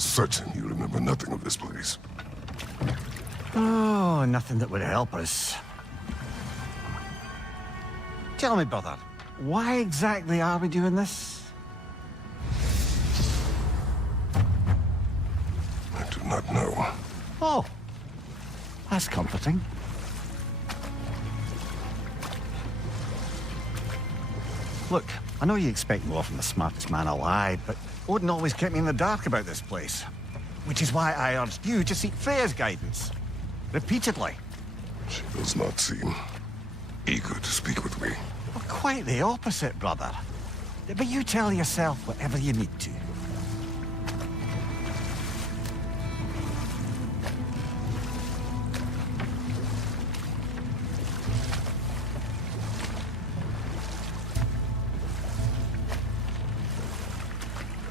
certain you remember nothing of this place. Oh, nothing that would help us. Tell me, brother, why exactly are we doing this? I do not know. Oh, that's comforting. Look, I know you expect more from the smartest man alive, but Odin always kept me in the dark about this place. Which is why I urged you to seek Freya's guidance. Repeatedly. She does not seem eager to speak with me. Well, quite the opposite, brother. But you tell yourself whatever you need to.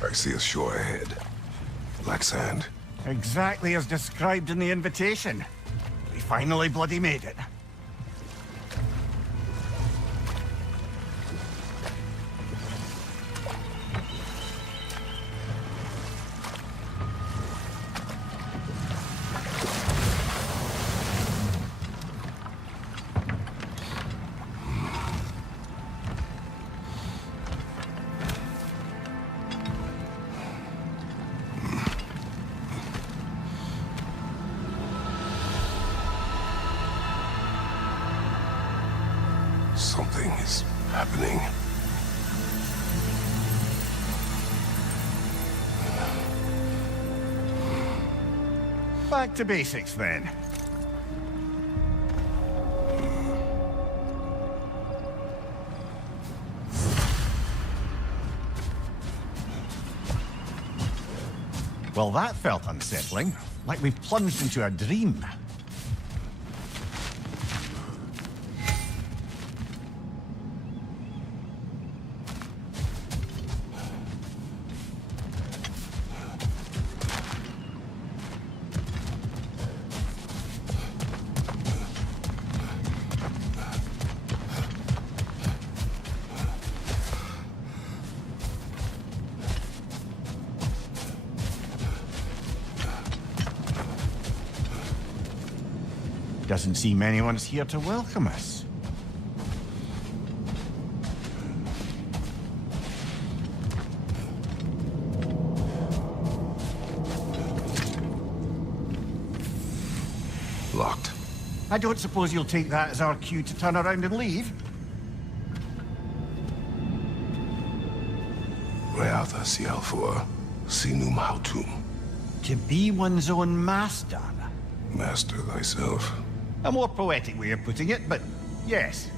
I see a shore ahead. Black sand. Exactly as described in the invitation. We finally bloody made it. Something is happening. Back to basics, then. Well, that felt unsettling. Like we plunged into a dream. Doesn't seem anyone's here to welcome us. Locked. I don't suppose you'll take that as our cue to turn around and leave? Reatha Sialfor, Sinum Hautum. To be one's own master. Master thyself. A more poetic way of putting it, but yes.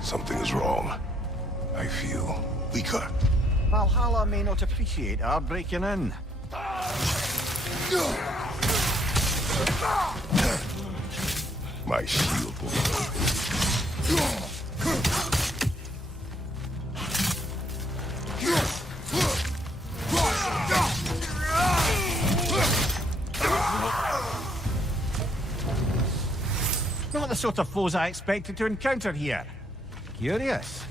Something is wrong. I feel weaker. Valhalla may not appreciate our breaking in. My shield will Not the sort of foes I expected to encounter here. Curious.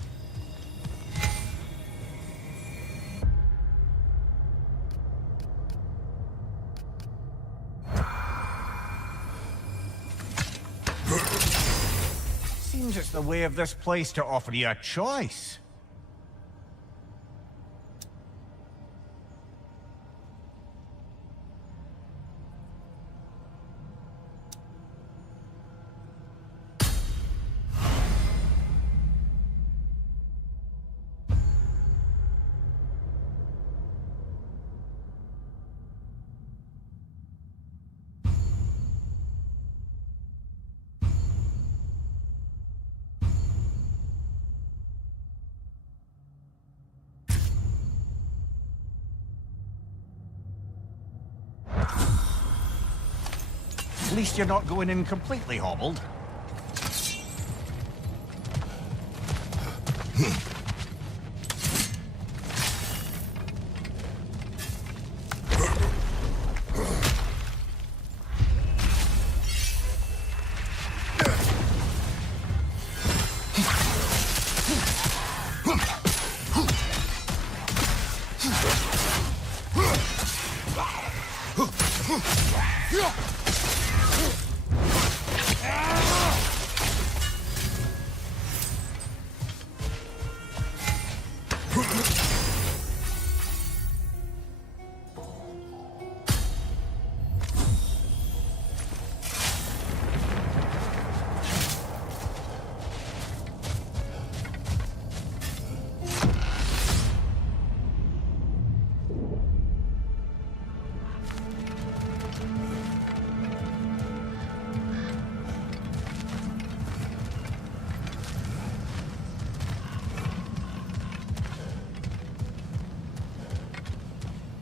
Seems it's the way of this place to offer you a choice. At least you're not going in completely hobbled.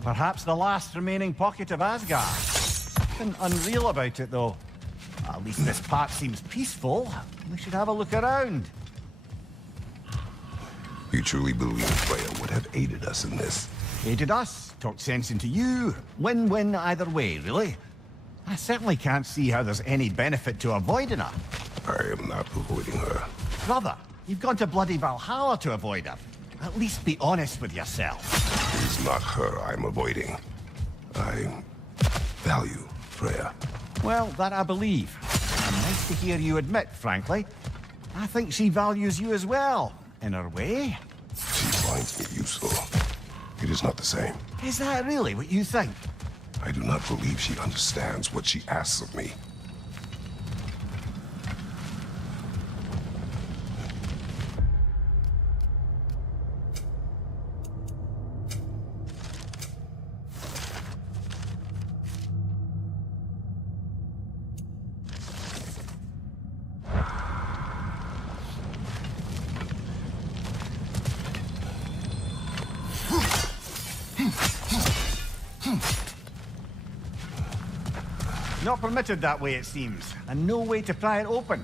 Perhaps the last remaining pocket of Asgard. Nothing unreal about it, though. At least this part seems peaceful. We should have a look around. You truly believe Freya would have aided us in this? Aided us, talked sense into you. Win-win either way, really. I certainly can't see how there's any benefit to avoiding her. I am not avoiding her. Brother, you've gone to bloody Valhalla to avoid her. At least be honest with yourself. It is not her I'm avoiding. I value Freya. Well, that I believe. And nice to hear you admit, frankly. I think she values you as well, in her way. She finds me useful. It is not the same. Is that really what you think? I do not believe she understands what she asks of me. Not permitted that way, it seems, and no way to pry it open.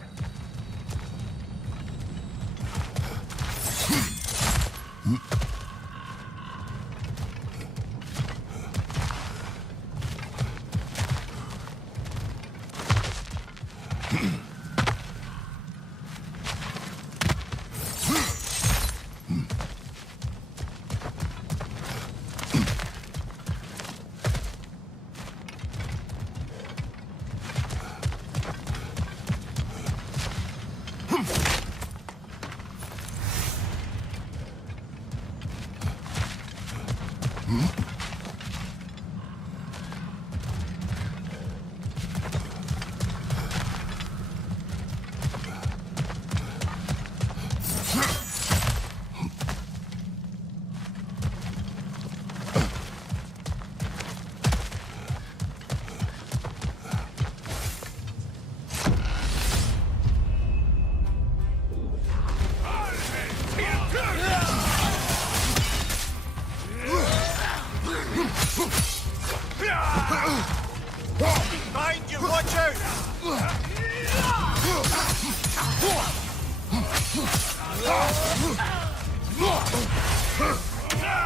Behind you, watch out!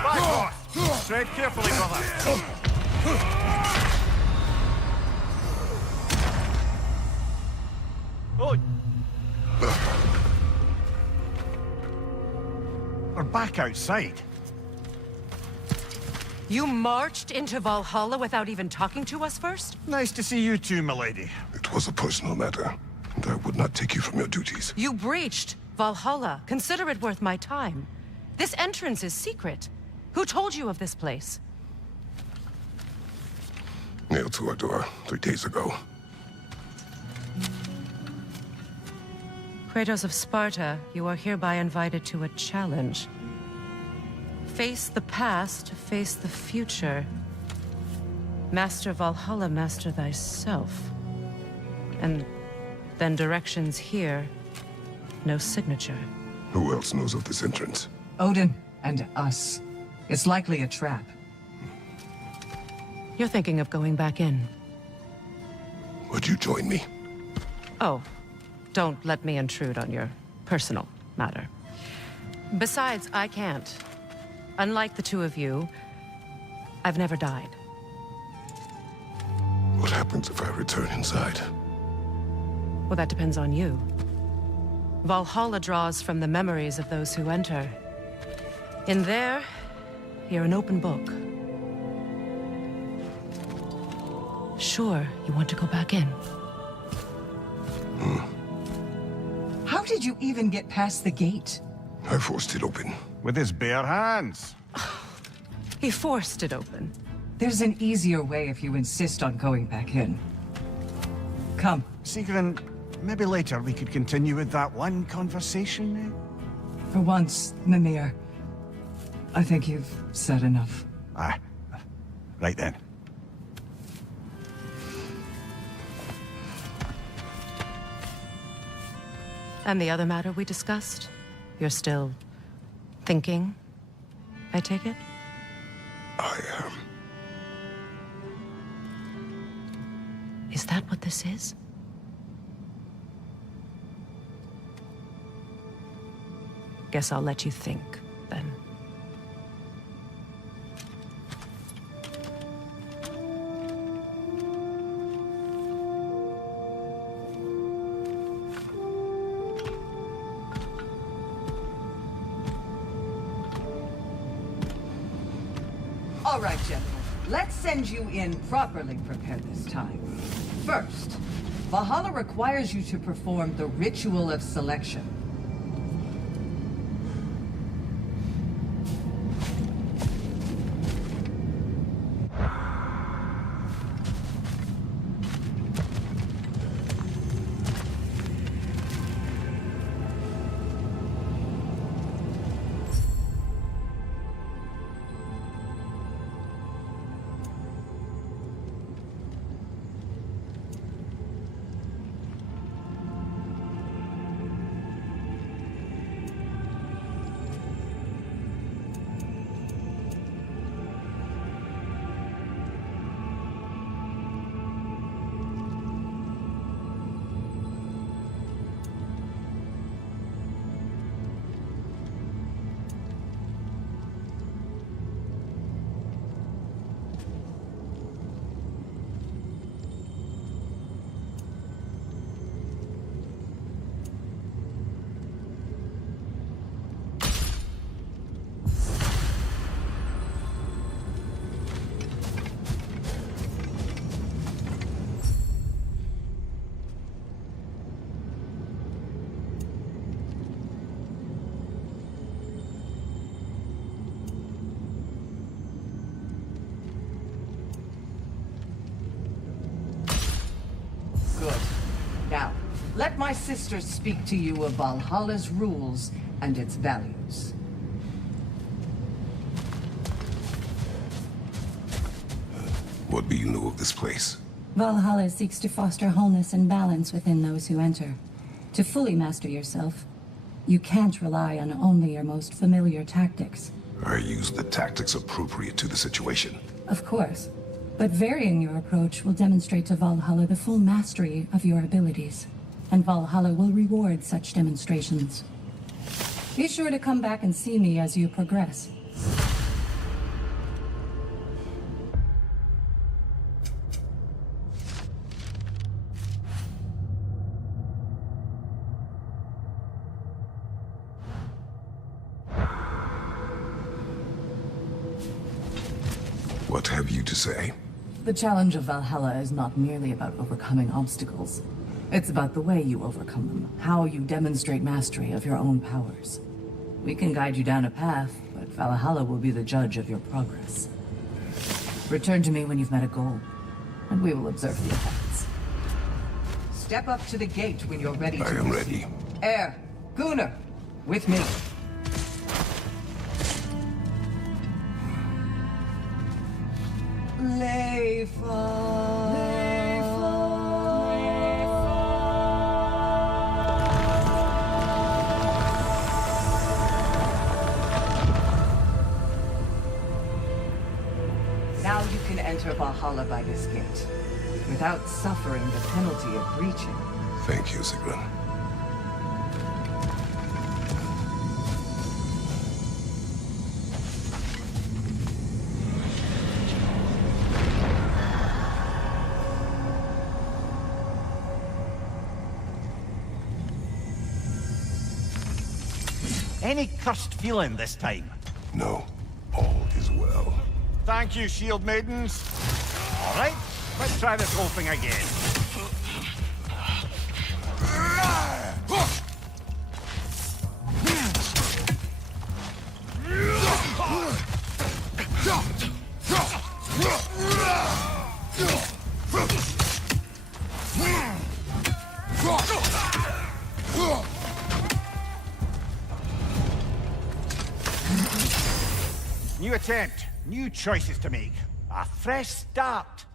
Back off! Tread carefully, brother. Oh! We're back outside. You marched into Valhalla without even talking to us first? Nice to see you too, milady. It was a personal matter, and I would not take you from your duties. You breached Valhalla. Consider it worth my time. This entrance is secret. Who told you of this place? Nailed to our door 3 days ago. Kratos of Sparta, you are hereby invited to a challenge. Face the past, face the future. Master Valhalla, master thyself. And then directions here, no signature. Who else knows of this entrance? Odin and us. It's likely a trap. You're thinking of going back in. Would you join me? Oh, don't let me intrude on your personal matter. Besides, I can't. Unlike the two of you, I've never died. What happens if I return inside? Well, that depends on you. Valhalla draws from the memories of those who enter. In there, you're an open book. Sure, you want to go back in? How did you even get past the gate? I forced it open. With his bare hands. He forced it open. There's an easier way if you insist on going back in. Come. Sigrun, maybe later we could continue with that one conversation, eh? For once, Mimir, I think you've said enough. Aye. Right then. And the other matter we discussed? You're still thinking, I take it? I am. Is that what this is? Guess I'll let you think, then. All right, gentlemen. Let's send you in properly prepared this time. First, Valhalla requires you to perform the ritual of selection. Now, let my sister speak to you of Valhalla's rules and its values. What do you know of this place? Valhalla seeks to foster wholeness and balance within those who enter. To fully master yourself, you can't rely on only your most familiar tactics. I use the tactics appropriate to the situation. Of course, but varying your approach will demonstrate to Valhalla the full mastery of your abilities, and Valhalla will reward such demonstrations. Be sure to come back and see me as you progress. What have you to say? The challenge of Valhalla is not merely about overcoming obstacles. It's about the way you overcome them, how you demonstrate mastery of your own powers. We can guide you down a path, but Valhalla will be the judge of your progress. Return to me when you've met a goal, and we will observe the effects. Step up to the gate when you're ready to I am proceed. ready. Air, Gunnar, with me. Now you can enter Valhalla by this gate, without suffering the penalty of breaching. Thank you, Sigrun. Any cursed feeling this time? No, all is well. Thank you, shield maidens. All right, let's try this whole thing again. New attempt, new choices to make. A fresh start.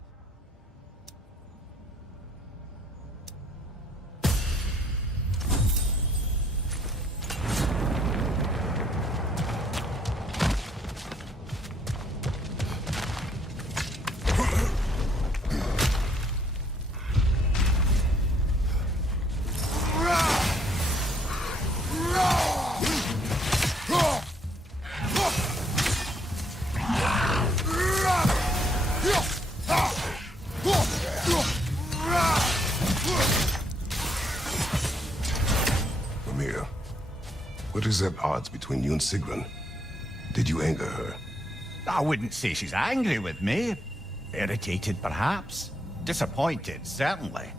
Mimir, what is at odds between you and Sigrun? Did you anger her? I wouldn't say she's angry with me. Irritated, perhaps. Disappointed, certainly.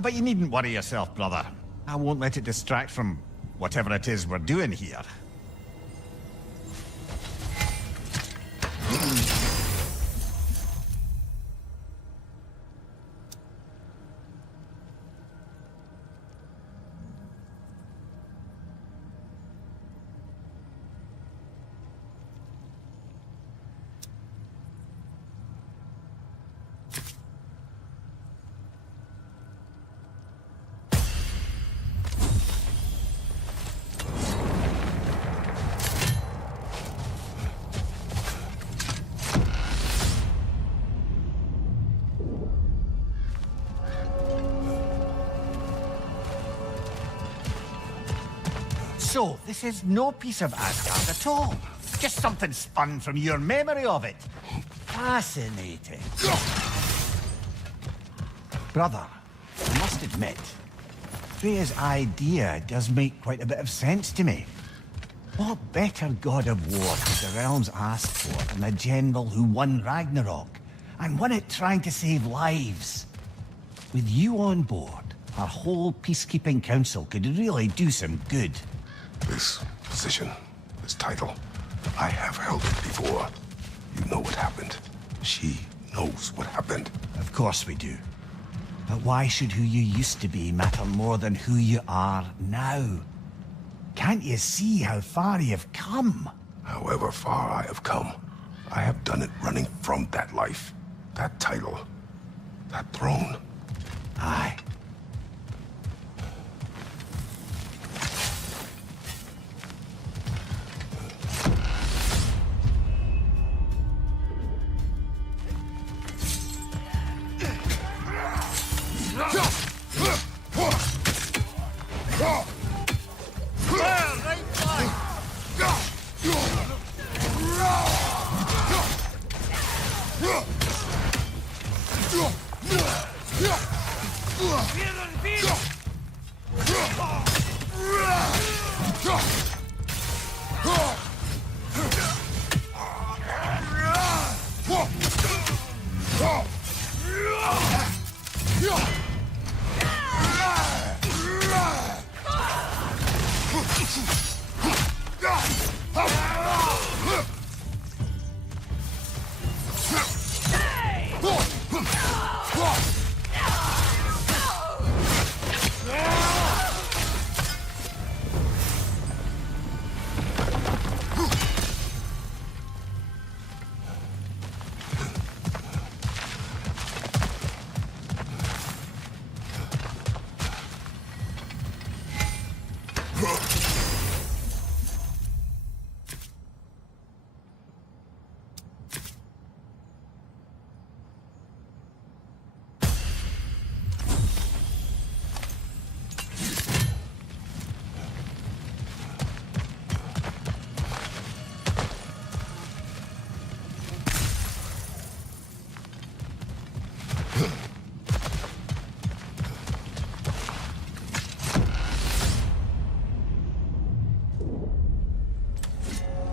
But you needn't worry yourself, brother. I won't let it distract from whatever it is we're doing here. So, this is no piece of Asgard at all. Just something spun from your memory of it. Fascinating. Brother, I must admit, Freya's idea does make quite a bit of sense to me. What better god of war could the realms ask for than a general who won Ragnarok, and won it trying to save lives? With you on board, our whole peacekeeping council could really do some good. This position, this title, I have held it before. You know what happened. She knows what happened. Of course we do. But why should who you used to be matter more than who you are now? Can't you see how far you've come? However far I have come, I have done it running from that life, that title, that throne. Aye.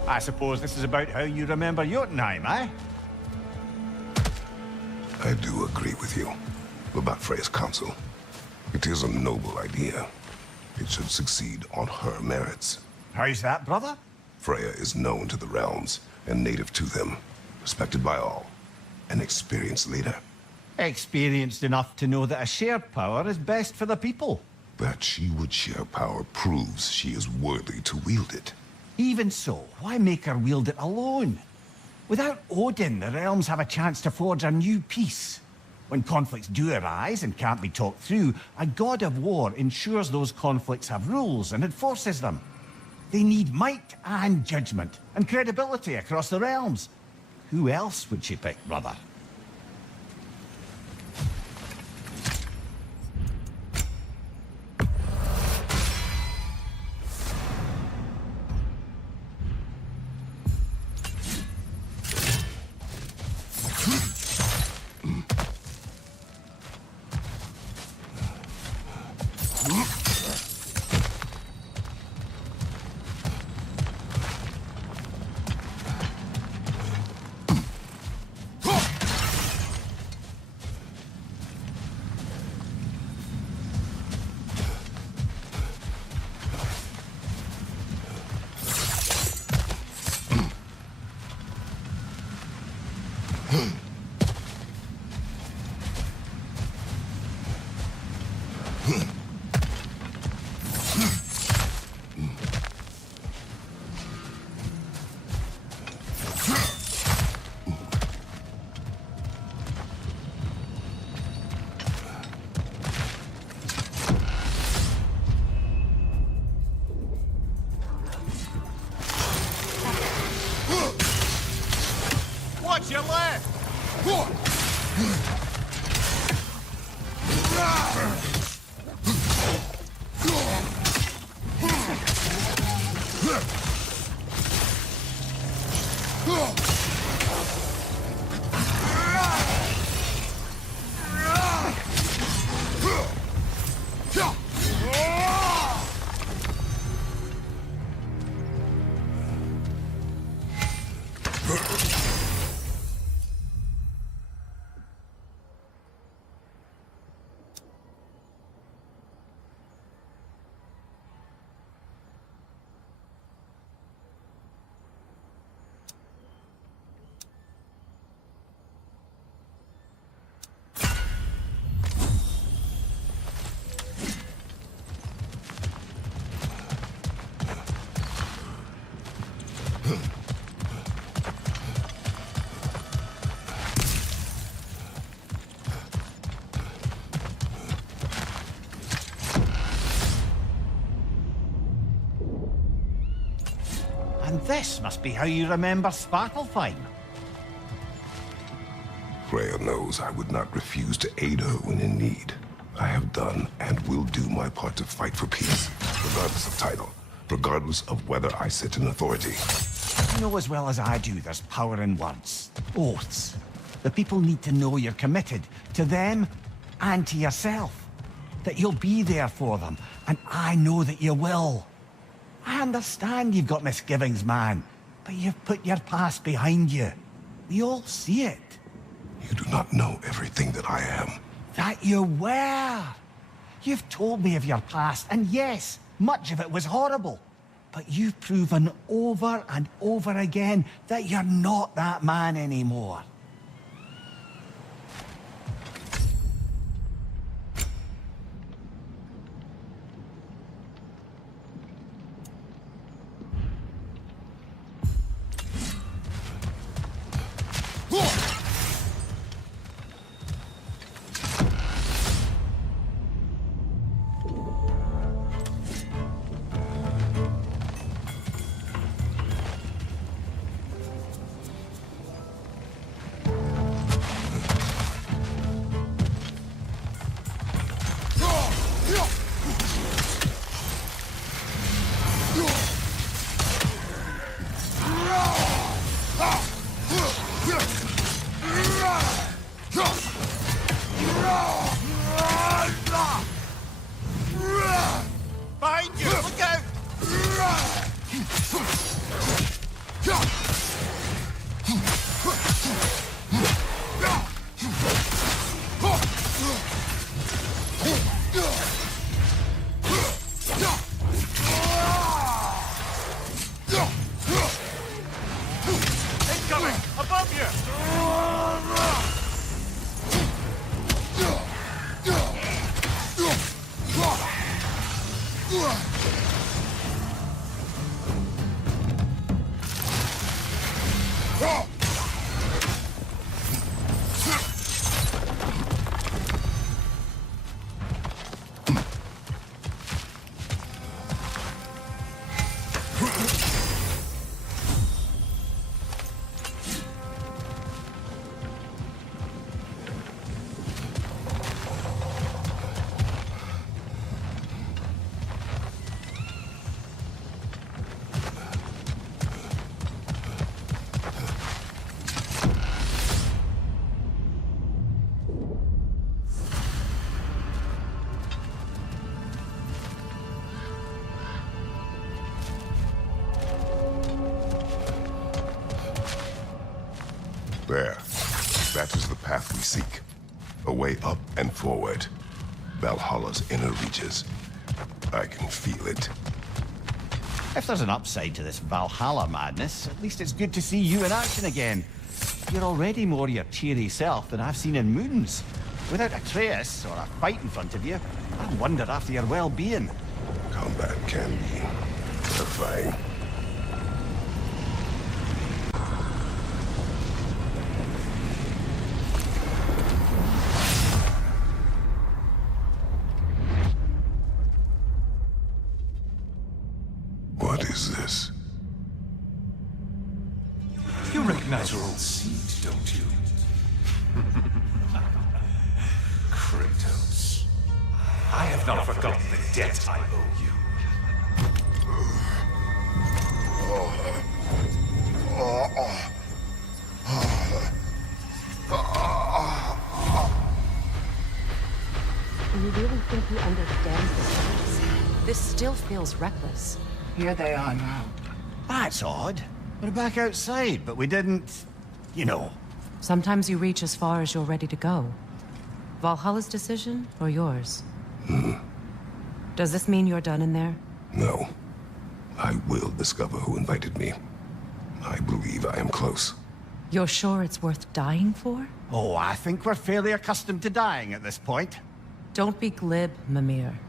I suppose this is about how you remember Jotunheim, eh? I do agree with you about Freya's council. It is a noble idea. It should succeed on her merits. How's that, brother? Freya is known to the realms and native to them, respected by all, an experienced leader. Experienced enough to know that a shared power is best for the people. That she would share power proves she is worthy to wield it. Even so, why make her wield it alone? Without Odin, the realms have a chance to forge a new peace. When conflicts do arise and can't be talked through, a god of war ensures those conflicts have rules and enforces them. They need might and judgment and credibility across the realms. Who else would she pick, brother? Watch your left! And this must be how you remember Svartalfheim. Freya knows I would not refuse to aid her when in need. I have done and will do my part to fight for peace, regardless of title, regardless of whether I sit in authority. You know as well as I do there's power in words, oaths. The people need to know you're committed, to them and to yourself. That you'll be there for them, and I know that you will. I understand you've got misgivings, man, but you've put your past behind you. We all see it. You do not know everything that I am. That you were. You've told me of your past, and yes, much of it was horrible. But you've proven over and over again that you're not that man anymore. way up and forward. Valhalla's inner reaches. I can feel it. If there's an upside to this Valhalla madness, at least it's good to see you in action again. You're already more your cheery self than I've seen in moons. Without Atreus or a fight in front of you, I wonder after your well-being. Combat can be terrifying. What is this? You recognize your old seat, don't you? Kratos. I have not forgotten the debt I owe you. Do you really think he understands the stakes? This still feels reckless. Here they are now. That's odd. We're back outside, but we didn't... you know. Sometimes you reach as far as you're ready to go. Valhalla's decision, or yours? Does this mean you're done in there? No. I will discover who invited me. I believe I am close. You're sure it's worth dying for? Oh, I think we're fairly accustomed to dying at this point. Don't be glib, Mimir.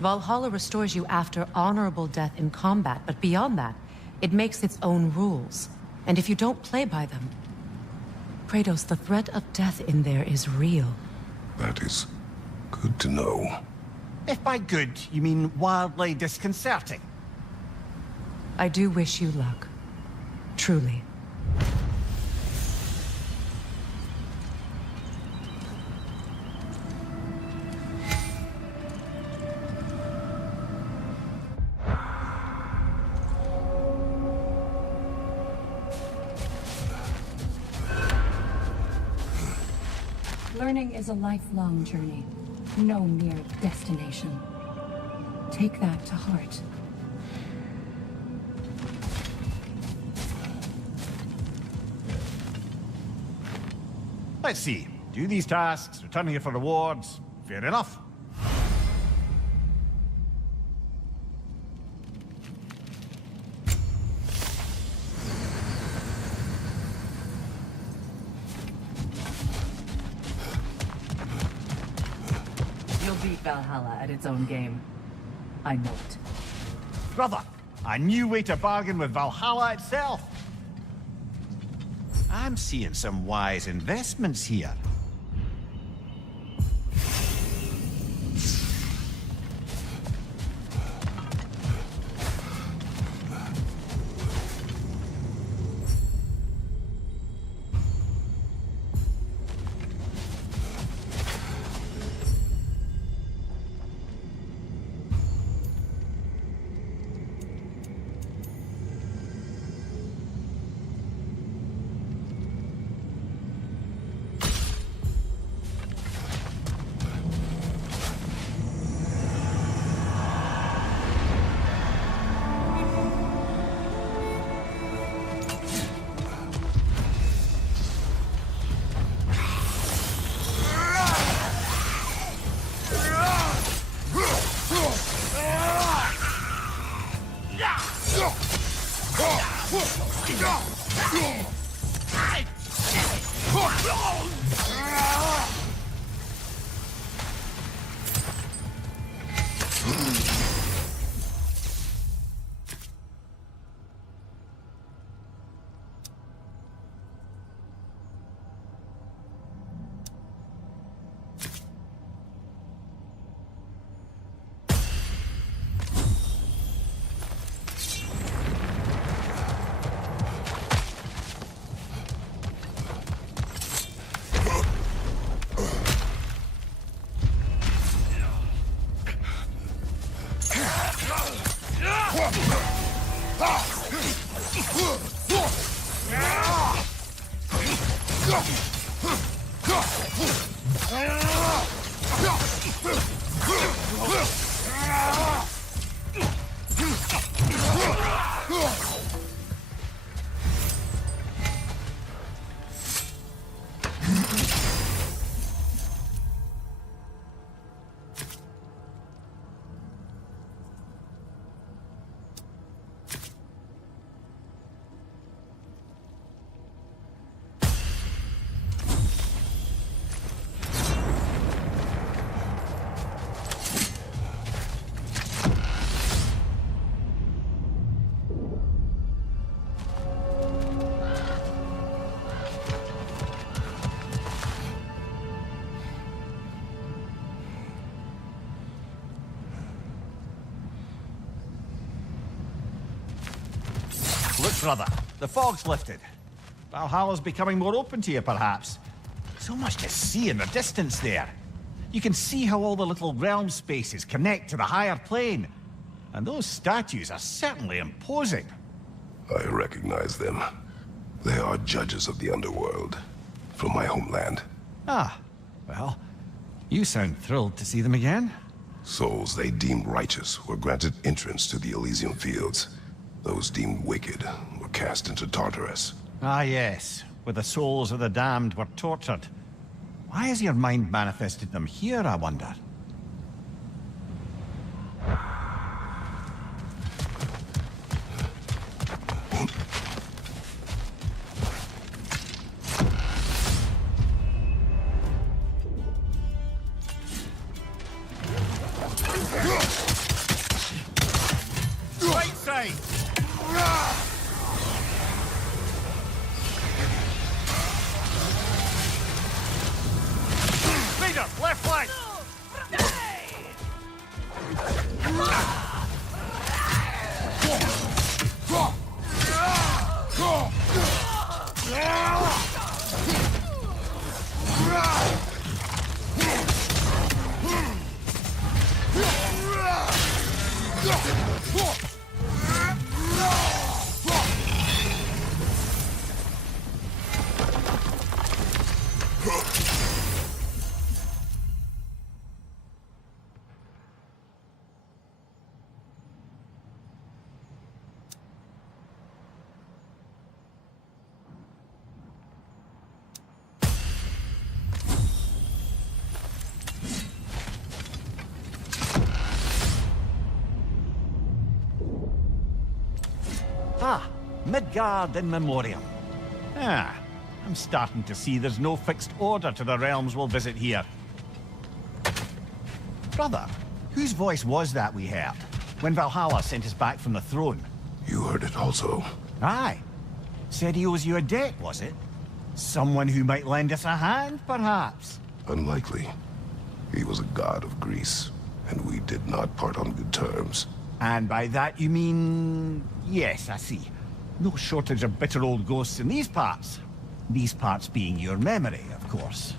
Valhalla restores you after honorable death in combat, but beyond that, it makes its own rules. And if you don't play by them... Kratos, the threat of death in there is real. That is good to know. If by good, you mean wildly disconcerting. I do wish you luck. Truly. Learning is a lifelong journey, no mere destination. Take that to heart. Let's see. Do these tasks, return here for rewards. Fair enough. You'll beat Valhalla at its own game. I know it. Brother, a new way to bargain with Valhalla itself. I'm seeing some wise investments here. brother. The fog's lifted. Valhalla's becoming more open to you, perhaps. So much to see in the distance there. You can see how all the little realm spaces connect to the higher plane. And those statues are certainly imposing. I recognize them. They are judges of the underworld, from my homeland. Ah, well, you sound thrilled to see them again. Souls they deemed righteous were granted entrance to the Elysium Fields. Those deemed wicked were cast into Tartarus. Ah, yes, where the souls of the damned were tortured. Why has your mind manifested them here, I wonder? Right side! Leader, left flank! Ah, Midgard in memoriam. Ah, I'm starting to see there's no fixed order to the realms we'll visit here. Brother, whose voice was that we heard when Valhalla sent us back from the throne? You heard it also. Aye. Said he owes you a debt, was it? Someone who might lend us a hand, perhaps? Unlikely. He was a god of Greece, and we did not part on good terms. And by that you mean... Yes, I see. No shortage of bitter old ghosts in these parts. These parts being your memory, of course.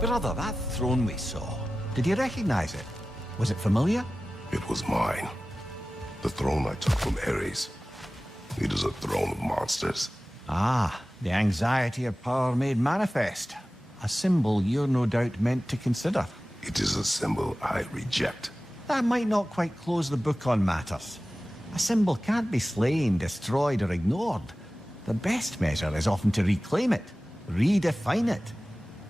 Brother, that throne we saw, did you recognize it? Was it familiar? It was mine. The throne I took from Ares. It is a throne of monsters. Ah, the anxiety of power made manifest. A symbol you're no doubt meant to consider. It is a symbol I reject. That might not quite close the book on matters. A symbol can't be slain, destroyed, or ignored. The best measure is often to reclaim it, redefine it.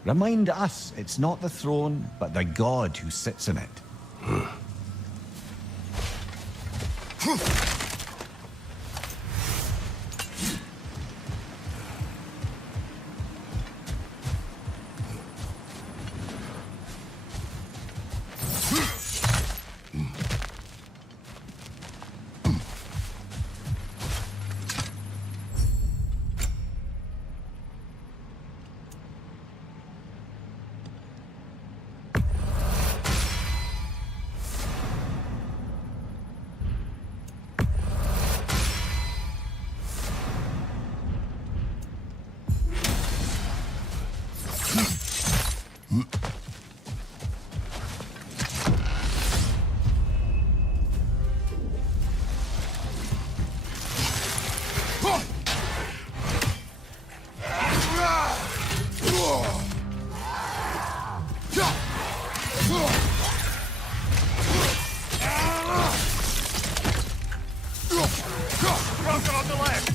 Remind us it's not the throne, but the god who sits in it. Broken on the left!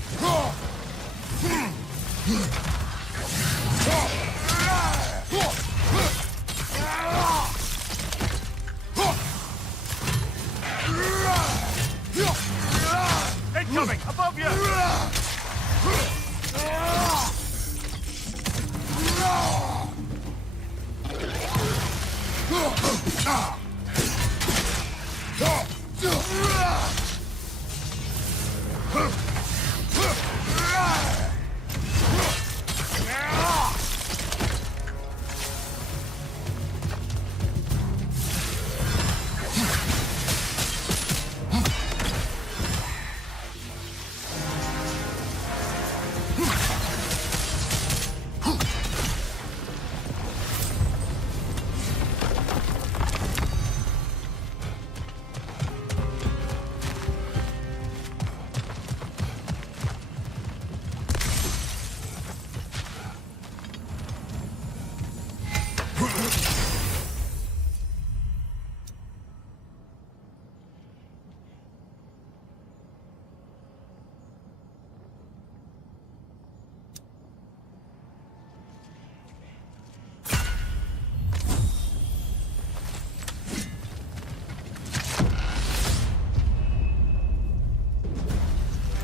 Incoming! Above you!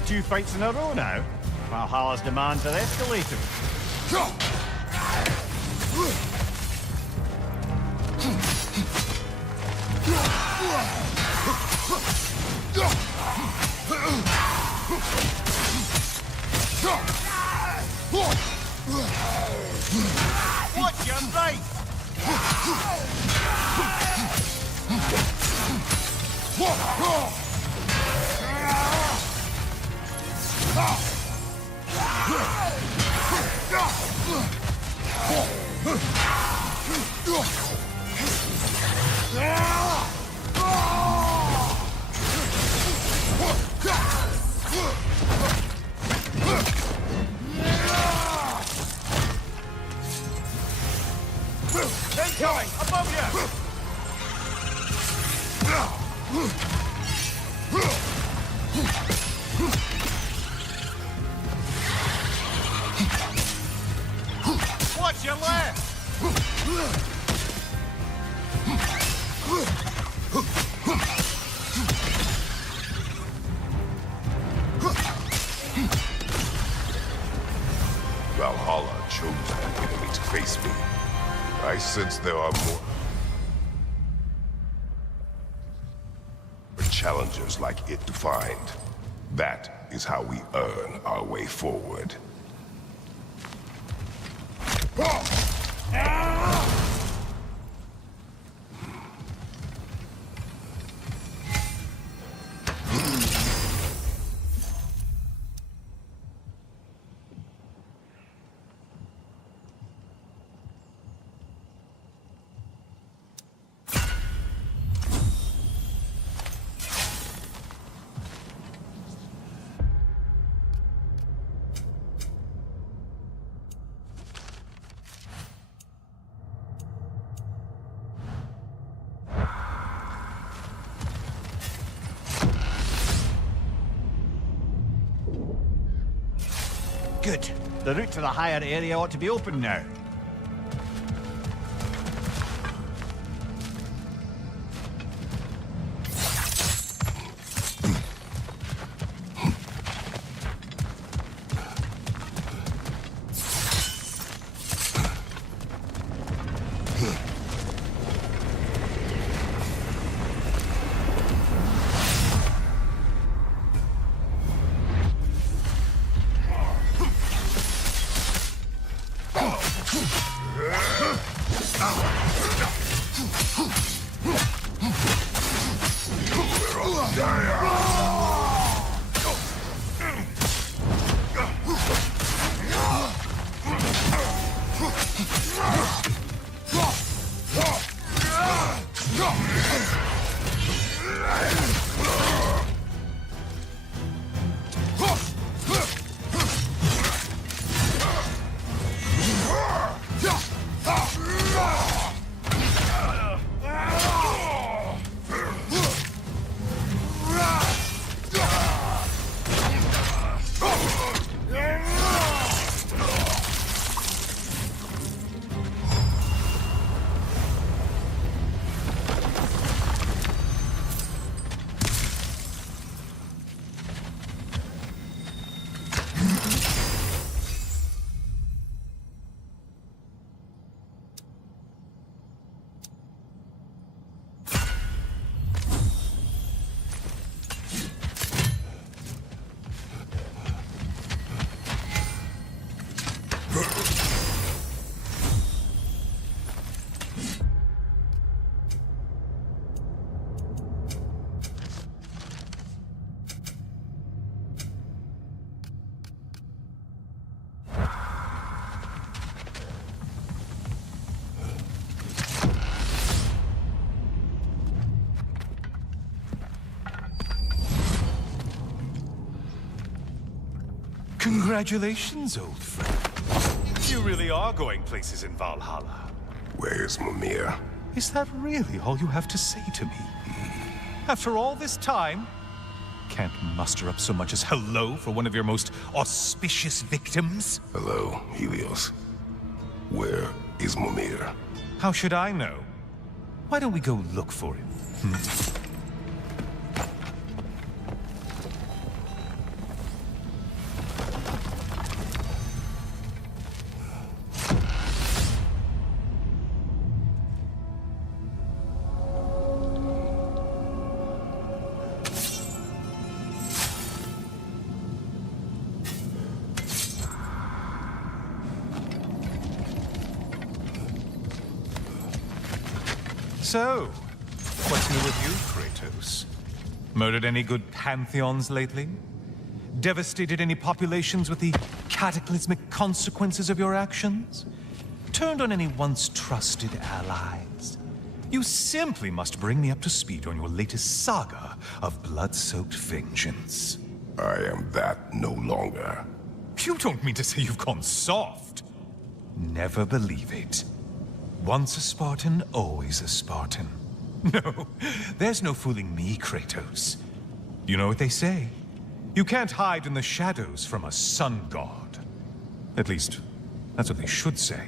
Two fights in a row now. Valhalla's demands are escalating. Watch your right! Incoming! Above you! Watch your left! Valhalla chose an enemy to face me. I sense there are more challengers like it to find. That is how we earn our way forward. Good. The route to the higher area ought to be open now. Congratulations, old friend. You really are going places in Valhalla. Where's Mimir? Is that really all you have to say to me? After all this time, can't muster up so much as hello for one of your most auspicious victims? Hello, Helios. Where is Mimir? How should I know? Why don't we go look for him? So, what's new with you, Kratos? Murdered any good pantheons lately? Devastated any populations with the cataclysmic consequences of your actions? Turned on any once trusted allies? You simply must bring me up to speed on your latest saga of blood-soaked vengeance. I am that no longer. You don't mean to say you've gone soft? Never believe it. Once a Spartan, always a Spartan. No, there's no fooling me, Kratos. You know what they say? You can't hide in the shadows from a sun god. At least, that's what they should say.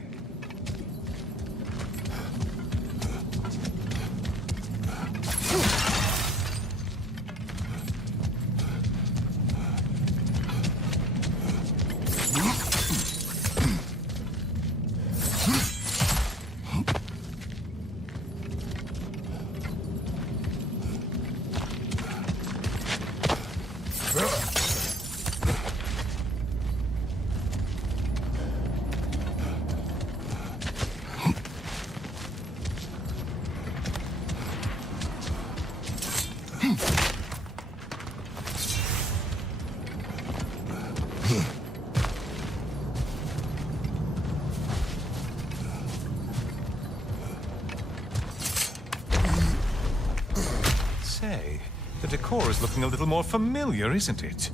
Say, the decor is looking a little more familiar, isn't it?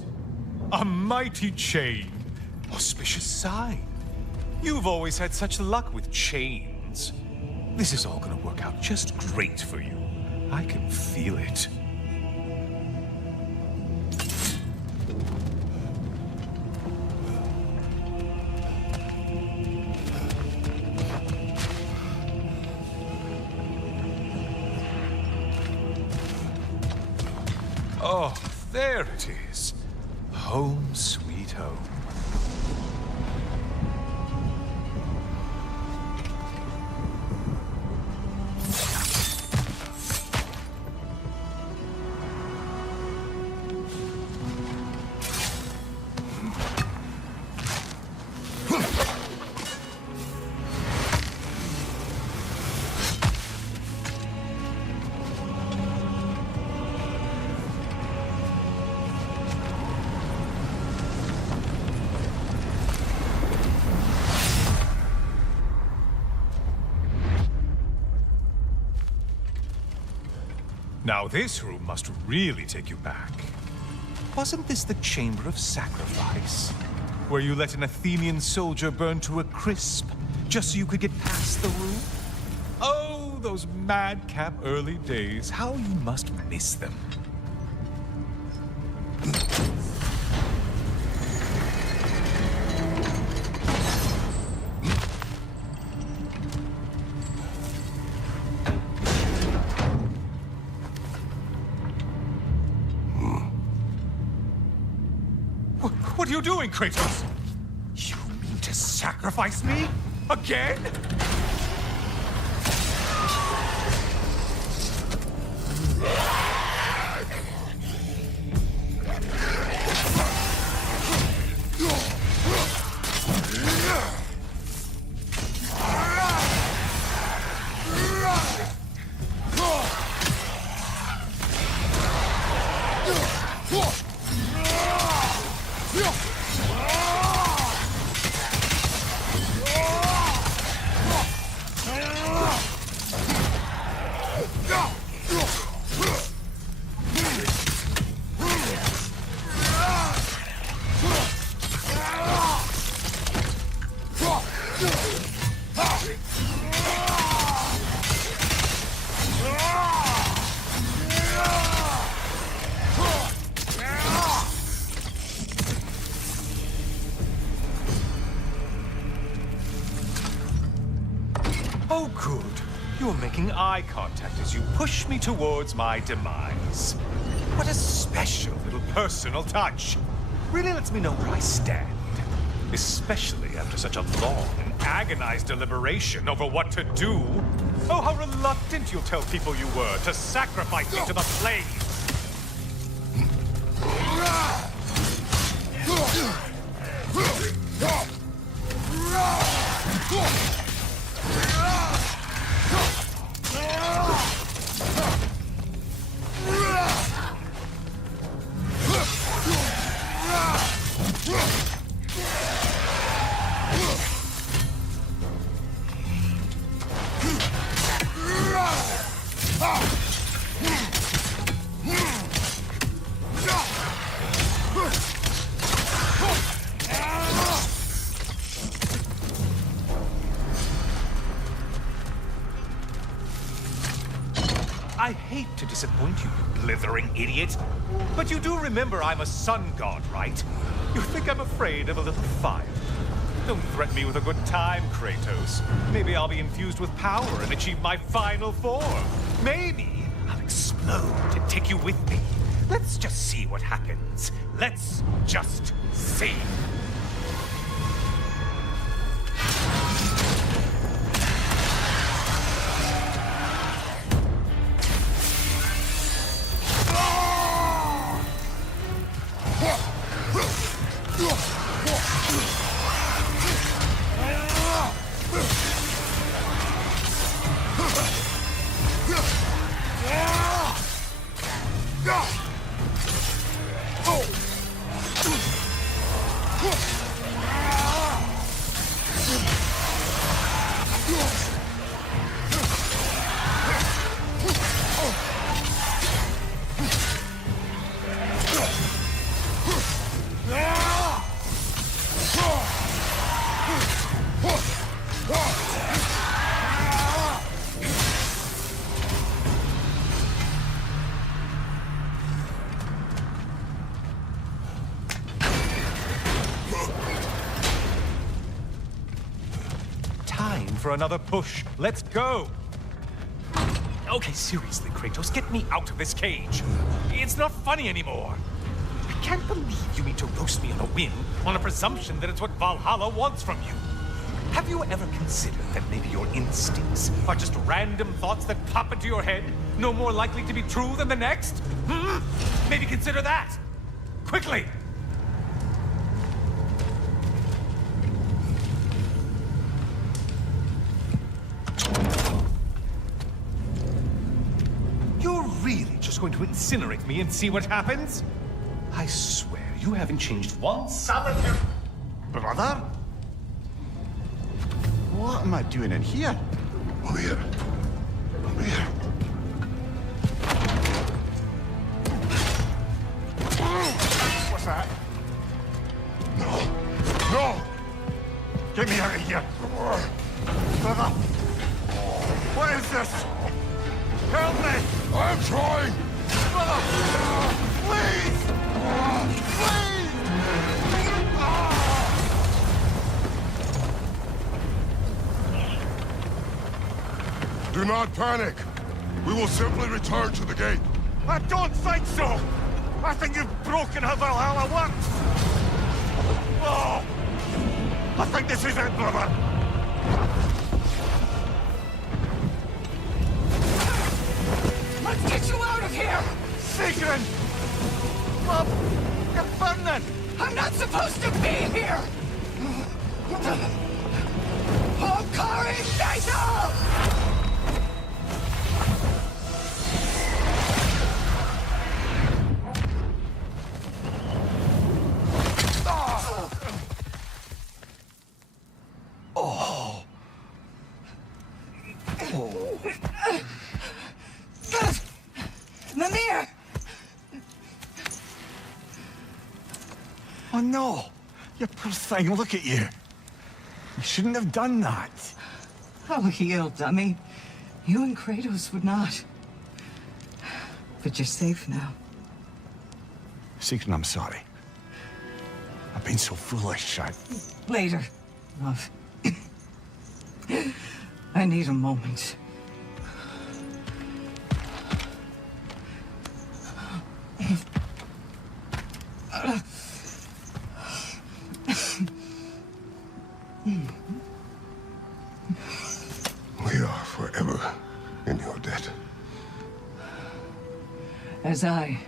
A mighty chain. Auspicious sign. You've always had such luck with chains. This is all gonna work out just great for you. I can feel it. Oh, there it is. Home sweet home. Now this room must really take you back. Wasn't this the Chamber of Sacrifice? Where you let an Athenian soldier burn to a crisp, just so you could get past the room? Oh, those madcap early days. How you must miss them. What are you doing, Kratos? You mean to sacrifice me? Again? Oh, good. You're making eye contact as you push me towards my demise. What a special little personal touch. Really lets me know where I stand. Especially after such a long and agonized deliberation over what to do. Oh, how reluctant you'll tell people you were to sacrifice me to the flames. I hate to disappoint you, you blithering idiot. But you do remember I'm a sun god, right? You think I'm afraid of a little fire? Don't threaten me with a good time, Kratos. Maybe I'll be infused with power and achieve my final form. Maybe I'll explode and take you with me. Let's just see what happens. Let's just see. For another push. Let's go! Okay, seriously, Kratos, get me out of this cage. It's not funny anymore. I can't believe you mean to roast me on a whim, on a presumption that it's what Valhalla wants from you. Have you ever considered that maybe your instincts are just random thoughts that pop into your head, no more likely to be true than the next? Maybe consider that. Quickly! You're really just going to incinerate me and see what happens? I swear, you haven't changed one solitary... Brother? What am I doing in here? Over here. Over here. What's that? No. No! Get me out of here! Brother! What is this? Help me! I'm trying! Brother! Please! Please! Do not panic. We will simply return to the gate. I don't think so! I think you've broken how Valhalla works! Oh! I think this is it, brother! Let's get you out of here! Sigrun! Love, you're burning! I'm not supposed to be here! Hokari Naito! Mimir! Oh no! You poor thing, look at you! You shouldn't have done that! Oh, heal, dummy. You and Kratos would not. But you're safe now. Sigrun, I'm sorry. I've been so foolish, Later, love. I need a moment. We are forever in your debt. As I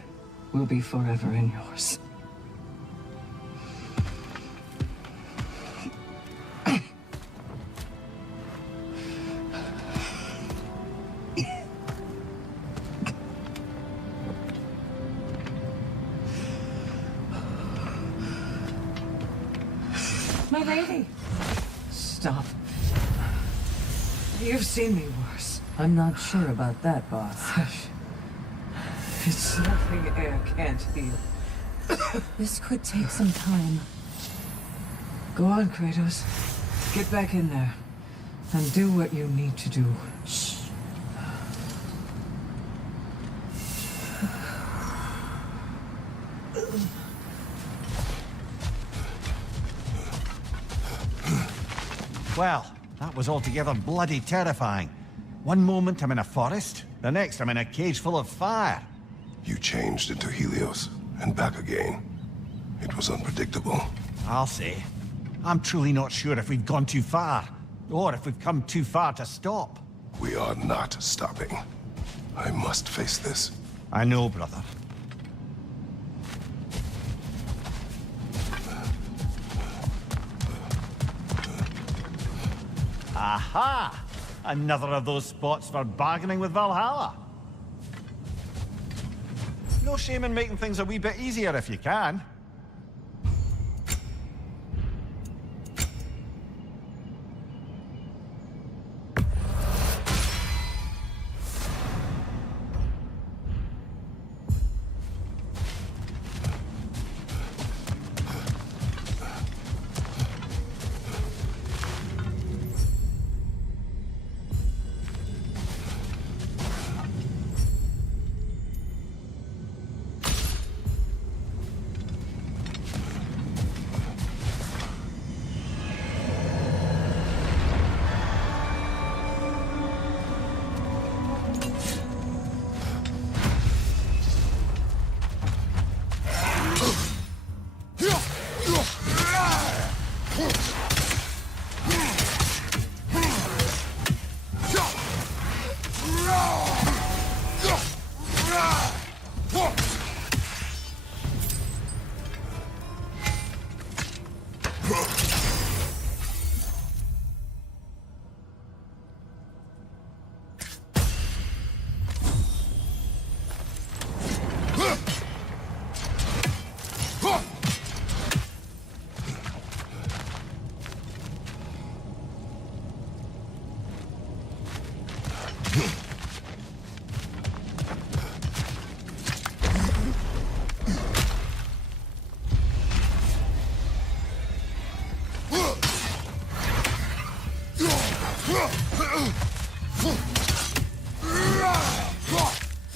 will be forever in yours. My lady! Stop. You've seen me worse. I'm not sure about that, boss. Hush. It's nothing air can't heal. This could take some time. Go on, Kratos. Get back in there. And do what you need to do. Shh. Well, that was altogether bloody terrifying. One moment I'm in a forest, the next I'm in a cage full of fire. You changed into Helios and back again. It was unpredictable. I'll say. I'm truly not sure if we've gone too far, or if we've come too far to stop. We are not stopping. I must face this. I know, brother. Aha! Another of those spots for bargaining with Valhalla. No shame in making things a wee bit easier if you can.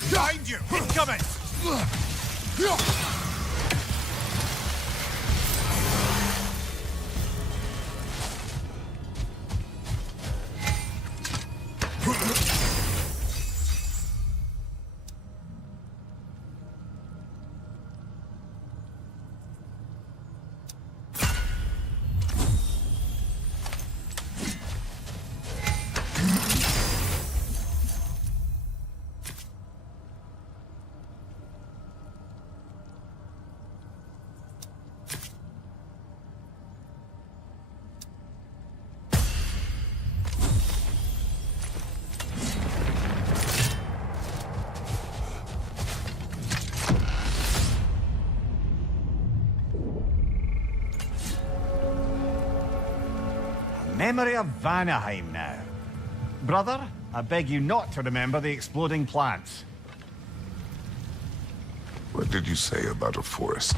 Behind you! Incoming! Memory of Vanaheim now. Brother, I beg you not to remember the exploding plants. What did you say about a forest?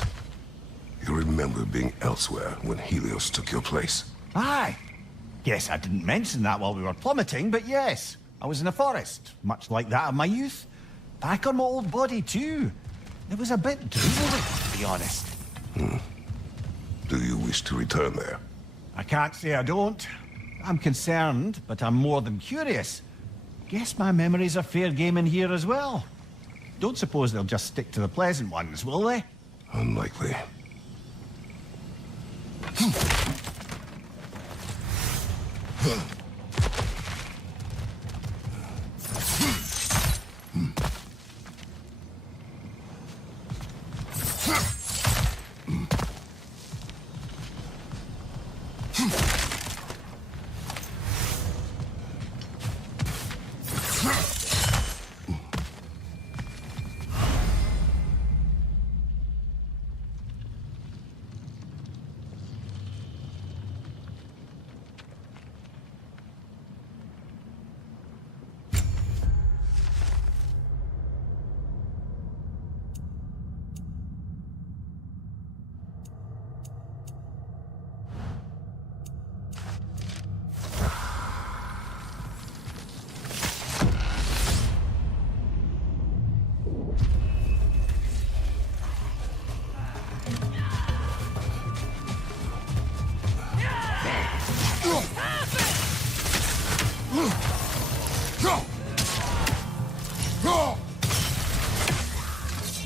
You remember being elsewhere when Helios took your place? Aye. Yes, I didn't mention that while we were plummeting, but yes. I was in a forest, much like that of my youth. Back on my old body, too. It was a bit dreary, to be honest. Do you wish to return there? I can't say I don't. I'm concerned, but I'm more than curious. Guess my memories are fair game in here as well. Don't suppose they'll just stick to the pleasant ones, will they? Unlikely.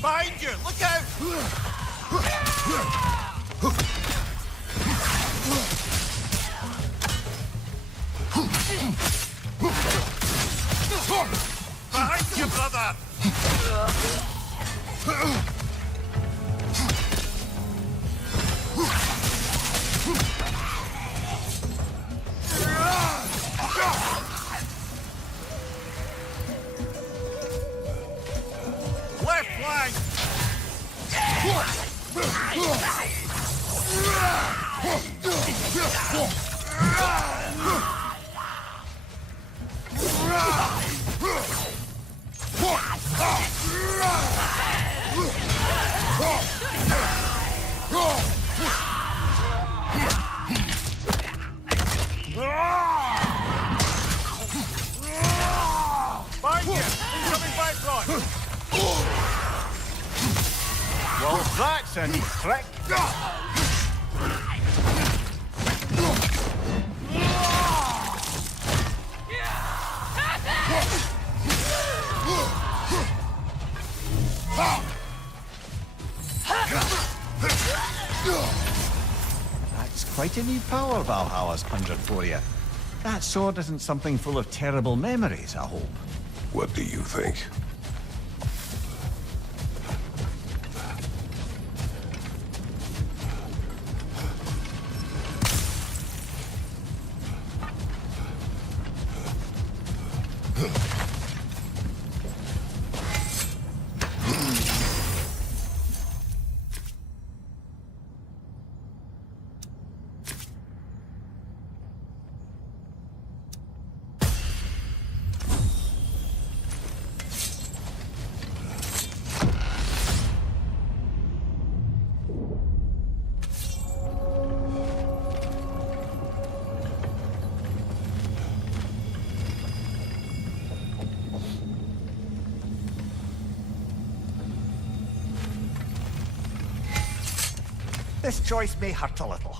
Behind you! Look out! Behind you, brother! Left flank! Find you! Incoming Bifrost! Well, that's a neat trick. That's quite a new power Valhalla's conjured for you. That sword isn't something full of terrible memories, I hope. What do you think? this choice may hurt a little.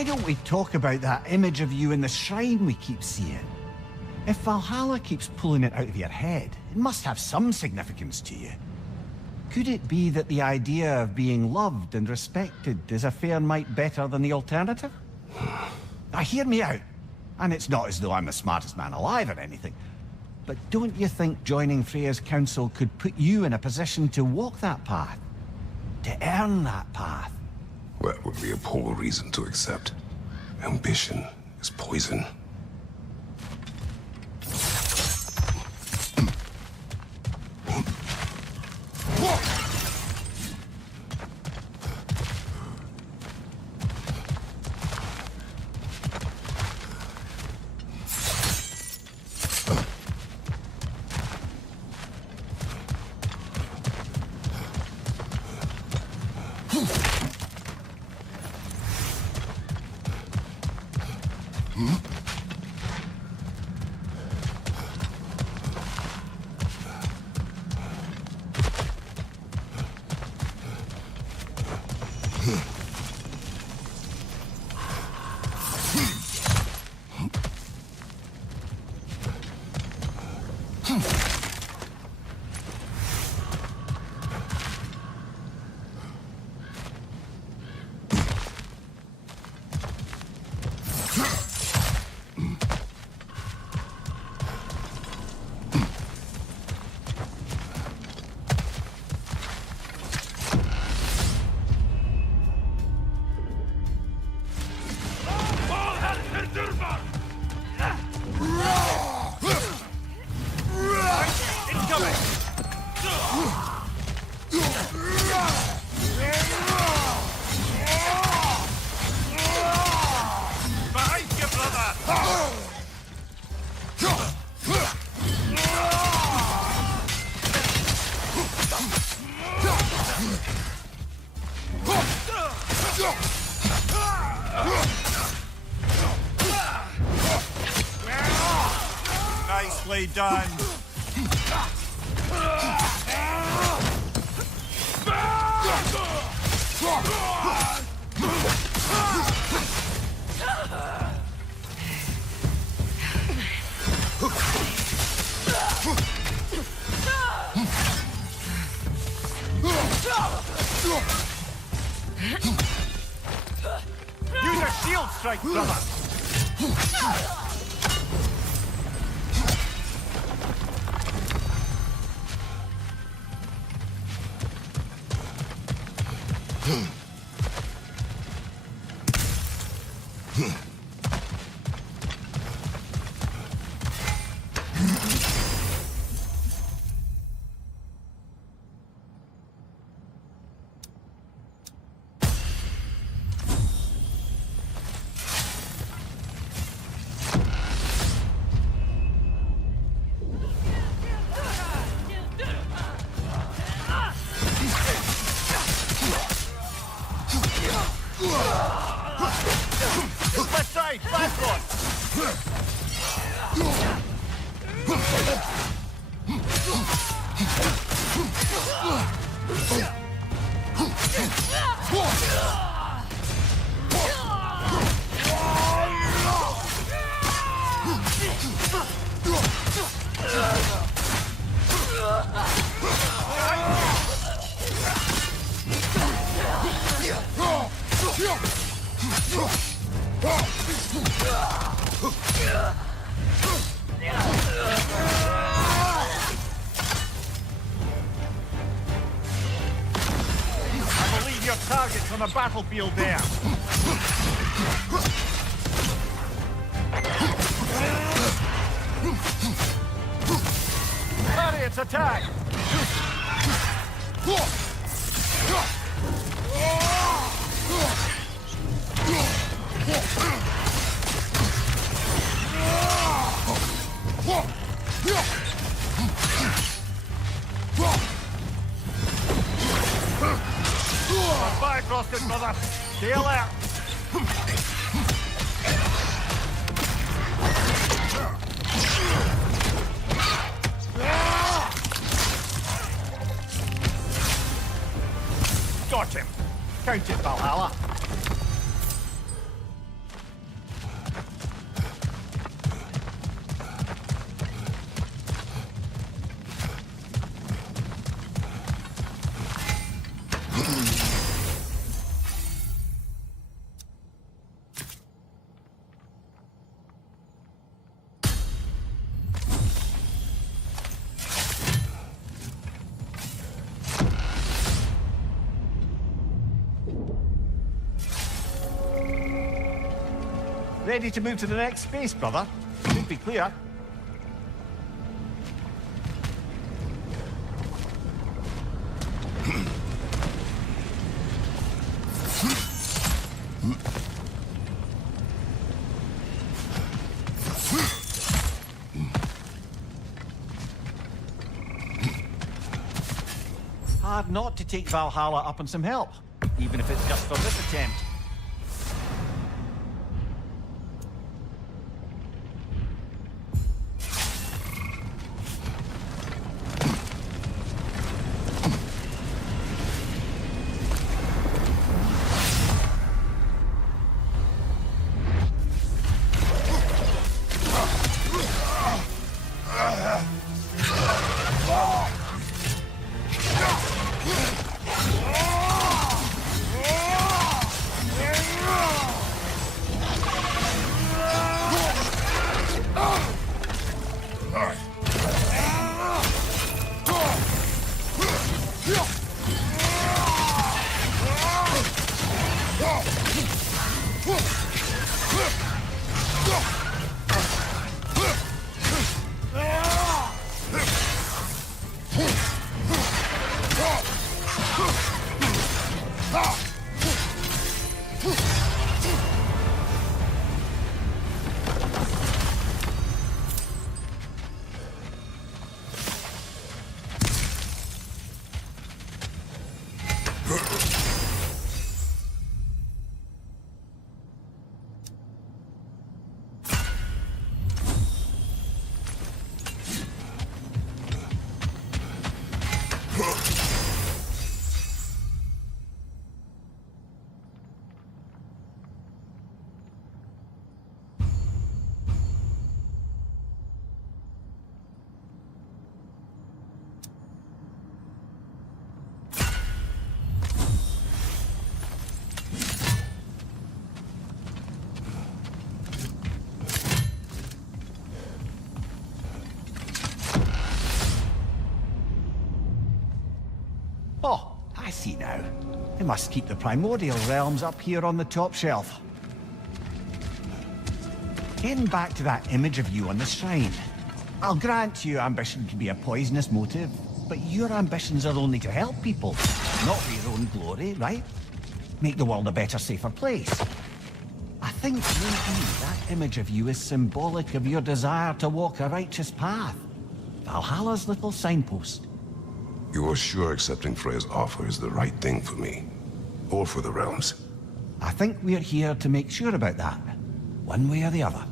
Why don't we talk about that image of you in the shrine we keep seeing? If Valhalla keeps pulling it out of your head, it must have some significance to you. Could it be that the idea of being loved and respected is a fair mite better than the alternative? Now hear me out. And it's not as though I'm the smartest man alive or anything. but don't you think joining Freya's council could put you in a position to walk that path? To earn that path? That would be a poor reason to accept. Ambition is poison. Nicely done. Use a shield strike, brother. Left side, fast one. I believe your target's on the battlefield there. Harriet's attack! Bifrosted, brother. Stay alert. Got him. Count it, Valhalla. Ready to move to the next space, brother? Should be clear. Hard not to take Valhalla up on some help, even if it's just for this attempt. Oh, I see now. They must keep the primordial realms up here on the top shelf. Getting back to that image of you on the shrine. I'll grant you ambition can be a poisonous motive, but your ambitions are only to help people, not for your own glory, right? Make the world a better, safer place. I think maybe that image of you is symbolic of your desire to walk a righteous path. Valhalla's little signpost. You are sure accepting Freya's offer is the right thing for me? Or for the realms? I think we're here to make sure about that, one way or the other.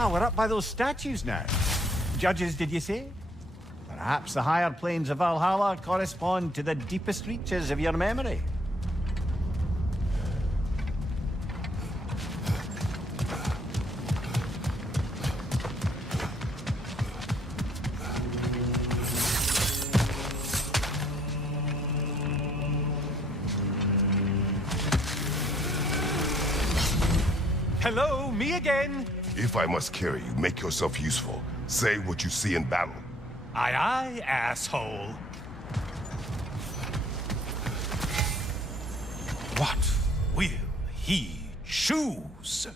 Ah, we're up by those statues now. Judges, did you say? Perhaps the higher planes of Valhalla correspond to the deepest reaches of your memory. Hello, me again. If I must carry you, make yourself useful. Say what you see in battle. Aye, aye, asshole. What will he choose?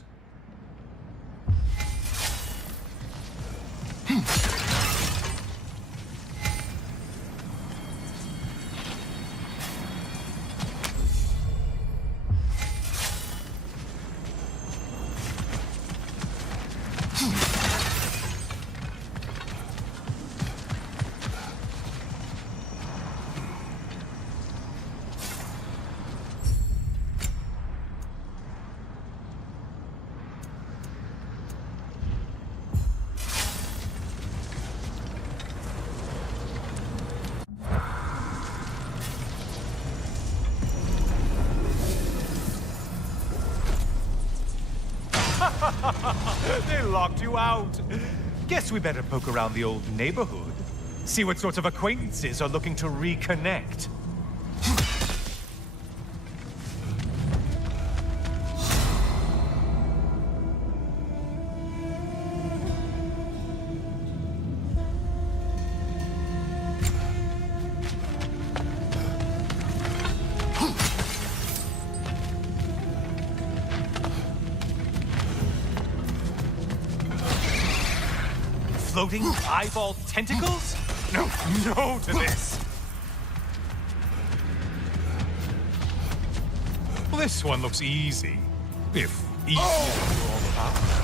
They locked you out. Guess we better poke around the old neighborhood. See what sorts of acquaintances are looking to reconnect. Floating eyeball tentacles? No, no to this. Well, this one looks easy. If easy is what you're all about.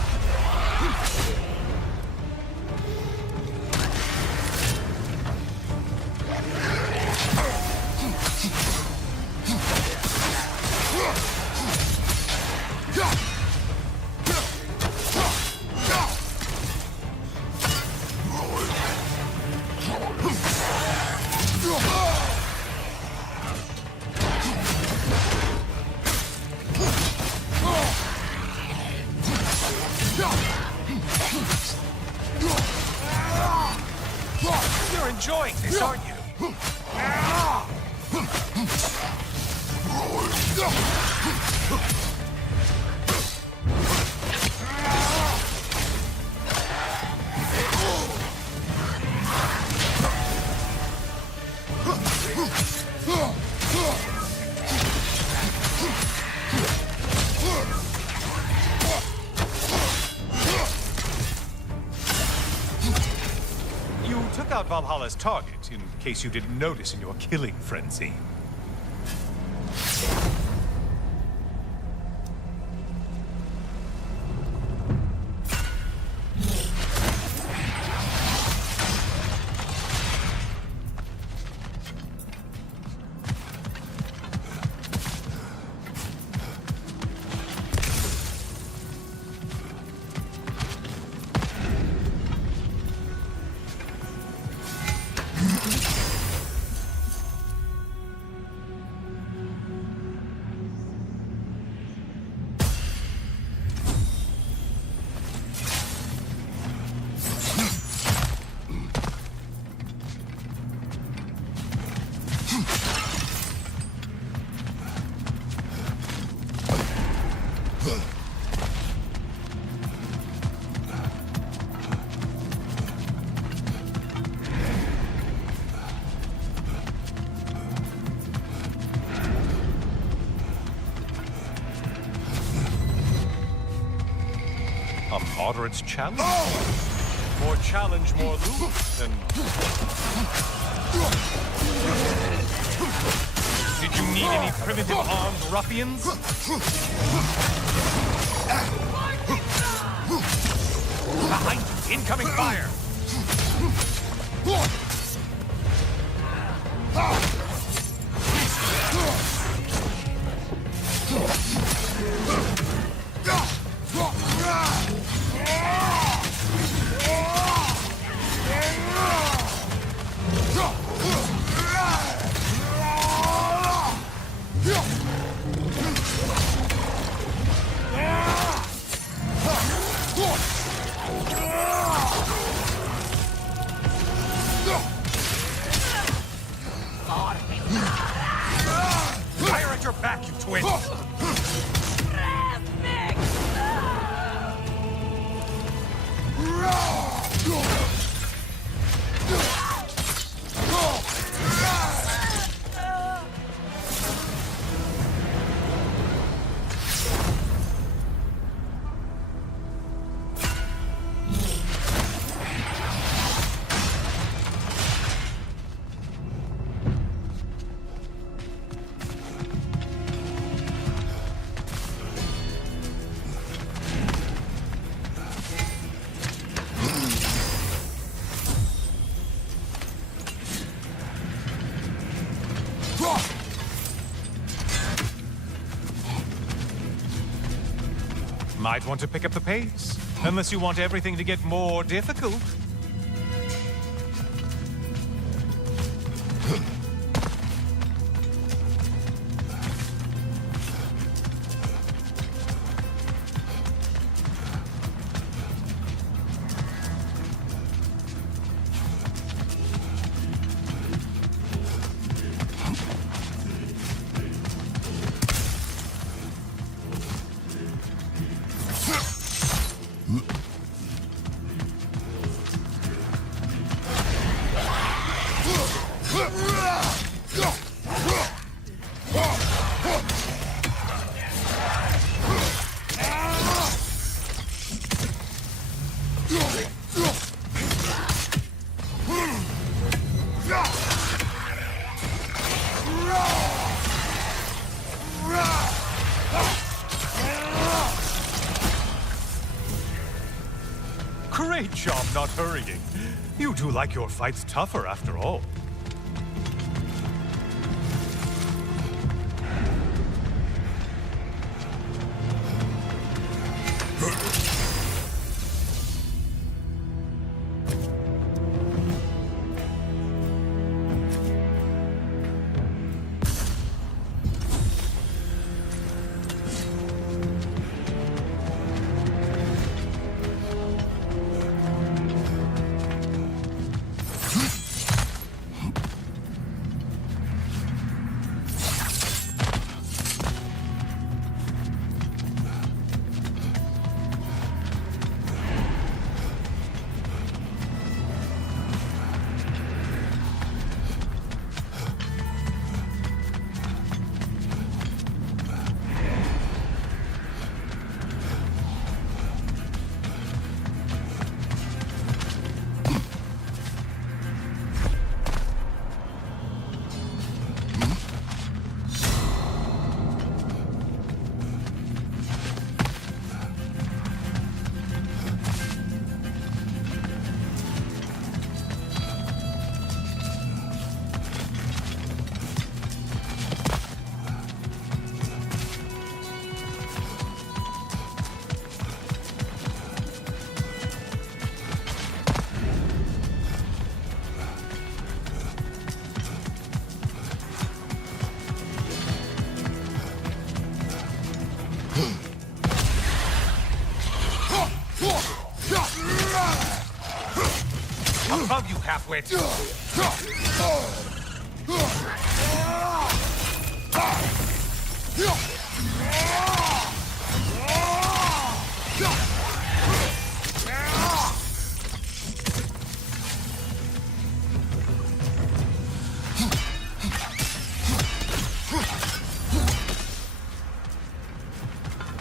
You're enjoying this, aren't you? You took out Valhalla's target, in case you didn't notice in your killing frenzy. A moderate challenge? More challenge, more loot, than... Did you need any primitive armed ruffians? Behind you! Incoming fire! Might want to pick up the pace, unless you want everything to get more difficult. Great job not hurrying. You do like your fights tougher after all. Above you, halfwit.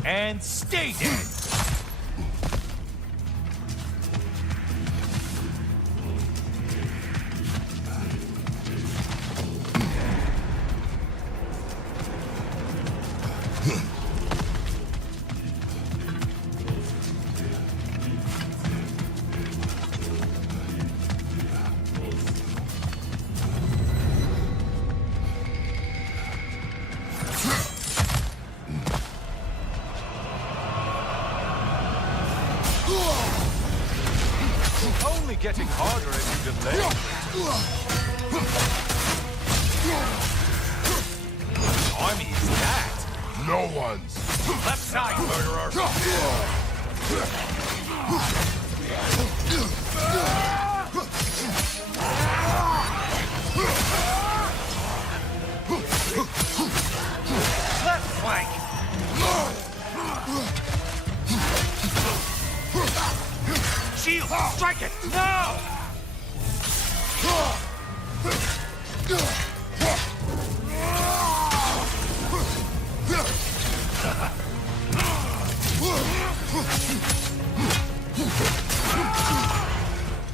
And stay dead. Only getting harder as you delay. Army is that? No one's. Left side, murderer. Left flank. Shield, strike it now!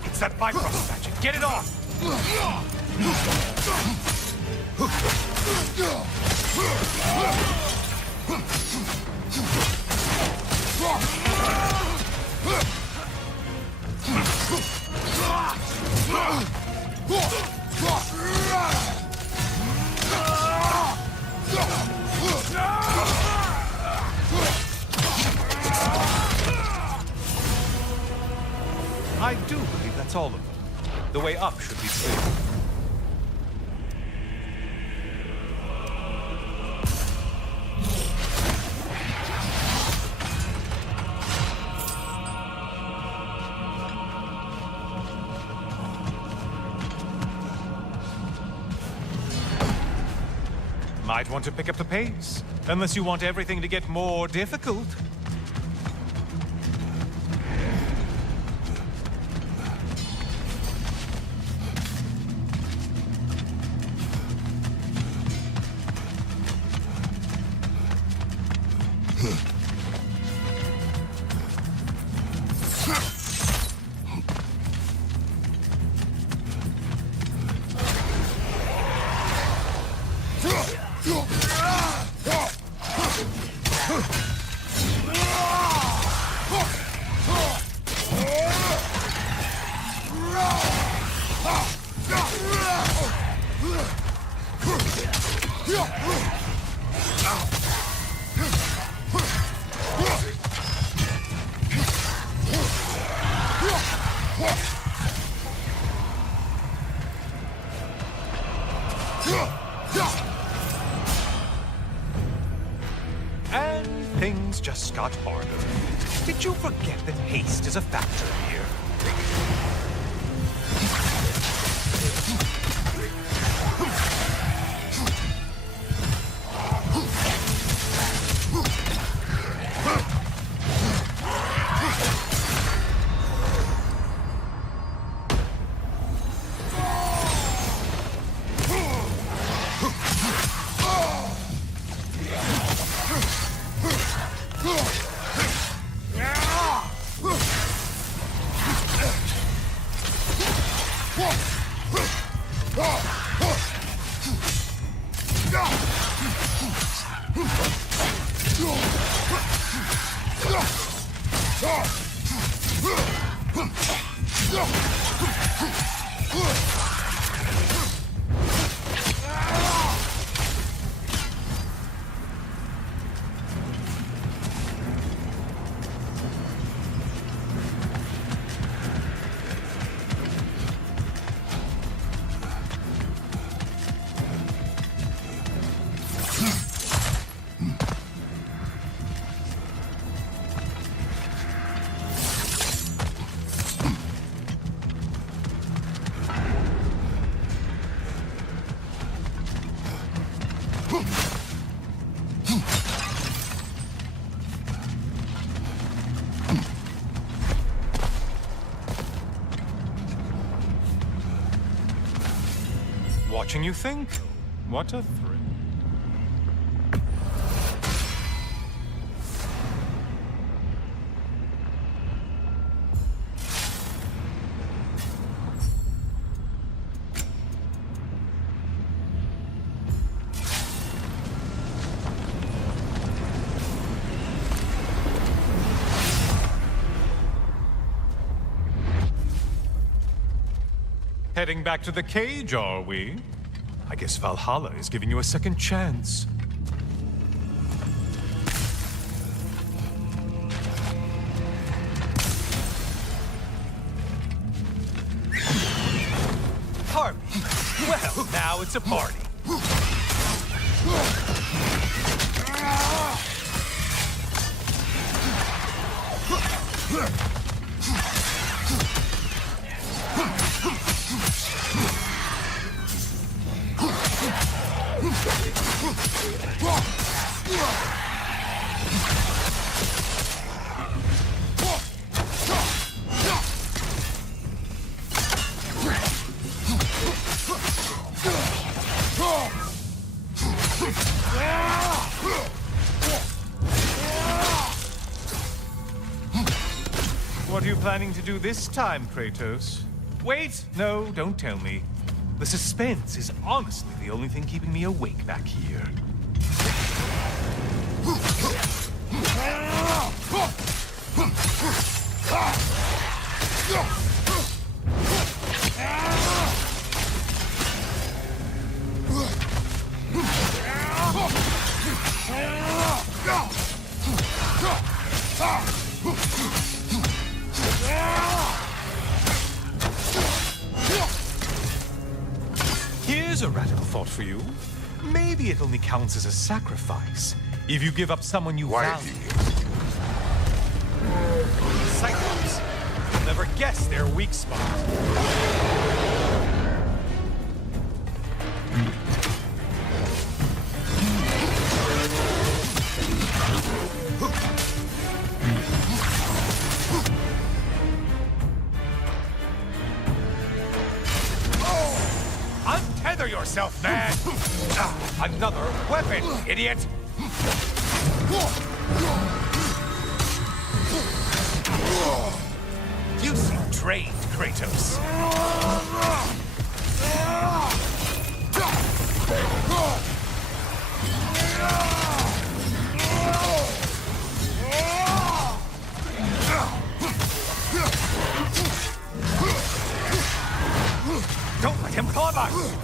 It's that Bifrost magic. Get it off! I do believe that's all of them. The way up should be clear. Might want to pick up the pace, unless you want everything to get more difficult. And things just got harder. Did you forget that haste is a factor here? Watching you think? What a thrill. Heading back to the cage, are we? I guess Valhalla is giving you a second chance. Party? Well, now it's a party. What are you planning to do this time, Kratos? Wait! No, don't tell me. The suspense is honestly the only thing keeping me awake back here. Here's a radical thought for you. Maybe it only counts as a sacrifice if you give up someone you value. Cyclops. You'll never guess their weak spot. Untether yourself, man! Another weapon, idiot! You seem drained, Kratos. Don't let him club us!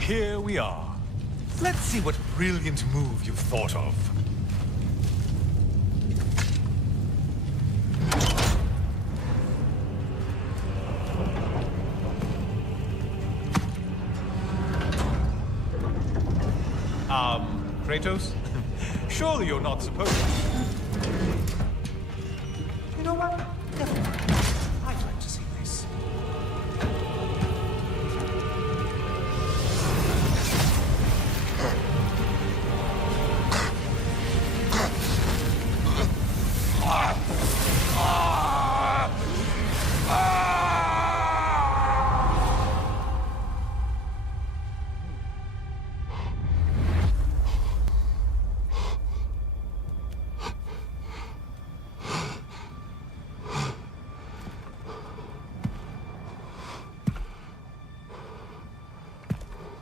Here we are. Let's see what brilliant move you've thought of. Kratos? Surely you're not supposed to. You know what? Never mind. I'd like to see this.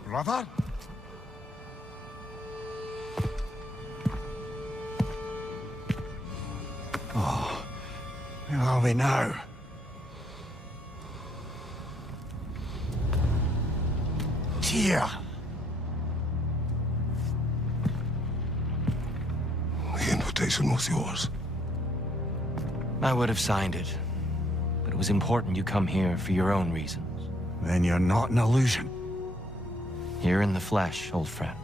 Brother? Oh, where are we now? Tyr! The invitation was yours. I would have signed it, but it was important you come here for your own reasons. Then you're not an illusion. Here in the flesh, old friend.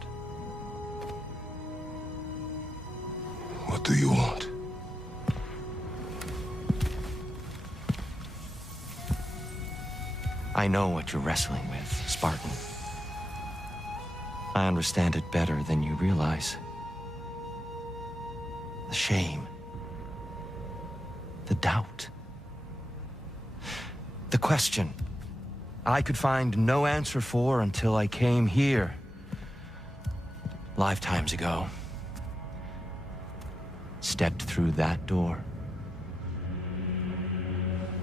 What do you want? I know what you're wrestling with, Spartan. I understand it better than you realize. The shame. The doubt. The question I could find no answer for until I came here. Lifetimes ago. Stepped through that door.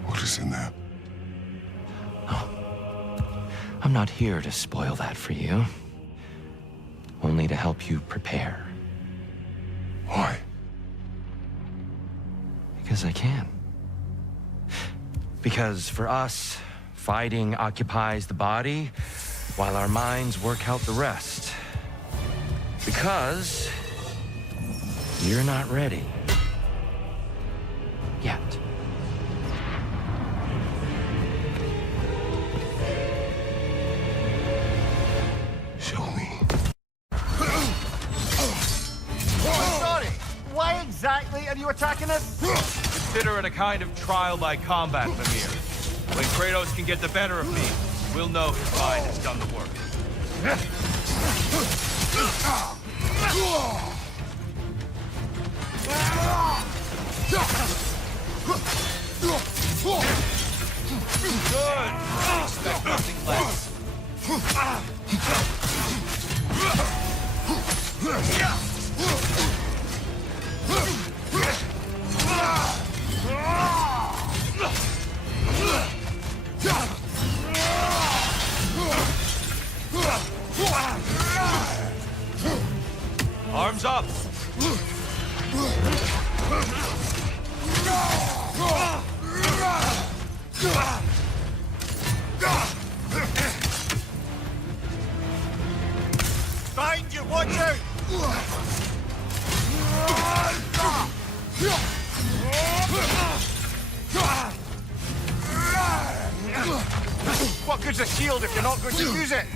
What is in there? I'm not here to spoil that for you. Only to help you prepare. Why? Because I can. Because for us, fighting occupies the body, while our minds work out the rest. Because you're not ready. Yet. Show me. Sorry, why exactly are you attacking us? Consider it a kind of trial by combat, Mimir. When Kratos can get the better of me, we'll know his mind has done the work. Good. Arms up! Behind you, watch out! What good's a shield if you're not going to use it?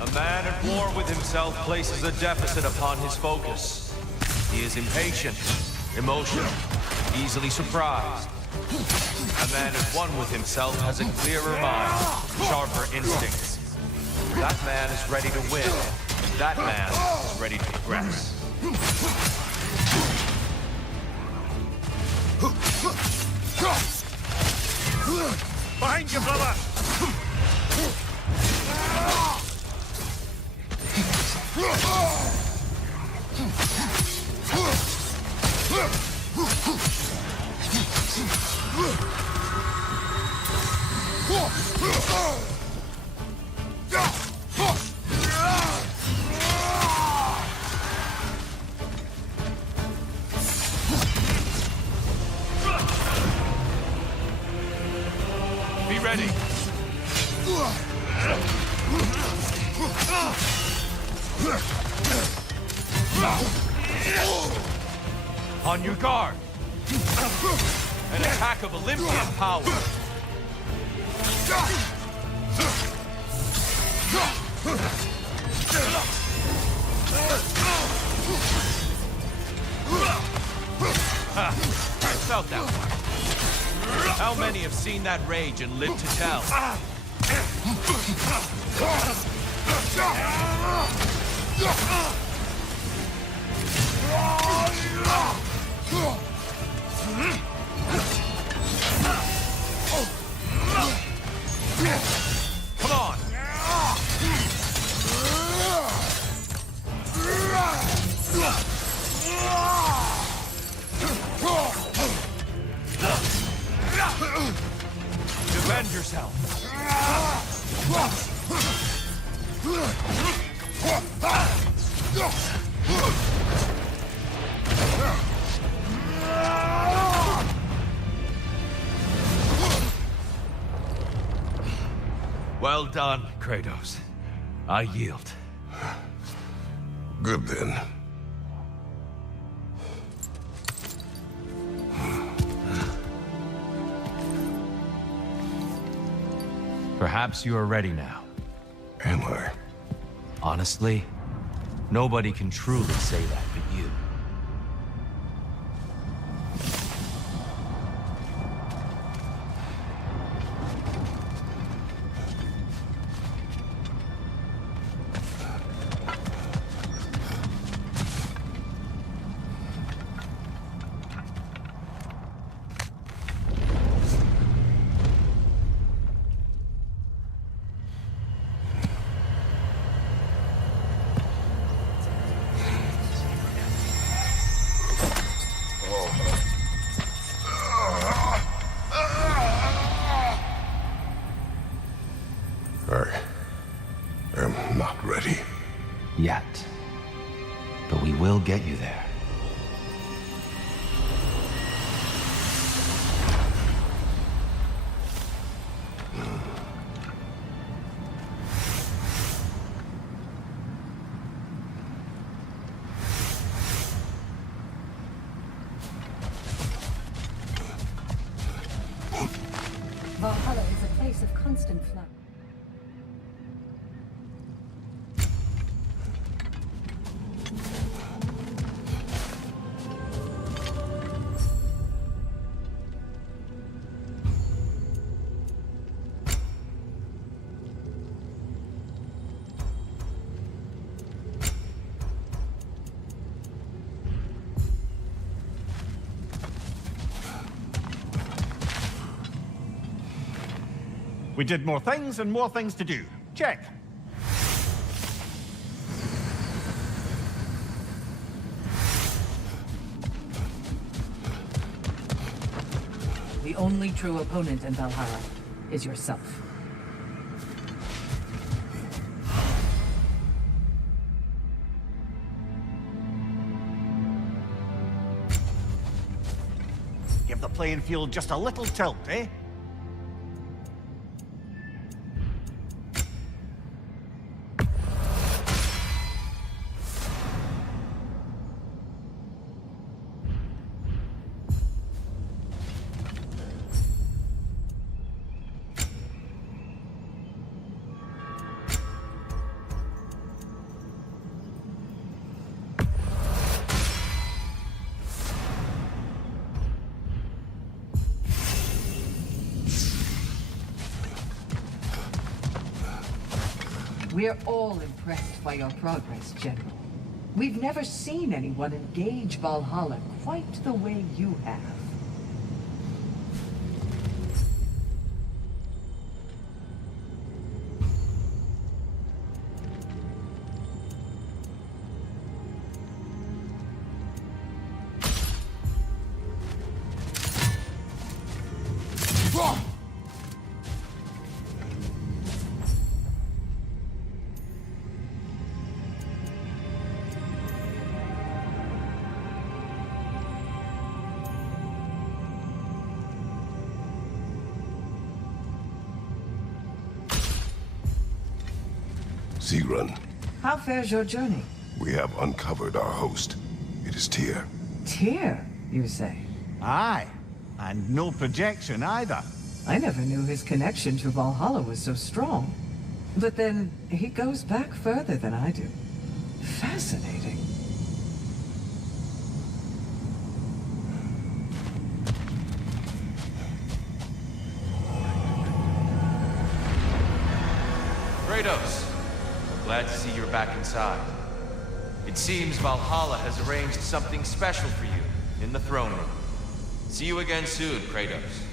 A man at war with himself places a deficit upon his focus. He is impatient, emotional, easily surprised. A man at one with himself has a clearer mind, sharper instincts. That man is ready to win. That man is ready to progress. Behind you, brother! Be ready. On your guard. An attack of Olympian power. Ha! I felt that one. How many have seen that rage and lived to tell? Come on! Defend yourself! Well done, Kratos. I yield. Good then. Perhaps you are ready now. Am I? Honestly, nobody can truly say that but you. I am not ready. Yet. But we will get you there. Valhalla is a place of constant flux. We did more things and more things to do. Check. only true opponent in Valhalla is yourself. Give the playing field just a little tilt, eh? We're all impressed by your progress, General. We've never seen anyone engage Valhalla quite the way you have. Zirun, How fares your journey? we have uncovered our host. It is Tyr. Tyr, you say? Aye. And no projection either. I never knew his connection to Valhalla was so strong. But then, he goes back further than I do. Fascinating. Kratos, glad to see you're back inside. It seems Valhalla has arranged something special for you in the throne room. See you again soon, Kratos.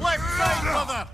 Left side, brother!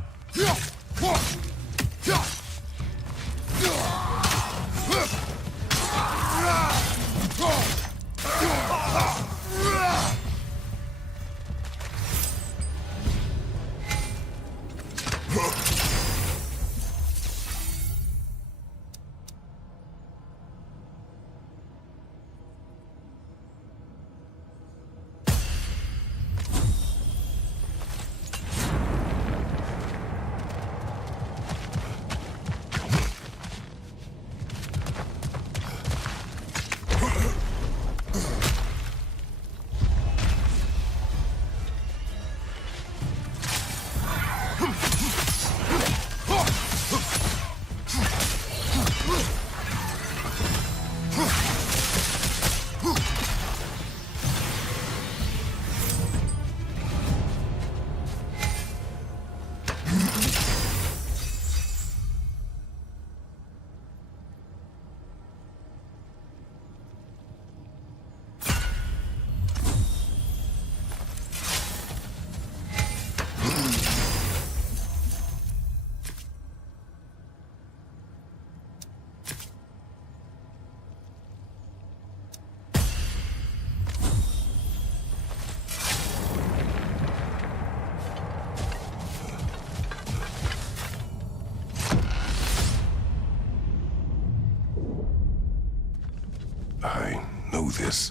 I know this.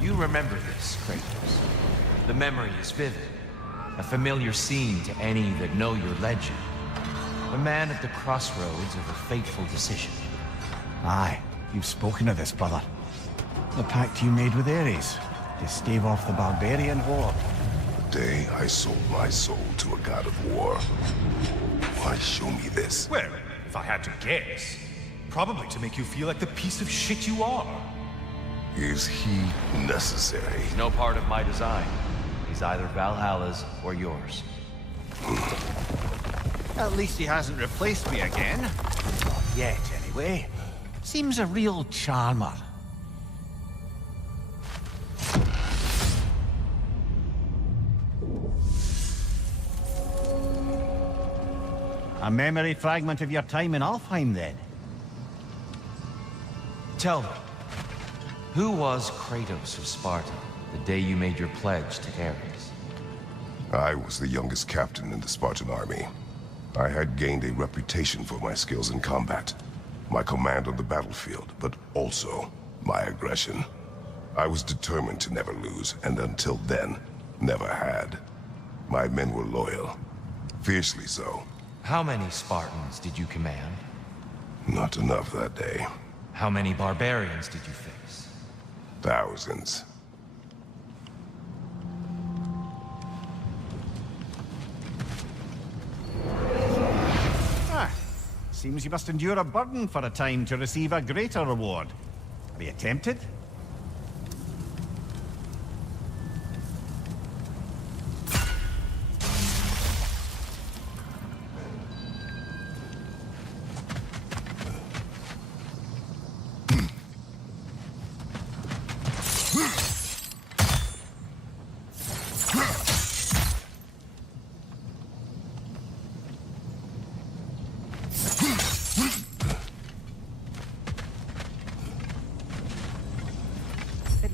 You remember this, Kratos. The memory is vivid. A familiar scene to any that know your legend. A man at the crossroads of a fateful decision. Aye, you've spoken of this, brother. The pact you made with Ares to stave off the barbarian horde. The day I sold my soul to a god of war. Why show me this? Well, if I had to guess, probably to make you feel like the piece of shit you are. Is he necessary? He's no part of my design. He's either Valhalla's or yours. At least he hasn't replaced me again. Not yet, anyway. Seems a real charmer. A memory fragment of your time in Alfheim, then? Tell me, who was Kratos of Sparta the day you made your pledge to Ares? I was the youngest captain in the Spartan army. I had gained a reputation for my skills in combat, my command on the battlefield, but also my aggression. I was determined to never lose, and until then, never had. My men were loyal, fiercely so. How many Spartans did you command? Not enough that day. How many barbarians did you face? Thousands. Seems you must endure a burden for a time to receive a greater reward. Are you tempted?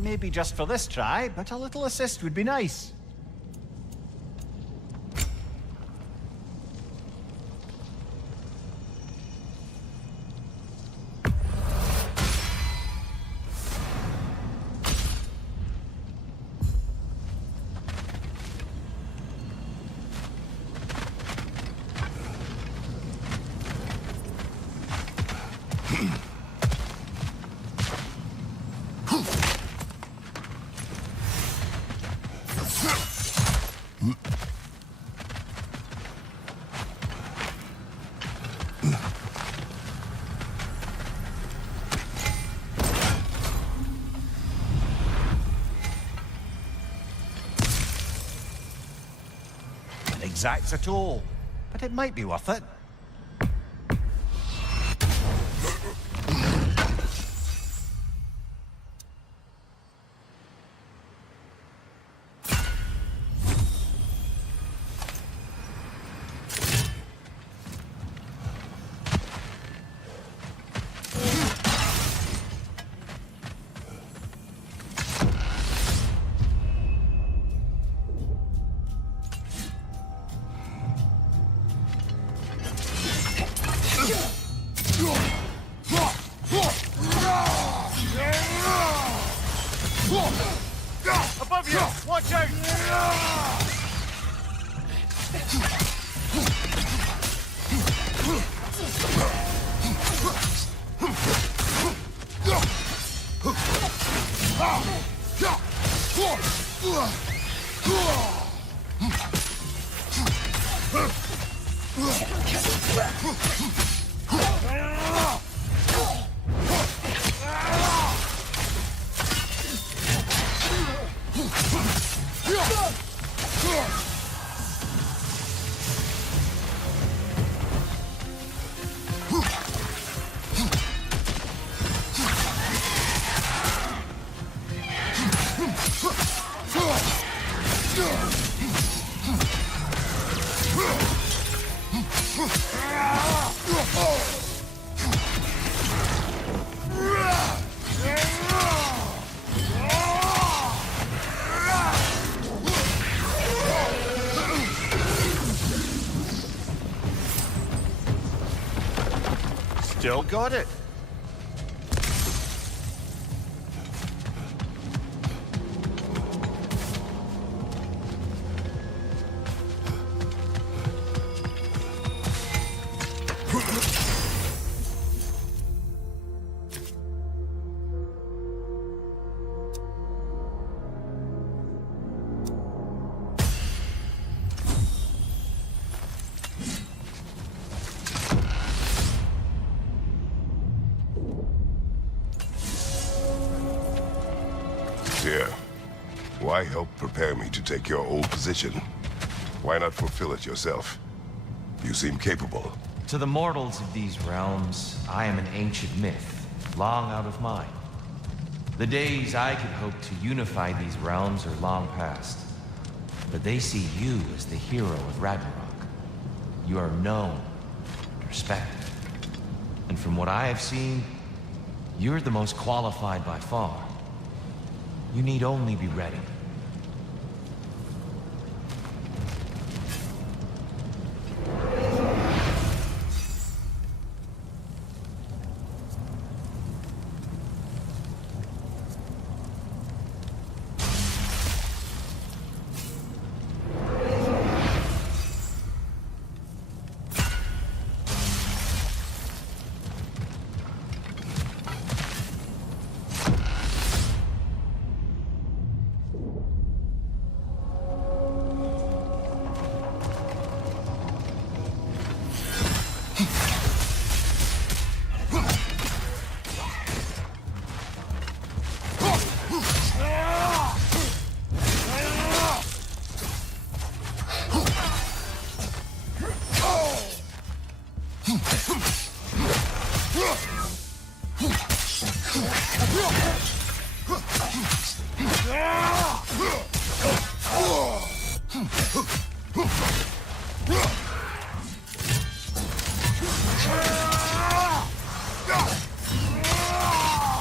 Maybe just for this try, but a little assist would be nice. Exacts a toll, but it might be worth it. Above you! Watch out! Still got it. Here, why help prepare me to take your old position? Why not fulfill it yourself? You seem capable. To the mortals of these realms, I am an ancient myth, long out of mind. The days I could hope to unify these realms are long past. But they see you as the hero of Ragnarok. You are known respect. And from what I have seen, you're the most qualified by far. You need only be ready.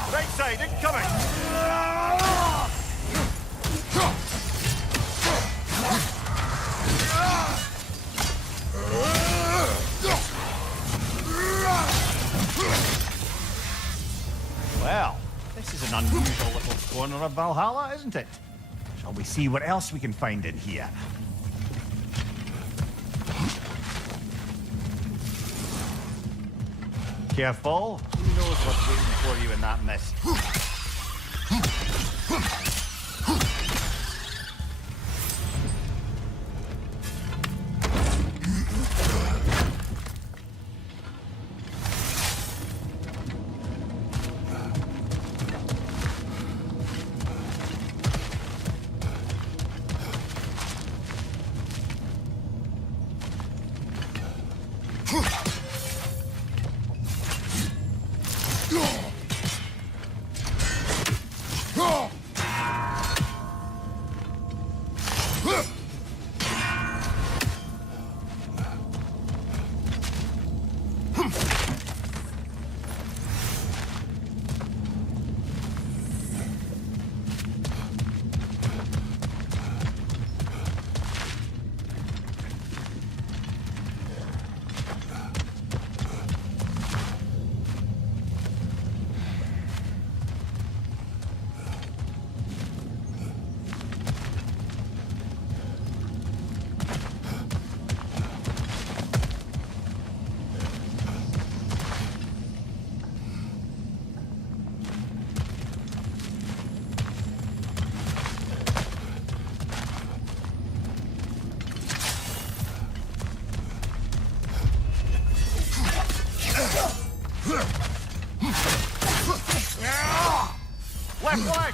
Right side, incoming! Well, this is an unusual little corner of Valhalla, isn't it? Shall we see what else we can find in here? Careful. Who knows what's waiting for you in that mist? Left leg!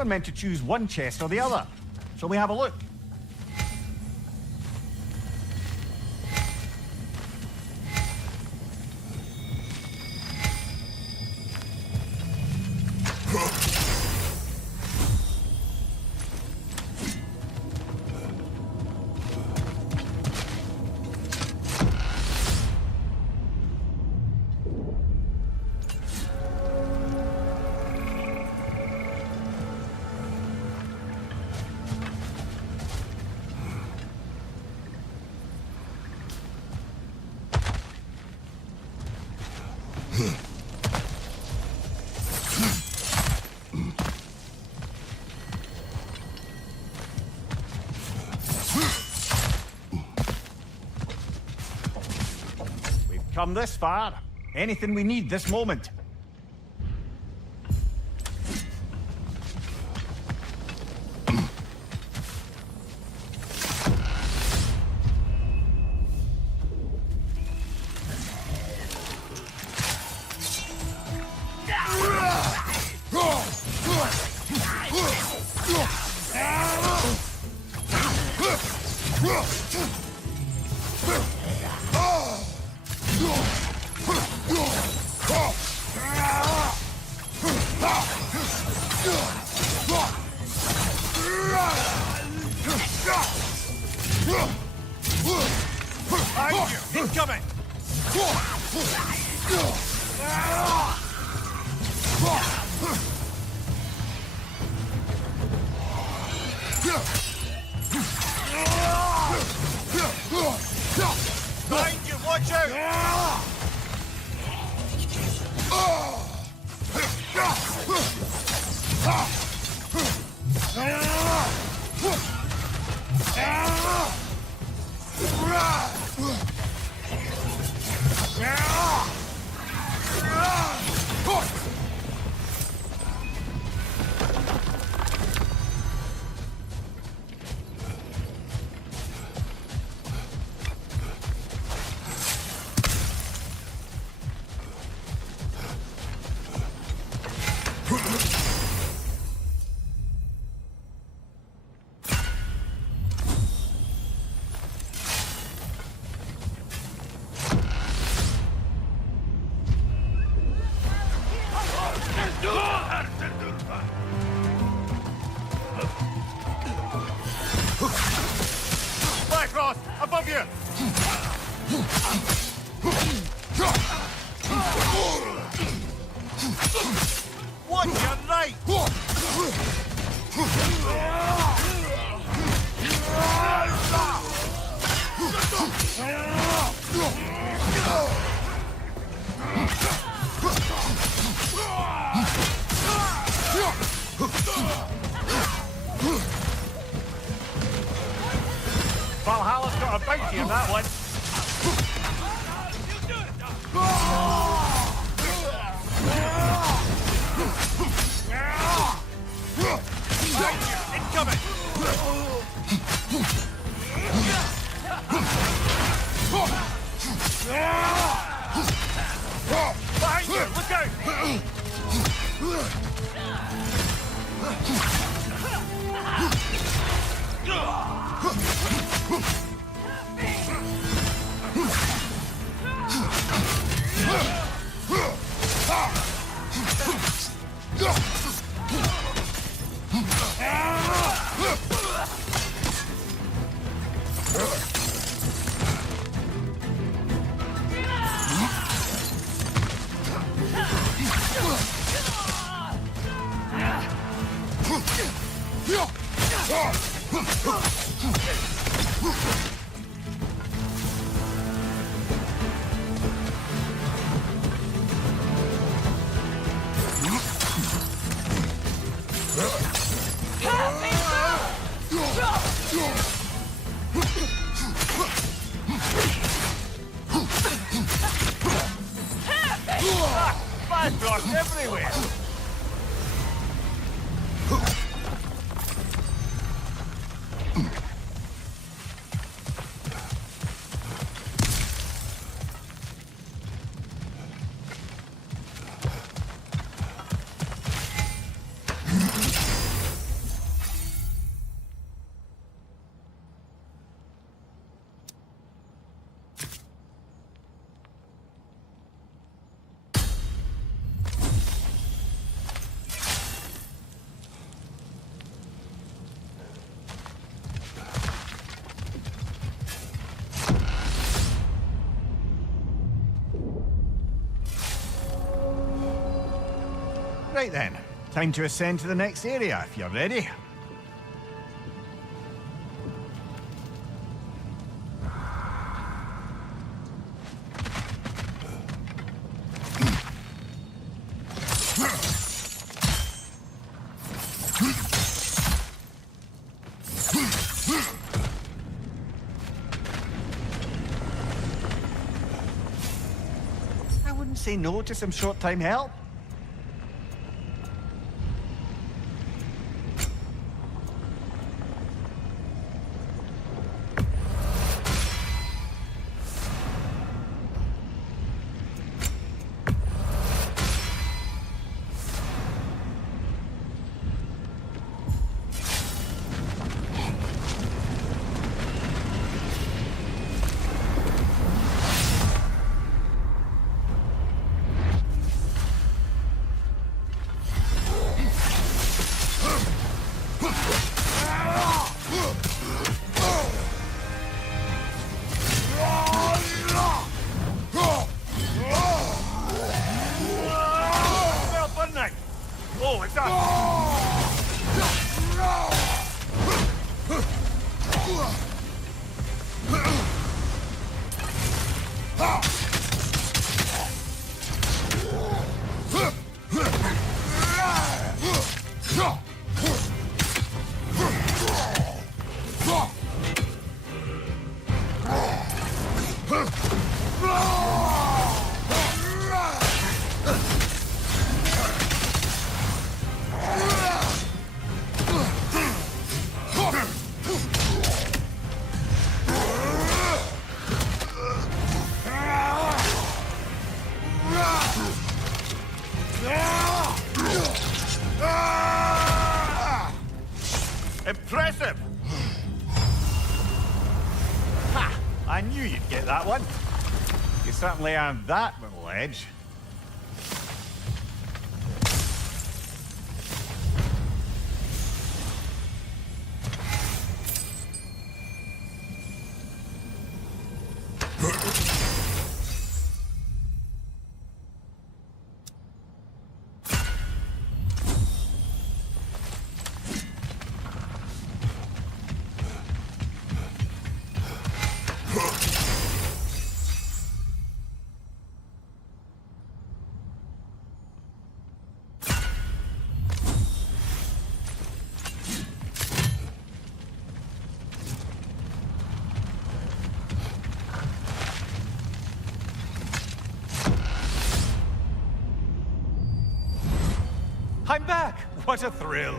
we're meant to choose one chest or the other. Shall we have a look? We've come this far. Anything we need this moment. Incoming! Behind you, watch out! Blackroth, above you! Watch your right! Valhalla's got a bounty on that one. Incoming! Behind you! Look out! Five blocks everywhere! Right then, time to ascend to the next area if you're ready. I wouldn't say no to some short-time help. Oh, it's impressive! Ha! I knew you'd get that one. You certainly earned that little edge. I'm back! What a thrill!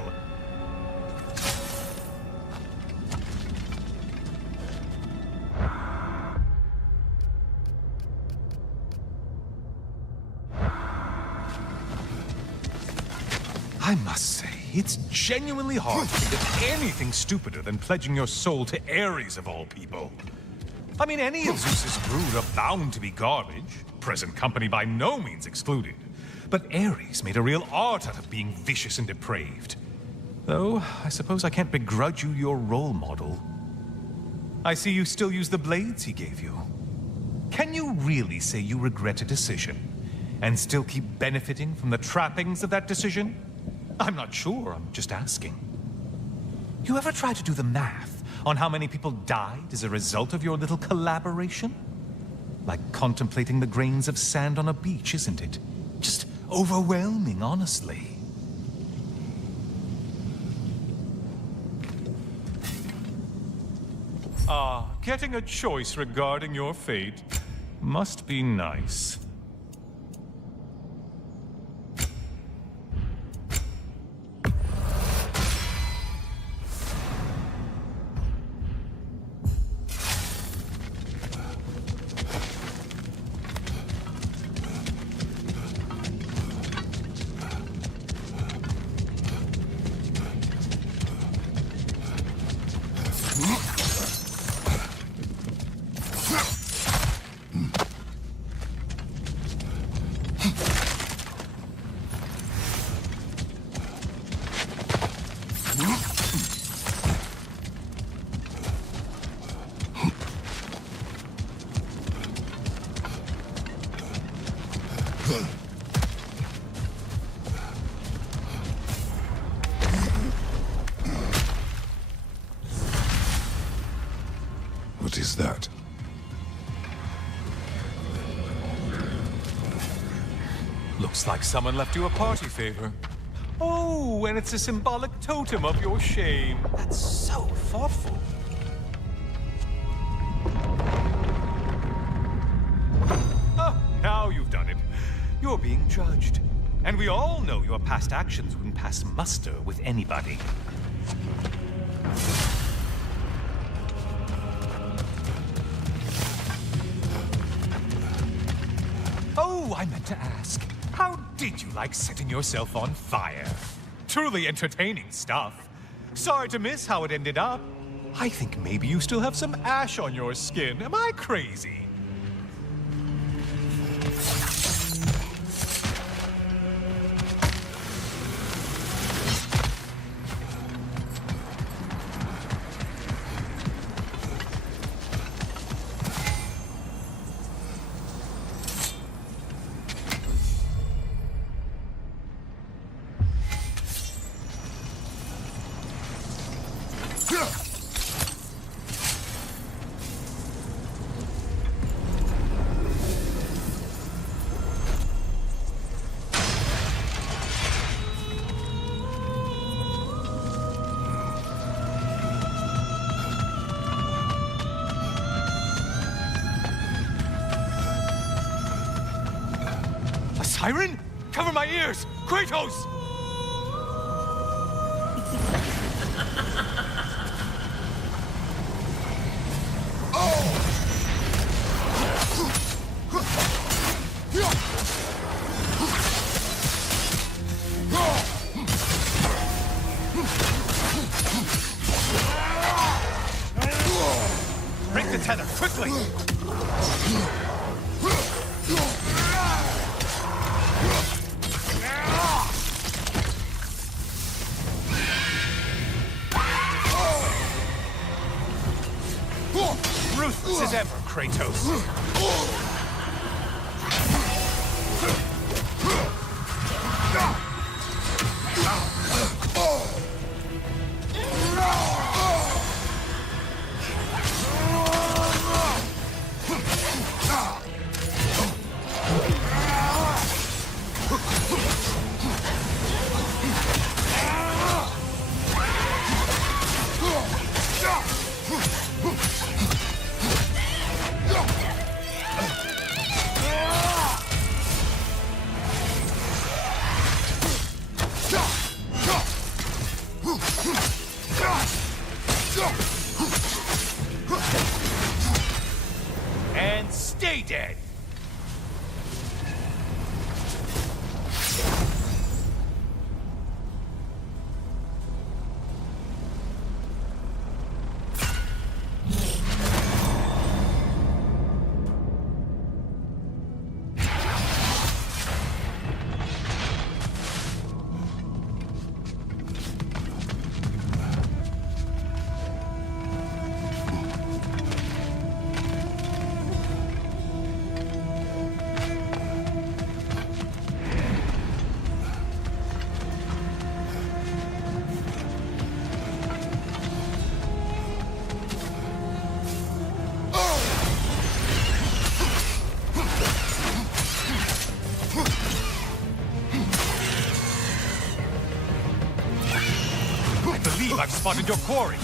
I must say, it's genuinely hard to think of anything stupider than pledging your soul to Ares of all people. I mean, any of Zeus's brood are bound to be garbage, present company by no means excluded. But Ares made a real art out of being vicious and depraved. Though, I suppose I can't begrudge you your role model. I see you still use the blades he gave you. Can you really say you regret a decision, and still keep benefiting from the trappings of that decision? I'm not sure, I'm just asking. You ever try to do the math on how many people died as a result of your little collaboration? Like contemplating the grains of sand on a beach, isn't it? Just overwhelming, honestly. Getting a choice regarding your fate must be nice. What is that? Looks like someone left you a party favor. Oh, and it's a symbolic totem of your shame. That's so thoughtful. Oh, now you've done it. You're being judged. And we all know your past actions wouldn't pass muster with anybody. Oh, I meant to ask. How did you like setting yourself on fire? Truly entertaining stuff. Sorry to miss how it ended up. I think maybe you still have some ash on your skin. Am I crazy? A siren? Cover my ears! Kratos! Break the tether, quickly! Ruthless as ever, Kratos. And stay dead! I've spotted your quarry.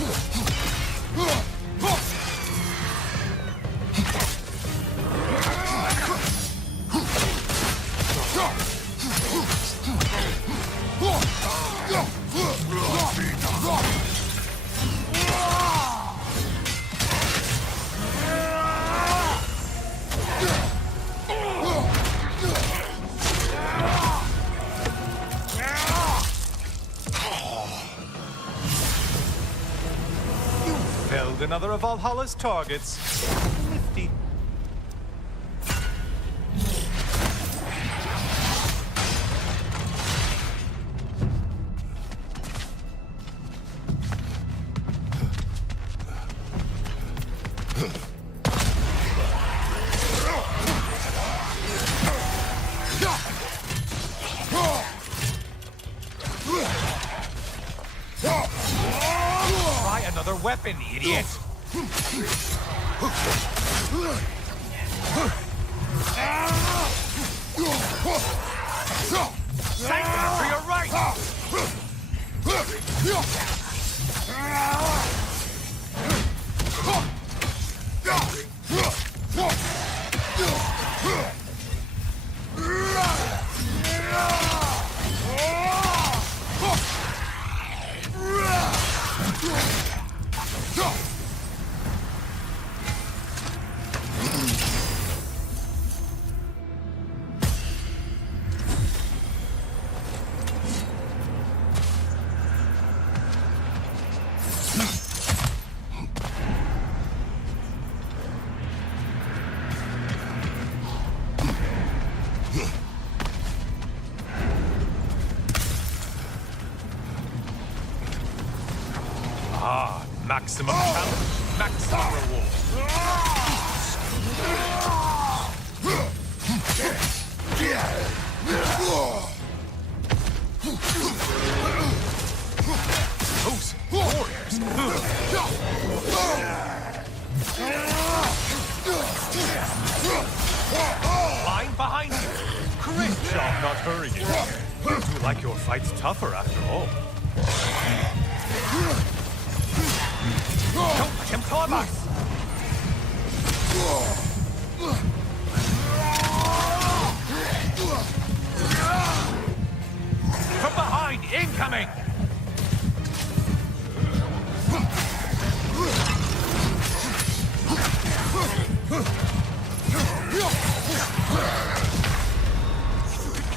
Felled another of Valhalla's targets. Nifty. Try another weapon, idiot! Save them for your right! Maximum challenge, maximum reward. Those warriors! Line behind you! Great job not hurrying. You do like your fights tougher after all. Don't let him climb us! From behind, incoming!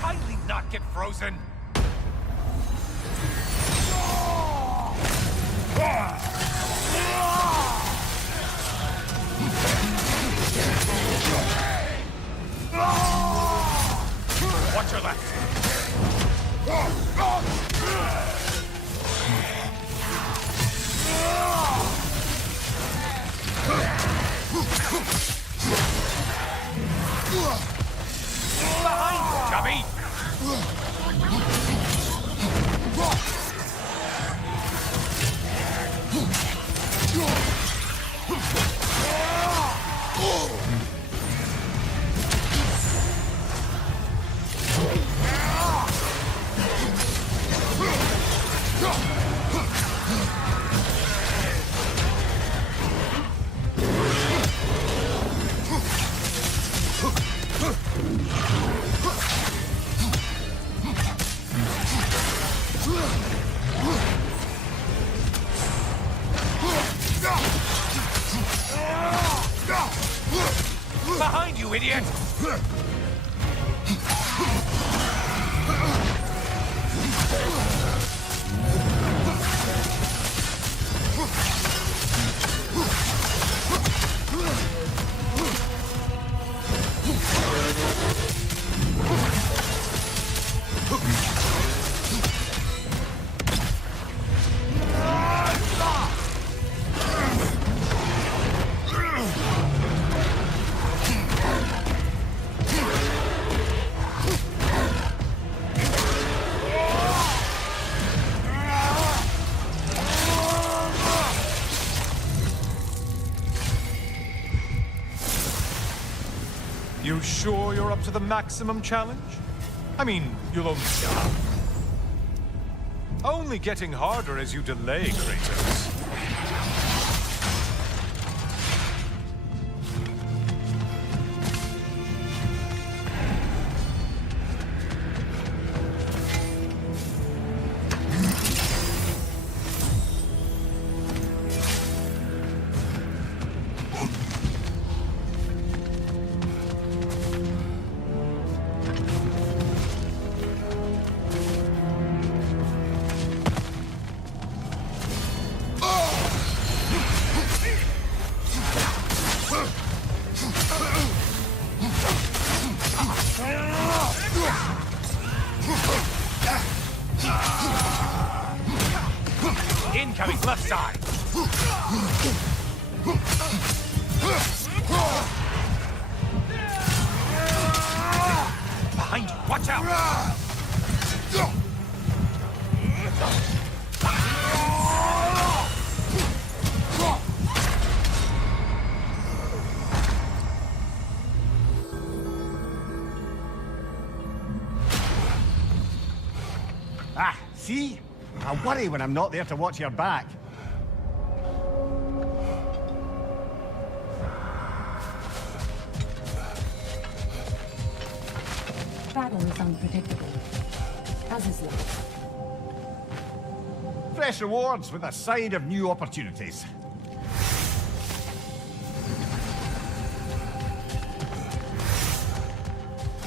Kindly not get frozen! Watch your left! Behind you, chubby! Behind you, idiot! You sure you're up to the maximum challenge? I mean, you'll only die. Only getting harder as you delay, Kratos. Incoming left side! Behind you, watch out! see? I worry when I'm not there to watch your back. Battle is unpredictable, as is life. Fresh rewards with a side of new opportunities.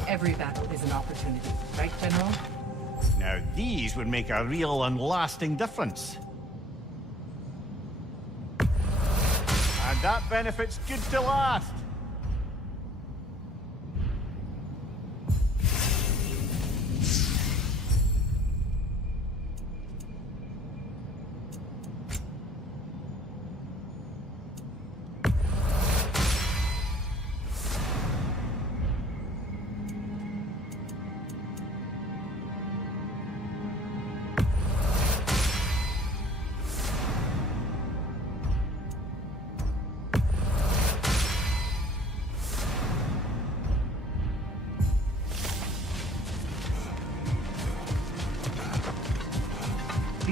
Every battle is an opportunity, right, General? Now these would make a real and lasting difference. And that benefit's good to last.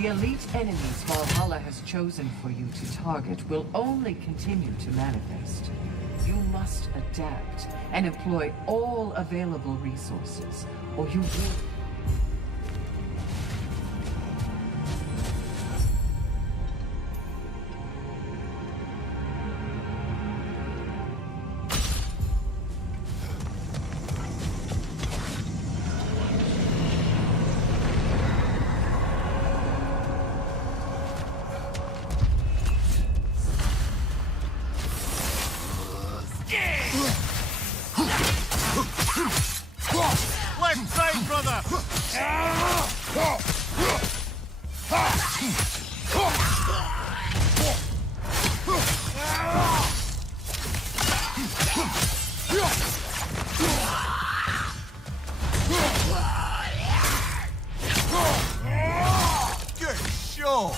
The elite enemies Valhalla has chosen for you to target will only continue to manifest. You must adapt and employ all available resources, or you will... Left side, brother! Good show!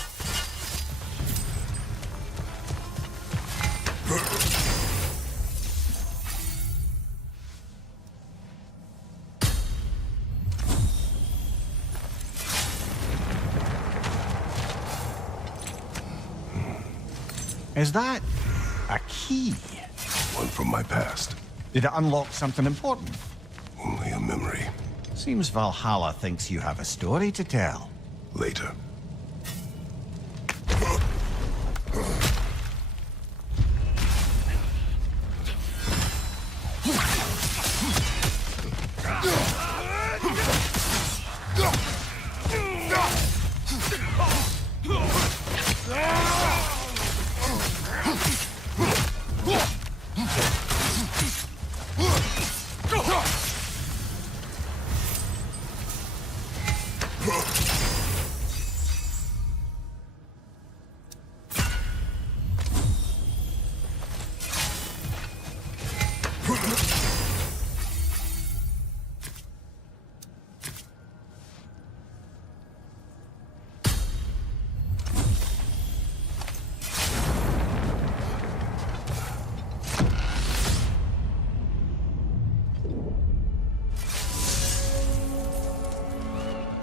Is that a key? One from my past. Did it unlock something important? Only a memory. Seems Valhalla thinks you have a story to tell. Later.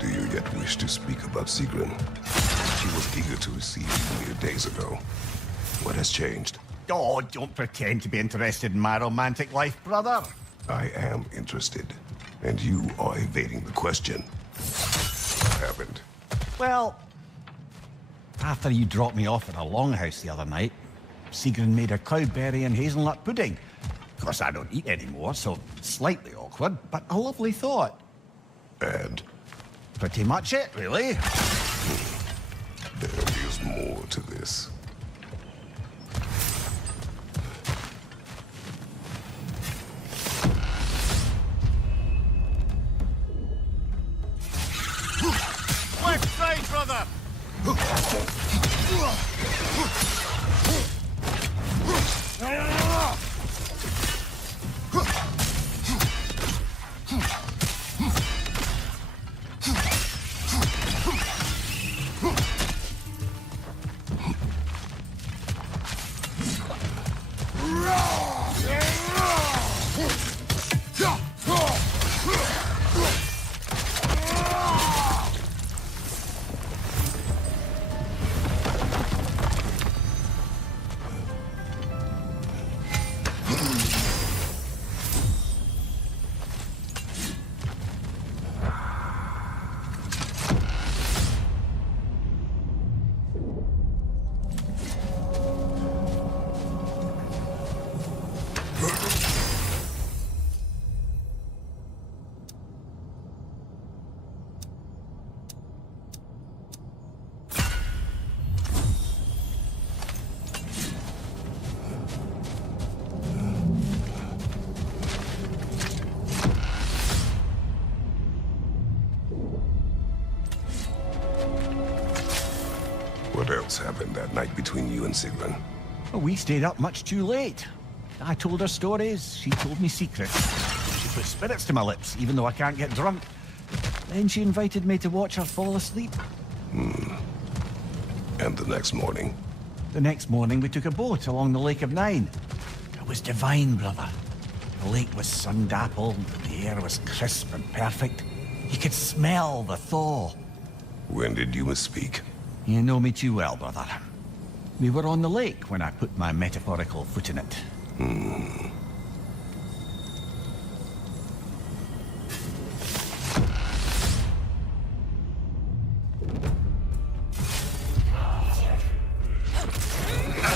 Do you yet wish to speak about Sigrun? She was eager to receive you mere days ago. What has changed? Oh, don't pretend to be interested in my romantic life, brother. I am interested, and you are evading the question. What happened? Well, after you dropped me off at a longhouse the other night, Sigrun made a cloudberry and hazelnut pudding. Of course, I don't eat anymore, so slightly awkward, but a lovely thought. And Pretty much it, really. there is more to this. Left side, brother! that night between you and Sigrun? Well, we stayed up much too late. I told her stories, she told me secrets. She put spirits to my lips, even though I can't get drunk. Then she invited me to watch her fall asleep. And the next morning? The next morning we took a boat along the Lake of Nine. It was divine, brother. The lake was sun-dappled, the air was crisp and perfect. You could smell the thaw. When did you misspeak? You know me too well, brother. We were on the lake when I put my metaphorical foot in it.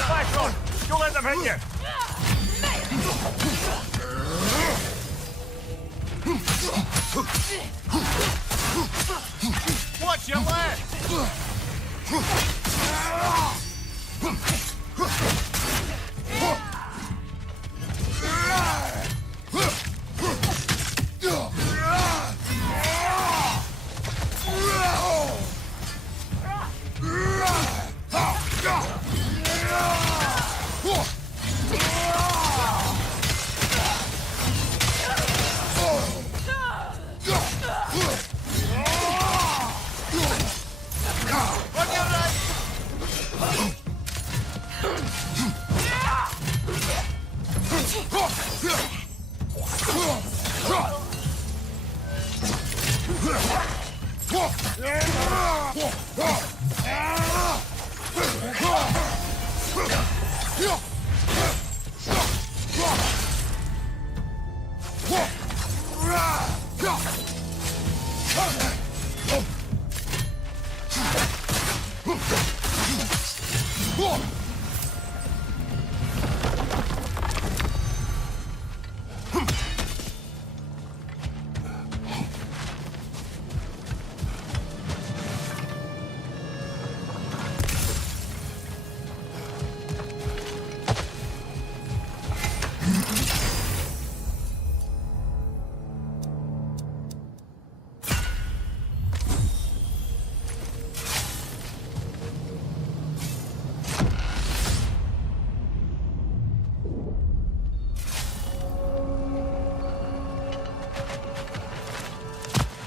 Back on! Don't let them hit you! Watch your left!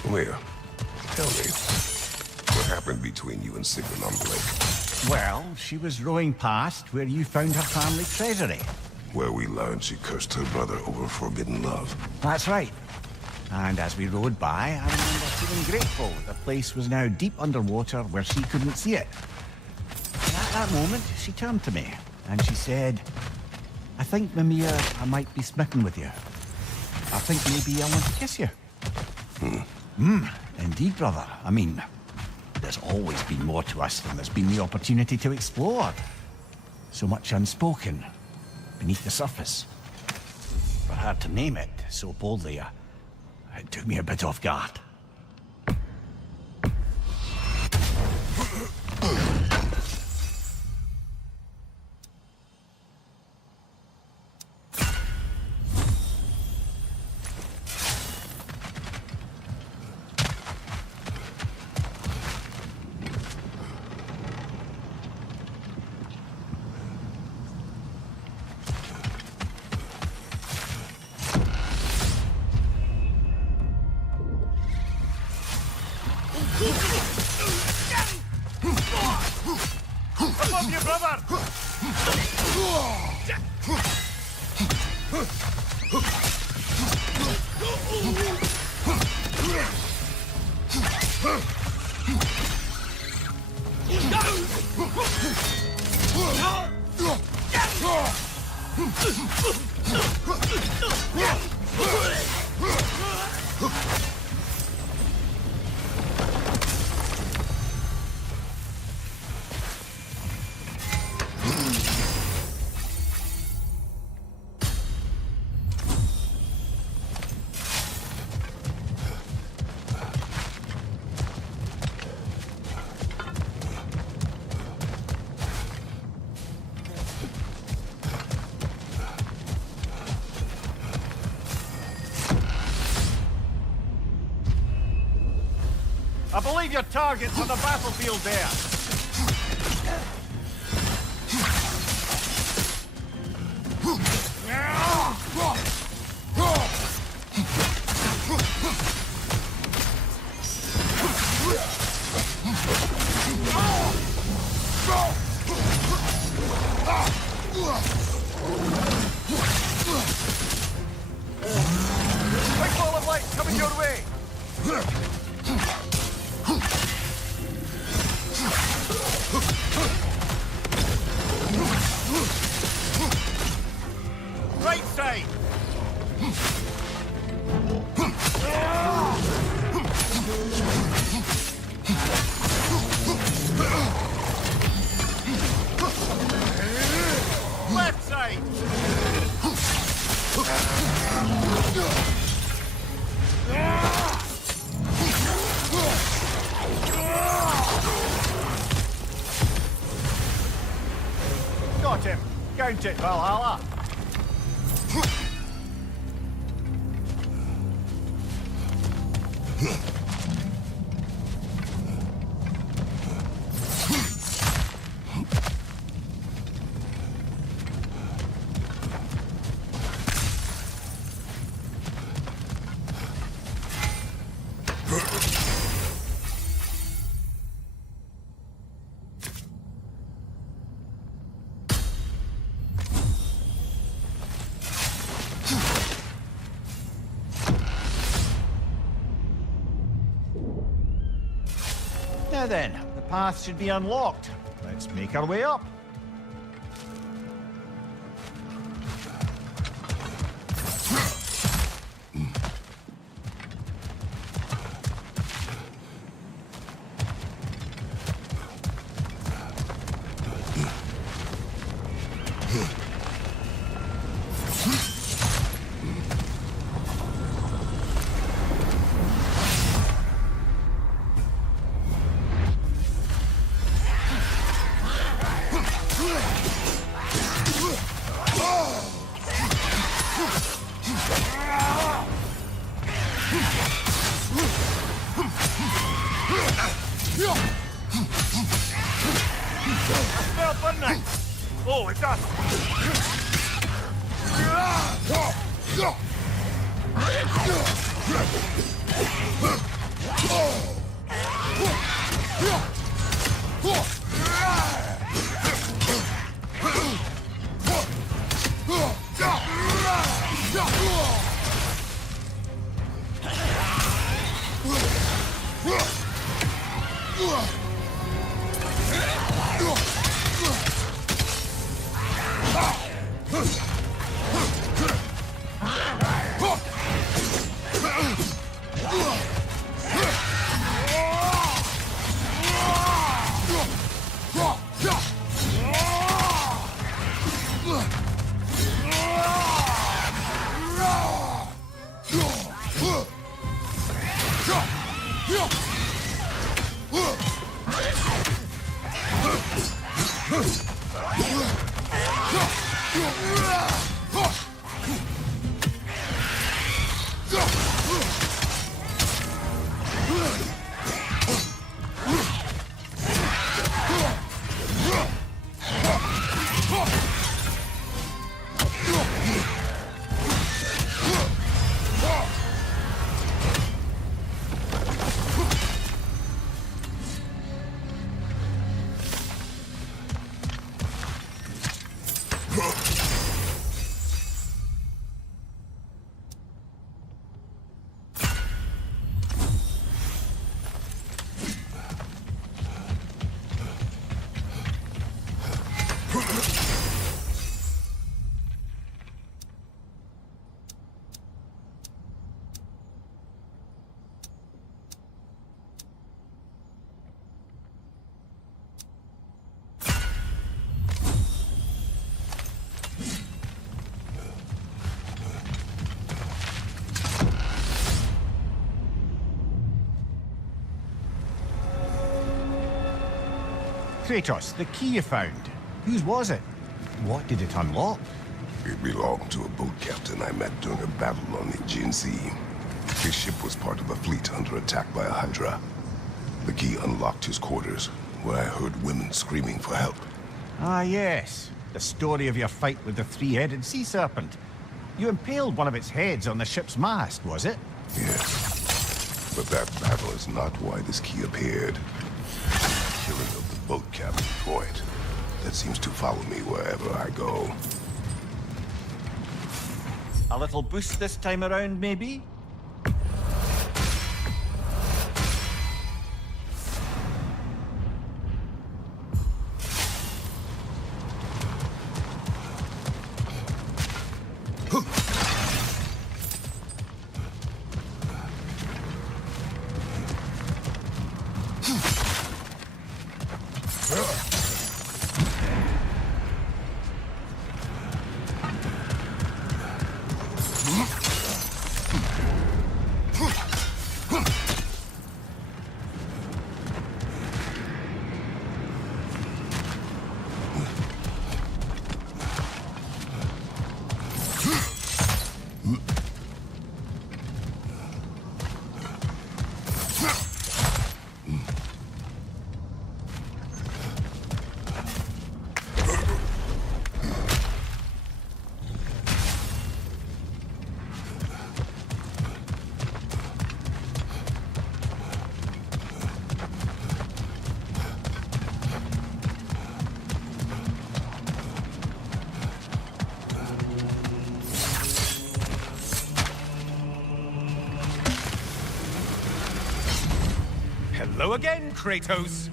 Leah, tell me, what happened between you and Sigrun on the lake? Well, she was rowing past where you found her family treasury. Where we learned she cursed her brother over forbidden love. That's right. And as we rowed by, I remember feeling grateful that the place was now deep underwater where she couldn't see it. And at that moment, she turned to me and she said, I think, Mimir, I might be smitten with you. I think maybe I want to kiss you. Indeed, brother. I mean, there's always been more to us than there's been the opportunity to explore. So much unspoken, beneath the surface. For her to name it so boldly, it took me a bit off guard. Above you, brother! I believe your target's on the battlefield there. Coming your way! Right side! Left side! Got him! Count it, Valhalla! Now then, the path should be unlocked. Let's make our way up. Smell for night. Oh, it does. Kratos, the key you found. Whose was it? What did it unlock? It belonged to a boat captain I met during a battle on the Aegean Sea. His ship was part of a fleet under attack by a Hydra. The key unlocked his quarters, where I heard women screaming for help. Ah, yes. The story of your fight with the three-headed sea serpent. You impaled one of its heads on the ship's mast, was it? Yes. But that battle is not why this key appeared. Killing of the boat captain point. That seems to follow me wherever I go. A little boost this time around, maybe? Hello again, Kratos.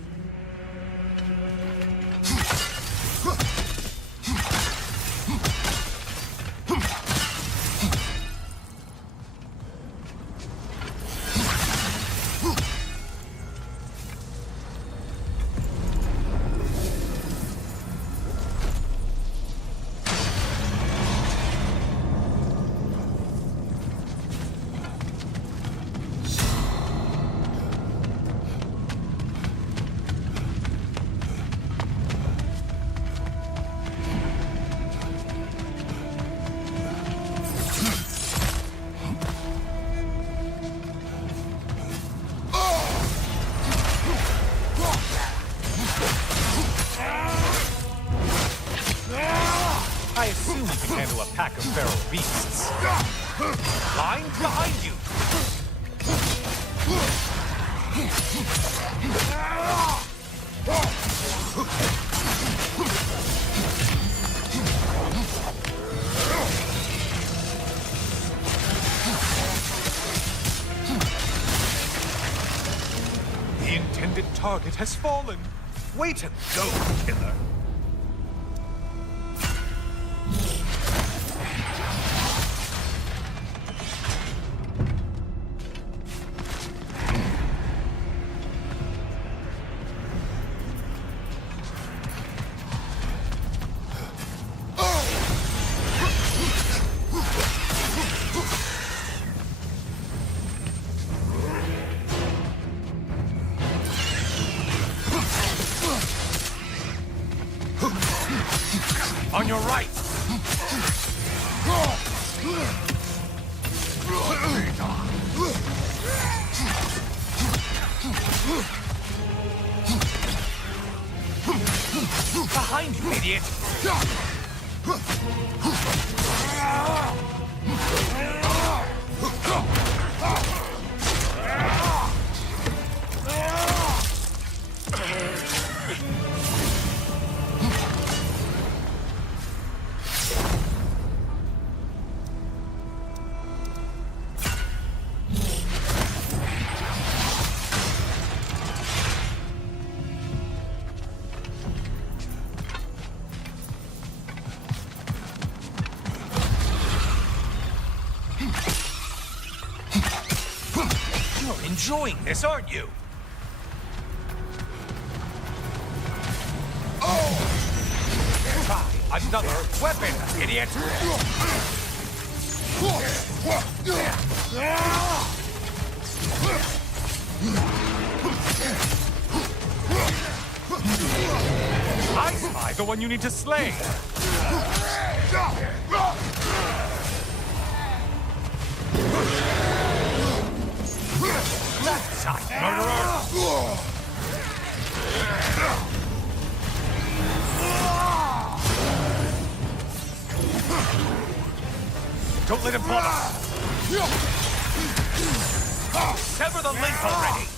I assume you can handle a pack of feral beasts. Line behind you! The intended target has fallen. Way to go, killer. On your right! Behind you, idiot! You're enjoying this, aren't you? Try another weapon, idiot! I spy the one you need to slay! Left side, murderer! Don't let him pull up! Sever the link already!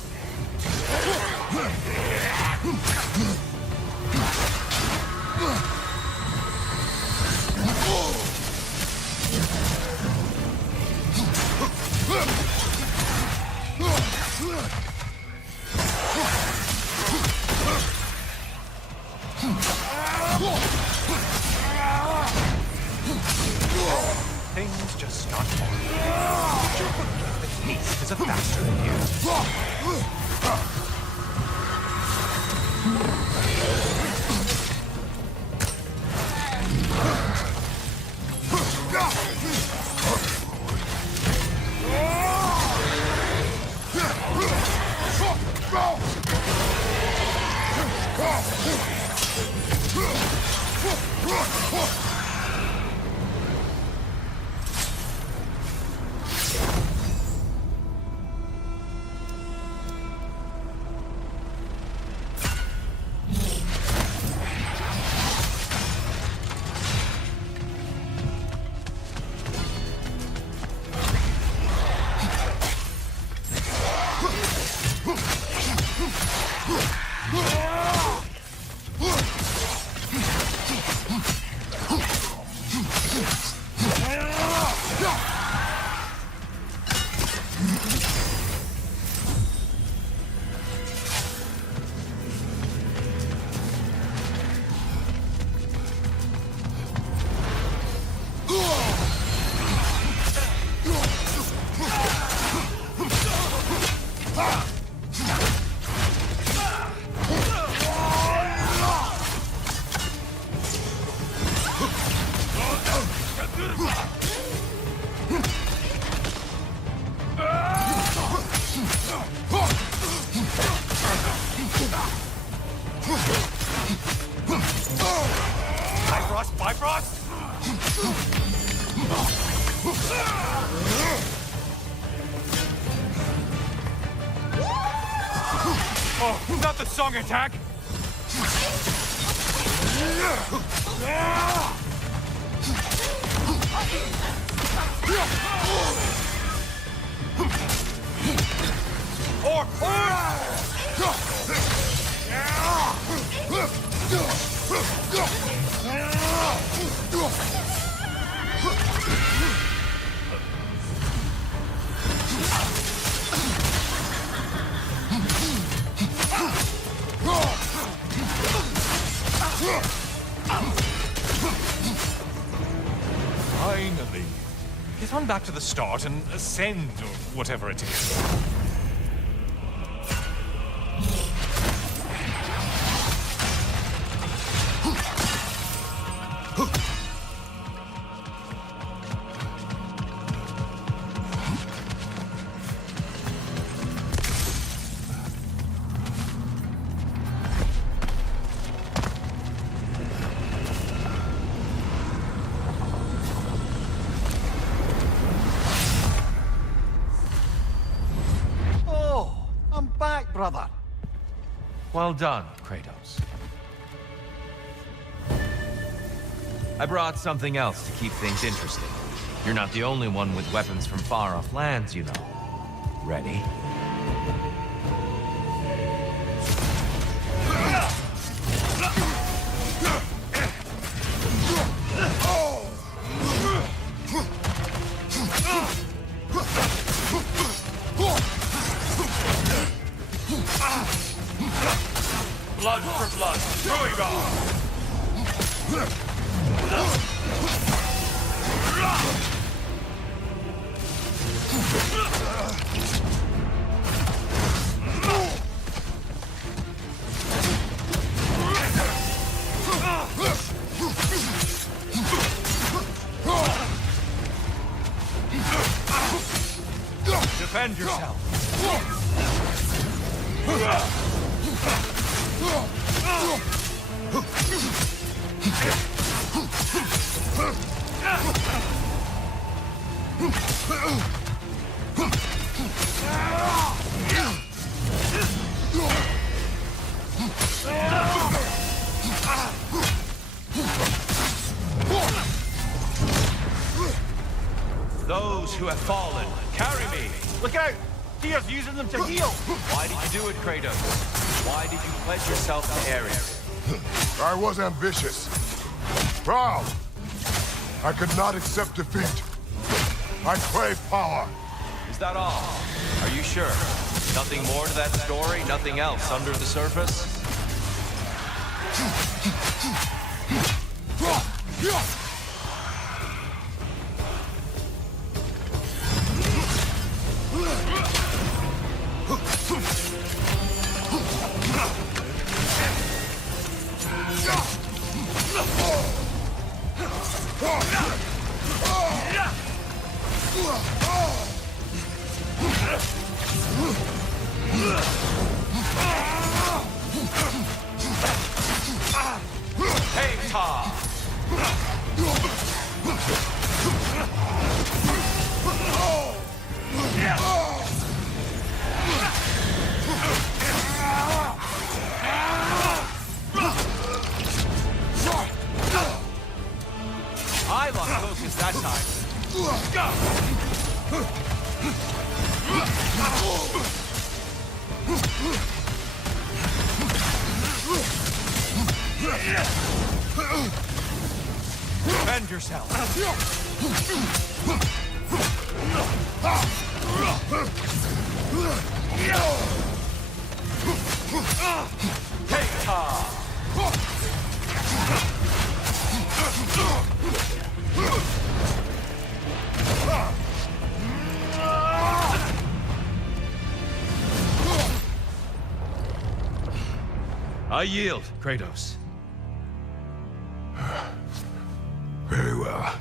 things just start falling. But you'll forget that haste is a factor in here. Oh, not the song attack! Finally. Get on back to the start and ascend, or whatever it is. Brother. Well done, Kratos. I brought something else to keep things interesting. You're not the only one with weapons from far-off lands, you know. Ready? Blood for blood, defend yourself. Those who have fallen, carry me! Look out! Tyr's using them to heal! Why did you do it, Kratos? Why did you pledge yourself to Ares? I was ambitious. Proud. I could not accept defeat. I crave power. Is that all? Are you sure? Nothing more to that story? Nothing else under the surface? Hey, Tom! I lost focus that time. Defend yourself. Take Tom! I yield, Kratos. Very well.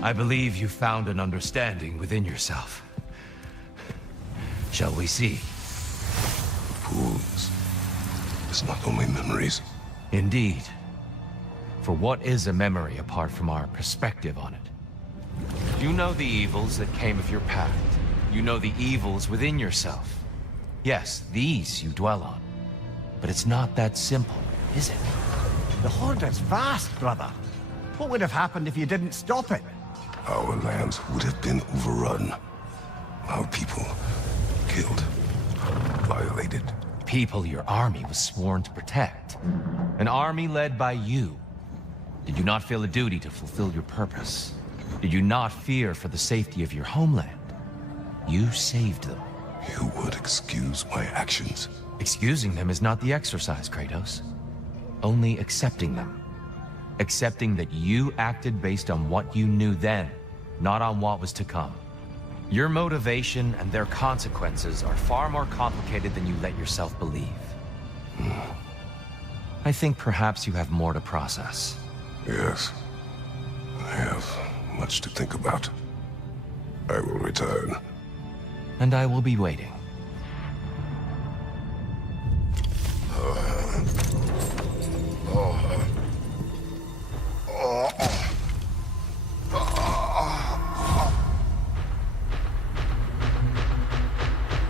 I believe you found an understanding within yourself. Shall we see? Fools. It's not only memories. Indeed. For what is a memory apart from our perspective on it? You know the evils that came of your path. You know the evils within yourself. Yes, these you dwell on. But it's not that simple, is it? The Horde is vast, brother. What would have happened if you didn't stop it? Our lands would have been overrun. Our people killed, violated. People your army was sworn to protect. An army led by you. Did you not feel a duty to fulfill your purpose? Did you not fear for the safety of your homeland? You saved them. You would excuse my actions. Excusing them is not the exercise, Kratos. Only accepting them. Accepting that you acted based on what you knew then, not on what was to come. Your motivation and their consequences are far more complicated than you let yourself believe. I think perhaps you have more to process. Yes. I have much to think about. I will return. And I will be waiting.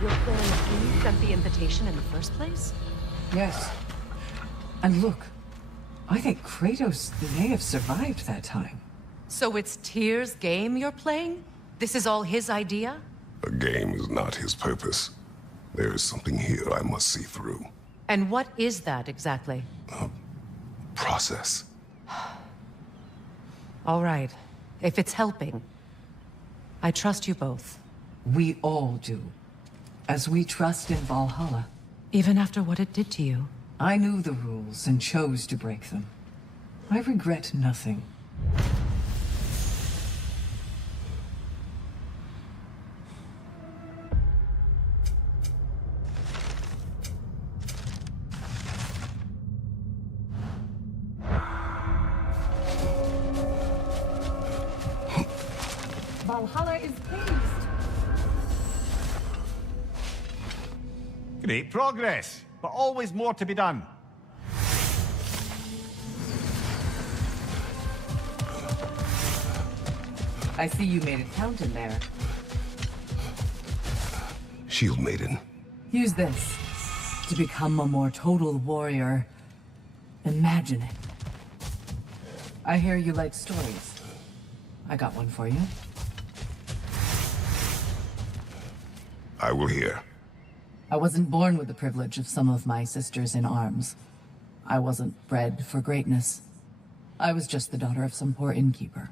You sent the invitation in the first place? Yes. And look, I think Kratos may have survived that time. So it's Tyr's game you're playing? This is all his idea? A game is not his purpose. There is something here I must see through. And what is that exactly? Process. All right. If it's helping, I trust you both. We all do. As we trust in Valhalla. Even after what it did to you. I knew the rules and chose to break them. I regret nothing. Valhalla is pleased. Great progress, but always more to be done. I see you made a count in there. Shield Maiden. Use this to become a more total warrior. Imagine it. I hear you like stories. I got one for you. I will hear. I wasn't born with the privilege of some of my sisters in arms. I wasn't bred for greatness. I was just the daughter of some poor innkeeper.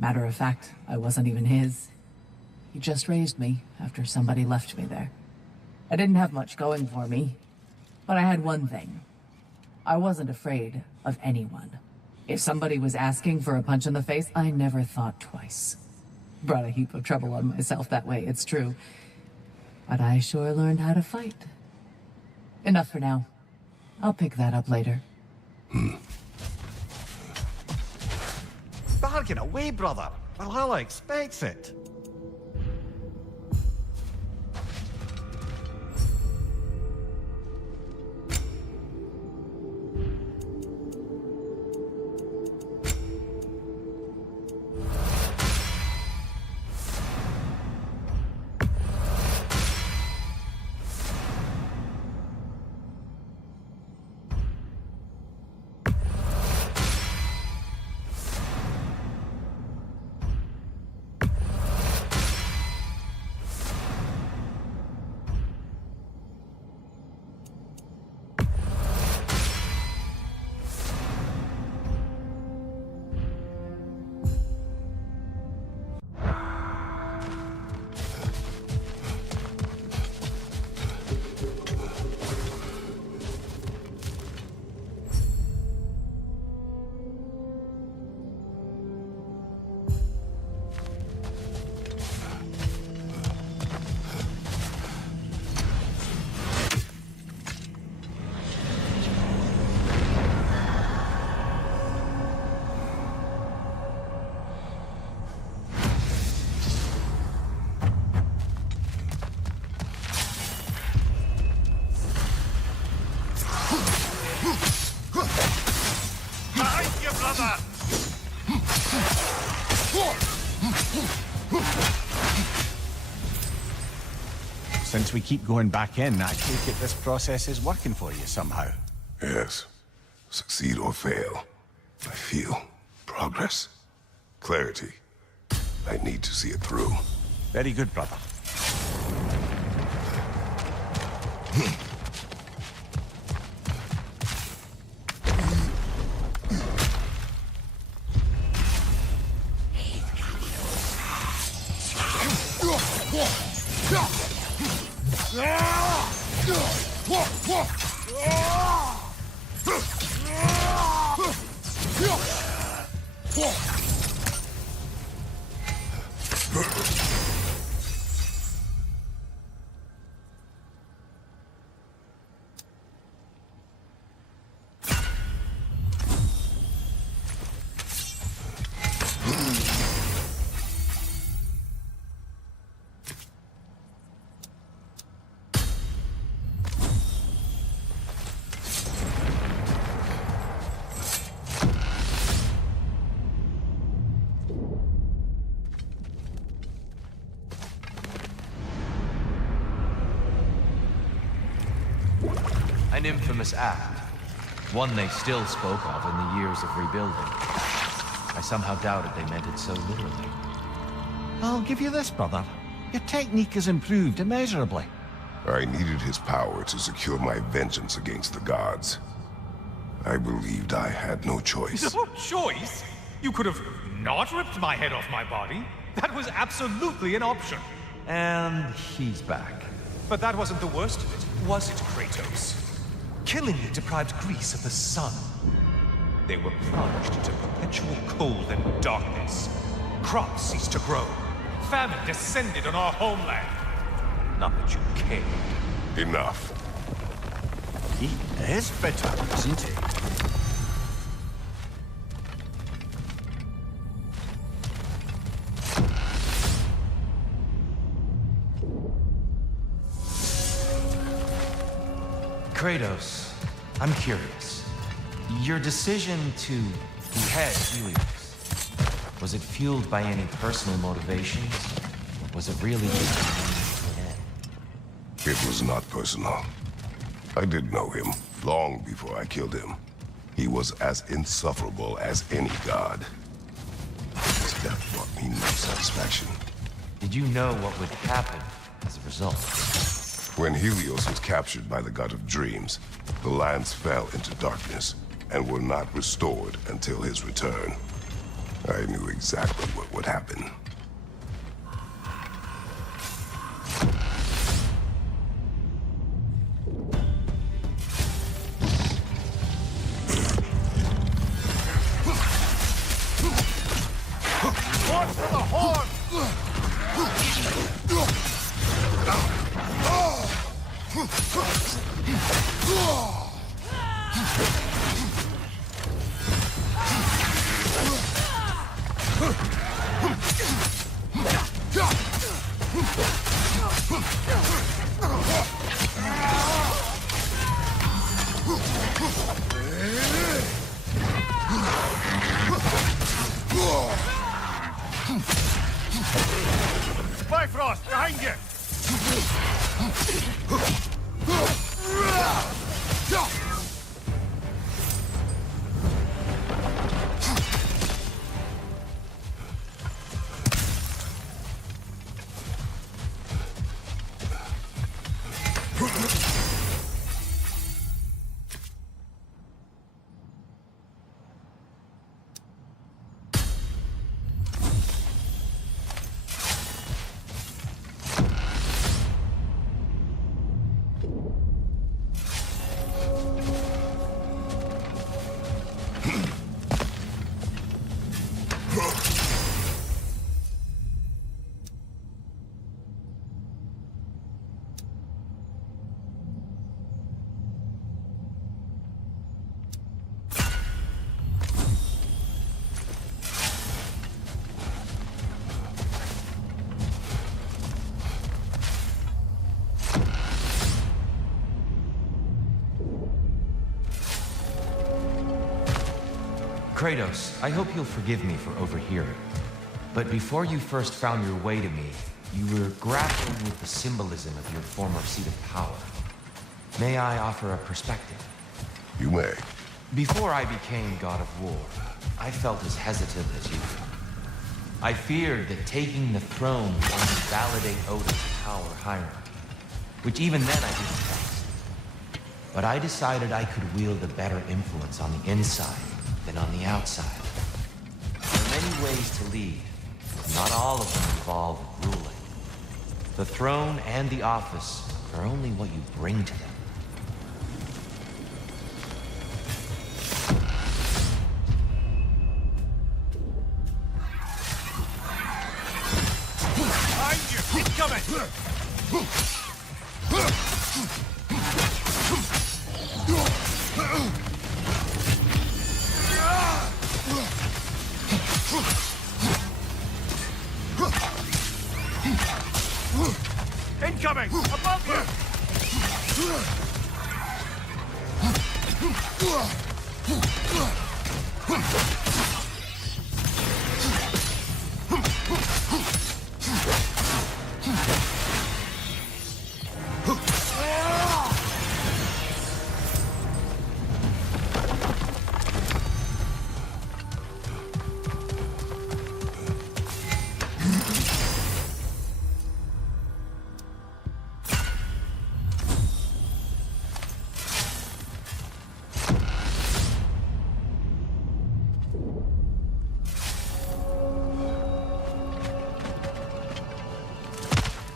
Matter of fact, I wasn't even his. He just raised me after somebody left me there. I didn't have much going for me, but I had one thing. I wasn't afraid of anyone. If somebody was asking for a punch in the face, I never thought twice. Brought a heap of trouble on myself that way, it's true. But I sure learned how to fight. Enough for now. I'll pick that up later. Bargain away, brother. Valhalla expects it. Since we keep going back in, I take it this process is working for you somehow. Yes. Succeed or fail. I feel progress. Clarity. I need to see it through. Very good, brother. An infamous act. One they still spoke of in the years of rebuilding. I somehow doubted they meant it so literally. I'll give you this, brother. Your technique has improved immeasurably. I needed his power to secure my vengeance against the gods. I believed I had no choice. No choice? You could have not ripped my head off my body. That was absolutely an option. And he's back. But that wasn't the worst of it, was it, Kratos? Killing you deprived Greece of the sun. They were plunged into perpetual cold and darkness. Crops ceased to grow. Famine descended on our homeland. Not that you cared. Enough. He is bitter, isn't he? Kratos, I'm curious. Your decision to behead Helios, was it fueled by any personal motivations? Or was it really just a means to an end? It was not personal. I did know him, long before I killed him. He was as insufferable as any god. His death brought me no satisfaction. Did you know what would happen as a result? When Helios was captured by the god of dreams, the lands fell into darkness and were not restored until his return. I knew exactly what would happen. Bifrost, behind you! Kratos, I hope you'll forgive me for overhearing. But before you first found your way to me, you were grappling with the symbolism of your former seat of power. May I offer a perspective? You may. Before I became God of War, I felt as hesitant as you. I feared that taking the throne would only validate Odin's power hierarchy, which even then I didn't trust. But I decided I could wield a better influence on the inside than on the outside. There are many ways to lead. Not all of them involve ruling. The throne and the office are only what you bring to them. Behind you! He's coming! Incoming! Above you!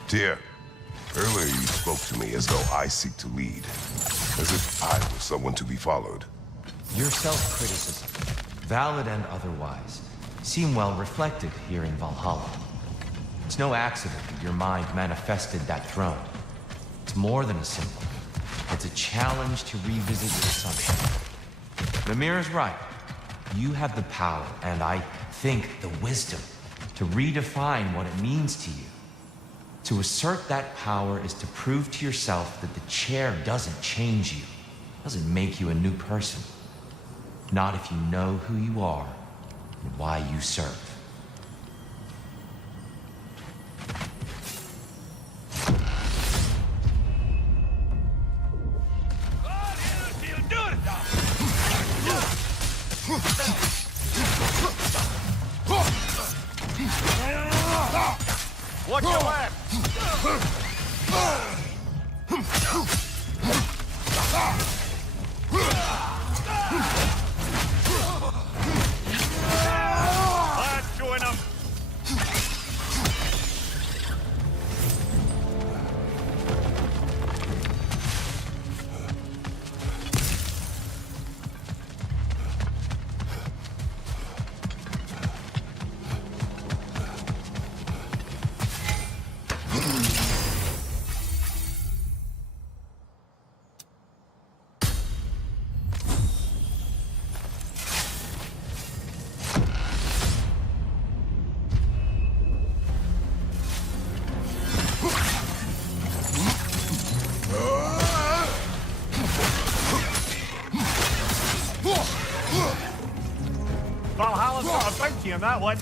Tyr, earlier you spoke to me as though I seek to lead. As if I were someone to be followed. Your self-criticism, valid and otherwise, seem well reflected here in Valhalla. It's no accident that your mind manifested that throne. It's more than a symbol. It's a challenge to revisit your assumptions. Mimir is right. You have the power, and I think the wisdom, to redefine what it means to you. To assert that power is to prove to yourself that the chair doesn't change you, doesn't make you a new person. Not if you know who you are and why you serve. Watch your left! Let's Valhalla's got a bounty on that one.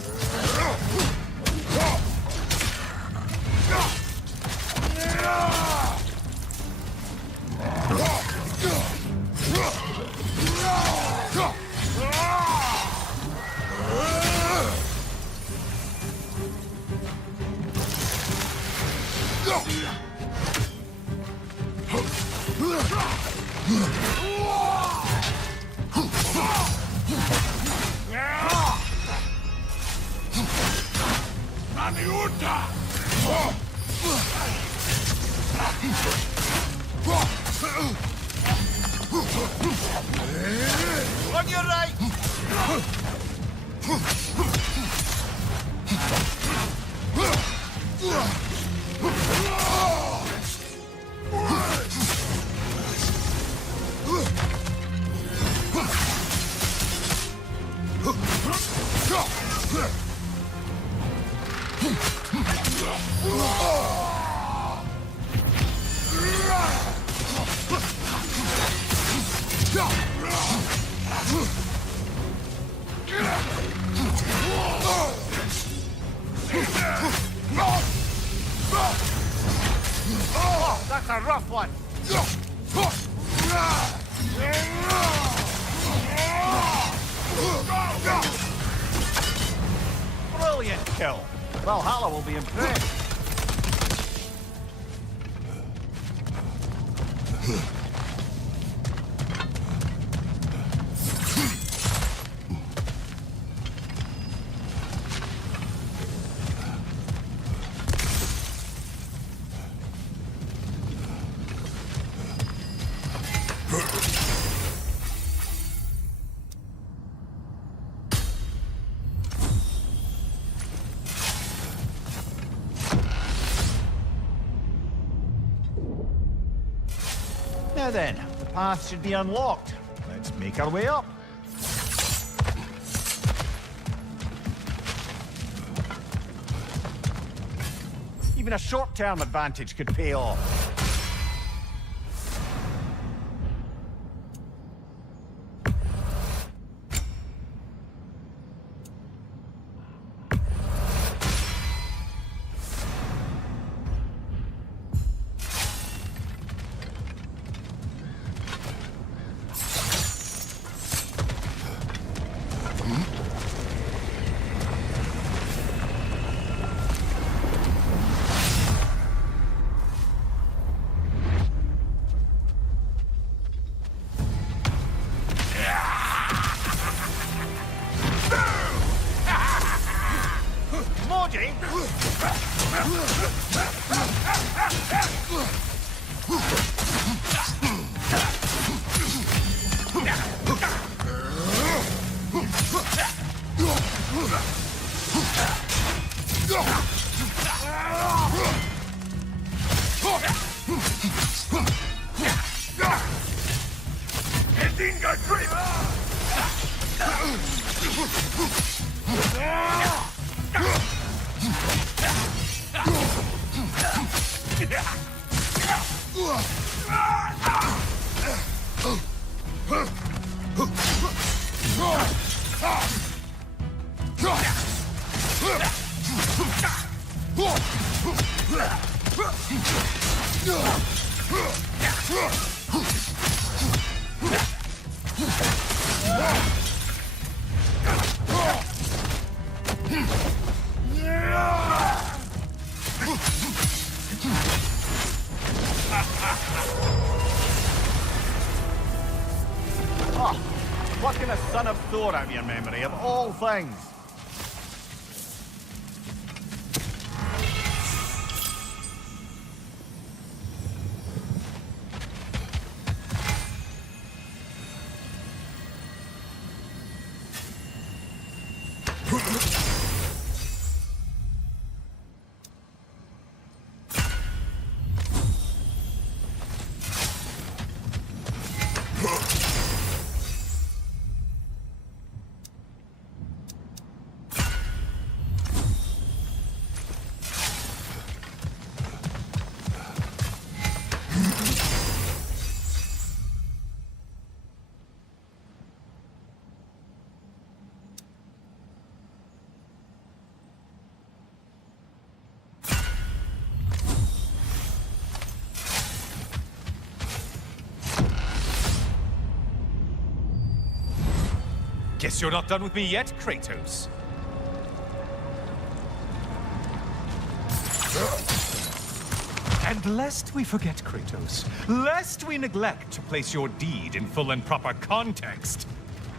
On your right! Oh, that's a rough one. Brilliant kill. Valhalla will be impressed. Now then, the path should be unlocked. Let's make our way up. Even a short-term advantage could pay off. Plucking a son of Thor out of your memory, of all things. Guess you're not done with me yet, Kratos. And lest we forget, Kratos, lest we neglect to place your deed in full and proper context,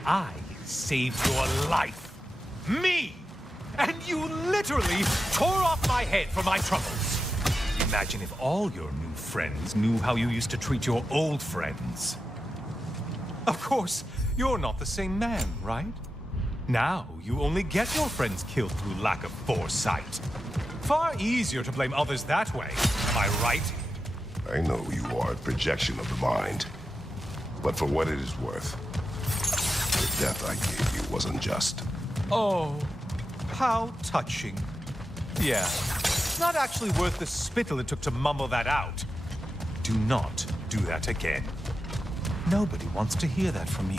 I saved your life. Me! And you literally tore off my head for my troubles. Imagine if all your new friends knew how you used to treat your old friends. Of course, you're not the same man, right? Now, you only get your friends killed through lack of foresight. Far easier to blame others that way, am I right? I know you are a projection of the mind. But for what it is worth, the death I gave you was unjust. Oh, how touching. Yeah, not actually worth the spittle it took to mumble that out. Do not do that again. Nobody wants to hear that from you.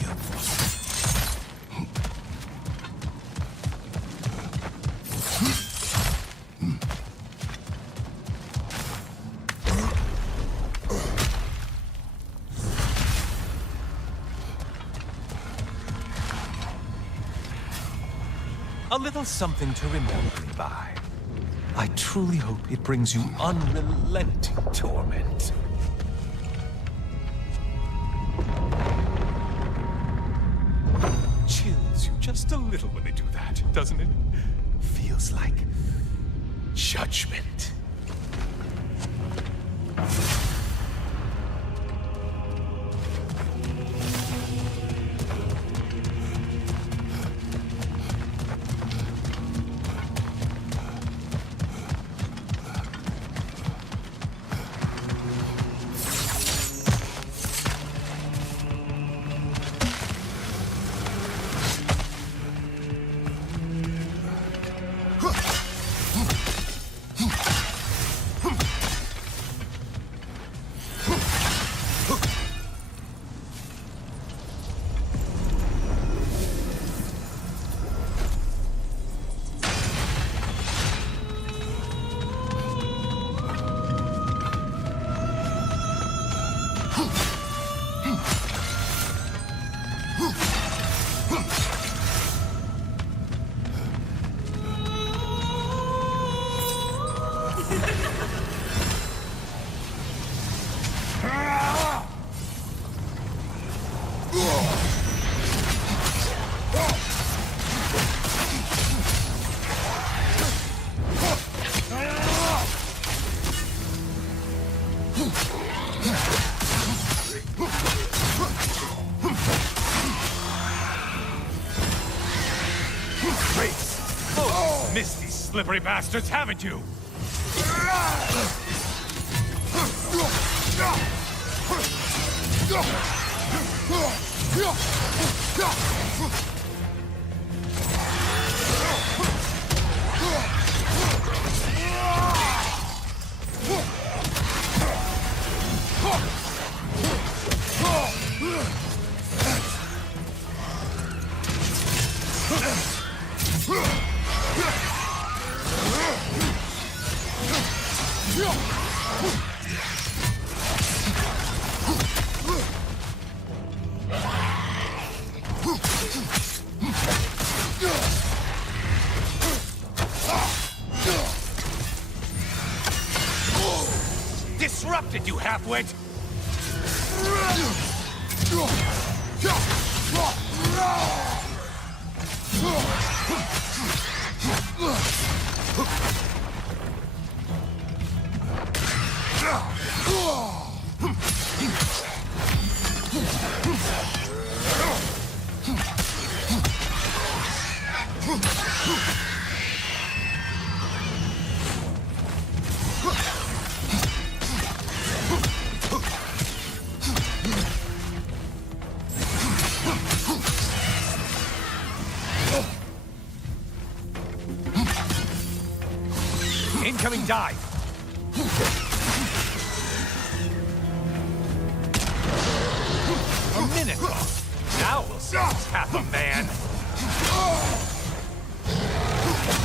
A little something to remember me by. I truly hope it brings you unrelenting torment. Chills you just a little when they do that, doesn't it? Feels like judgment. Missed these slippery bastards, haven't you? Disrupted, you halfwit! Incoming dive! A minute! Now we'll see who's half a man!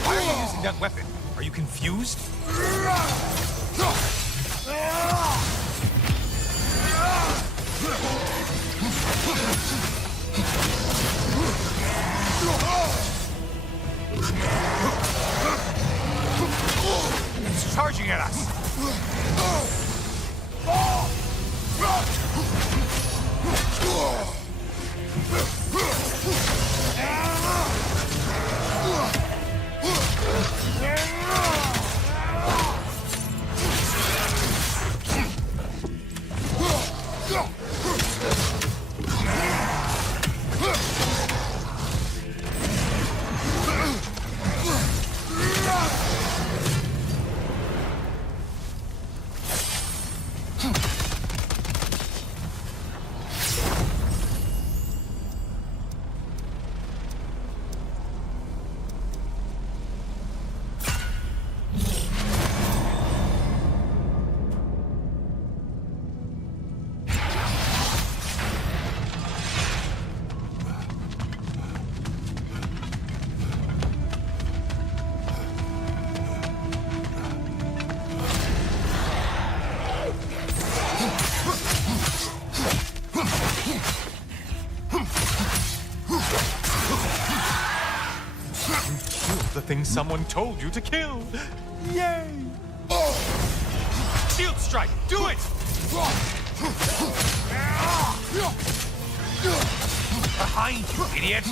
Why are you using that weapon? Are you confused? the thing someone told you to kill. Yay! Shield strike! Do it! Behind you, idiot!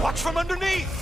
Watch from underneath!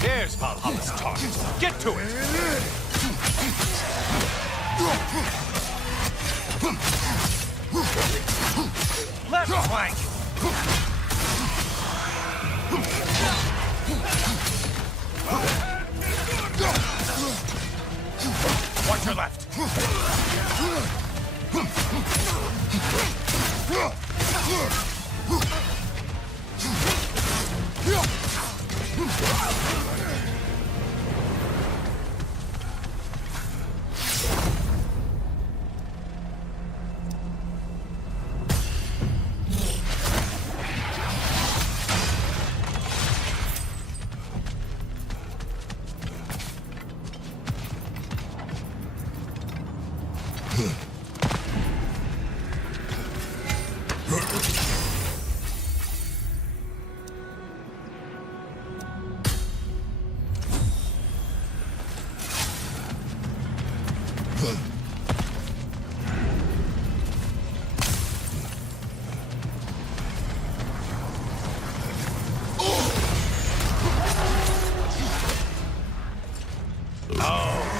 There's Valhalla's target. Get to it! Left flank! Watch your left!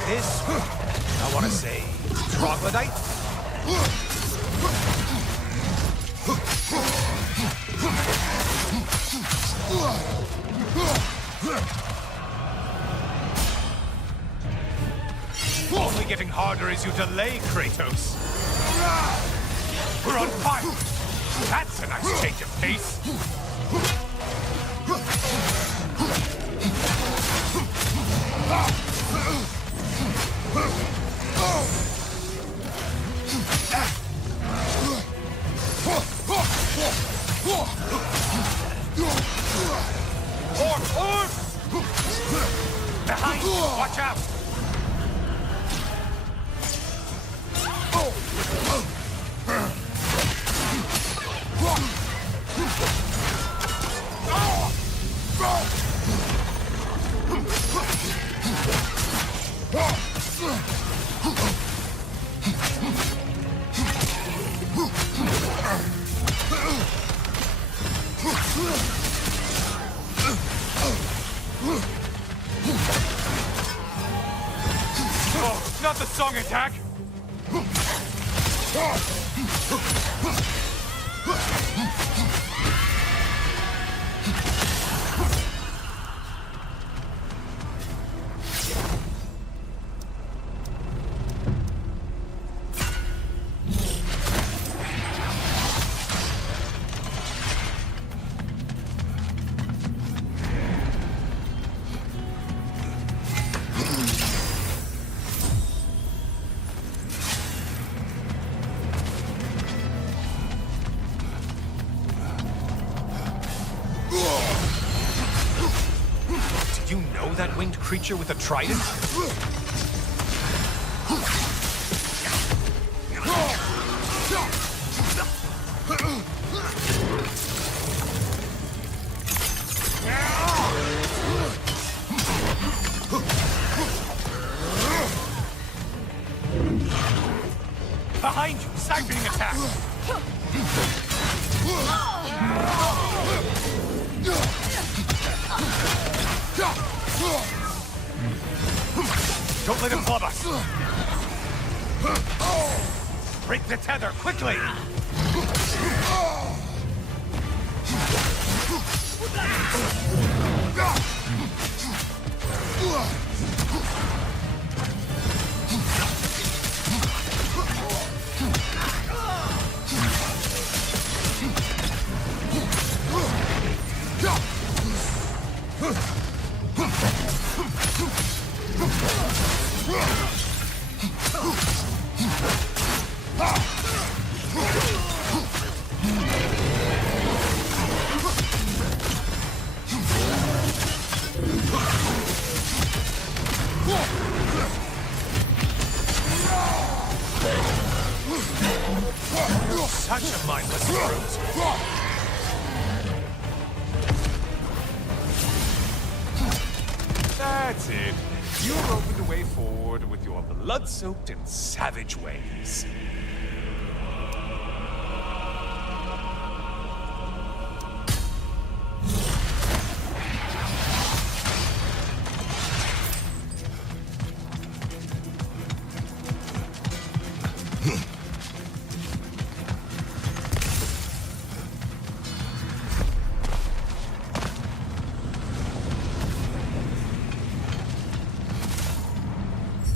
This, I want to say, troglodyte? Only getting harder as you delay, Kratos. We're on fire! That's a nice change of pace! Orb! Behind! Watch out! Oh, not the song attack! Did you know that winged creature with a trident? I'm being attacked! Don't let him club us! Break the tether, quickly! Such a mindless brute! That's it. You've opened a way forward with your blood-soaked and savage ways.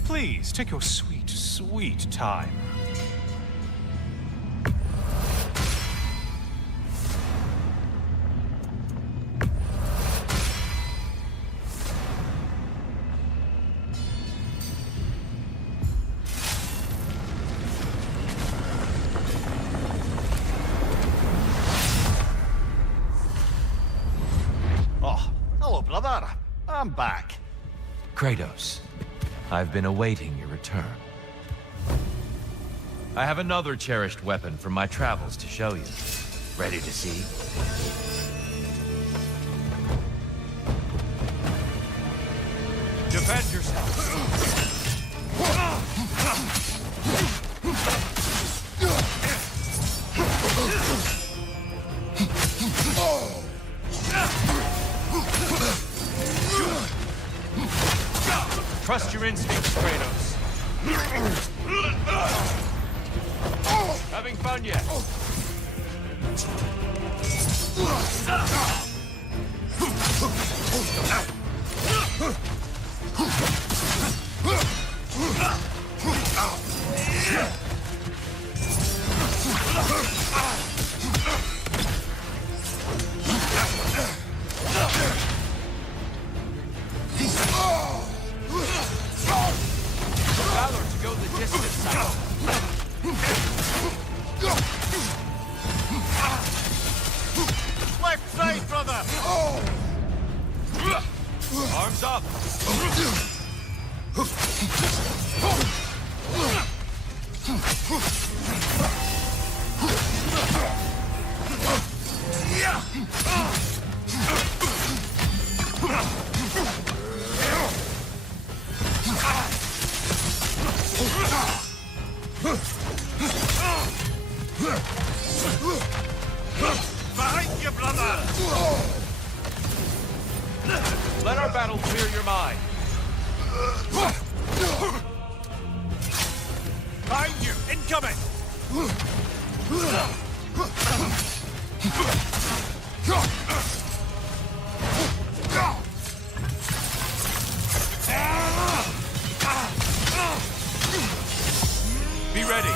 Please, take your sweet, sweet time. Oh, hello, brother. I'm back. Kratos, I've been awaiting your return. I have another cherished weapon from my travels to show you. Ready to see? Defend yourself! Trust your instincts, Kratos. Having fun yet? Valor to go the distance. Left side, brother! Arms up. Behind you, brother! Let our battle clear your mind. Behind you! Incoming! Be ready.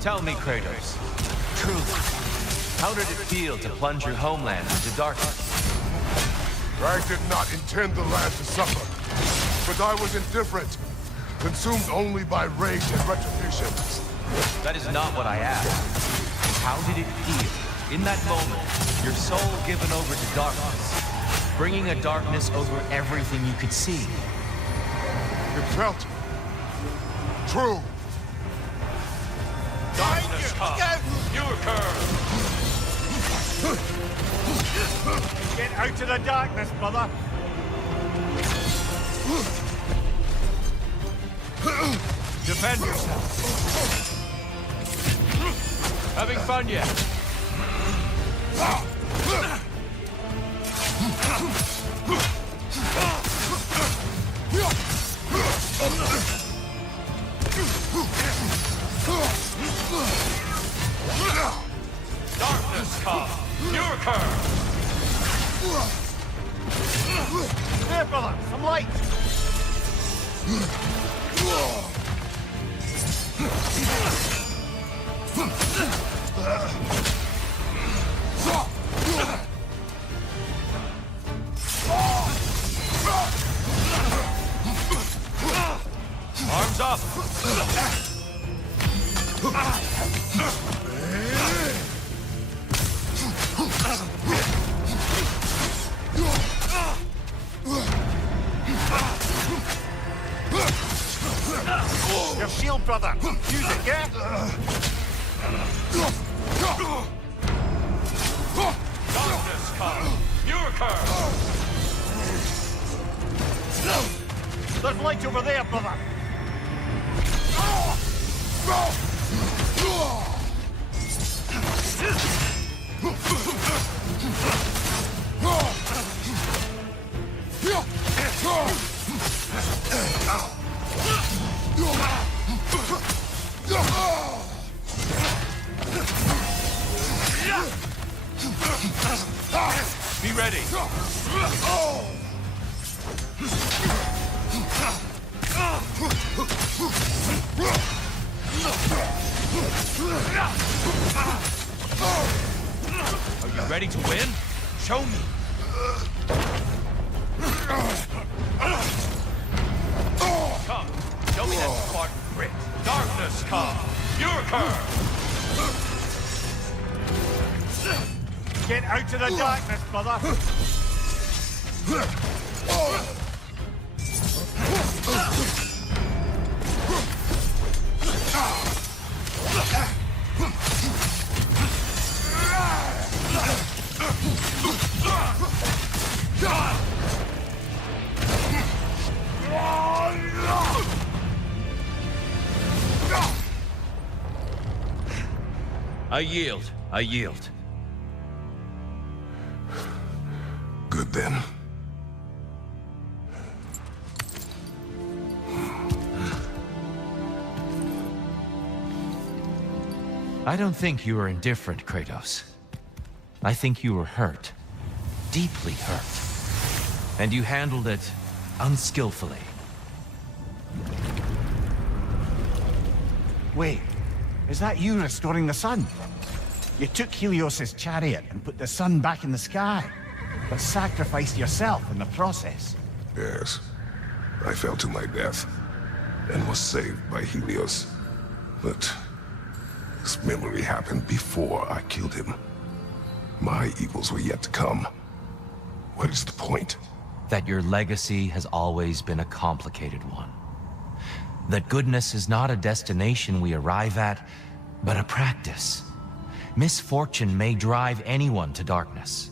Tell me, Kratos, truly, how did it feel to plunge your homeland into darkness? I did not intend the land to suffer, but I was indifferent, consumed only by rage and retribution. That is not what I asked. How did it feel, in that moment, your soul given over to darkness, bringing a darkness over everything you could see? It felt true. Darkness come. Your curve. Get out of the darkness, brother. Defend yourself. Having fun yet? Darkness come. Your curve. There, brother. Some light. Arms up. Your shield, brother. Use it, yeah? Darkness come. Your curve. There's light over there, brother. Be ready. Are you ready to win? Show me. Come, show me that Spartan grit. Darkness come. Your curve. Get out of the darkness, brother. I yield. I yield. Good then. I don't think you were indifferent, Kratos. I think you were hurt. Deeply hurt. And you handled it unskillfully. Wait, is that you restoring the sun? You took Helios's chariot and put the sun back in the sky, but sacrificed yourself in the process. Yes. I fell to my death and was saved by Helios. But this memory happened before I killed him. My evils were yet to come. What is the point? That your legacy has always been a complicated one. That goodness is not a destination we arrive at, but a practice. Misfortune may drive anyone to darkness.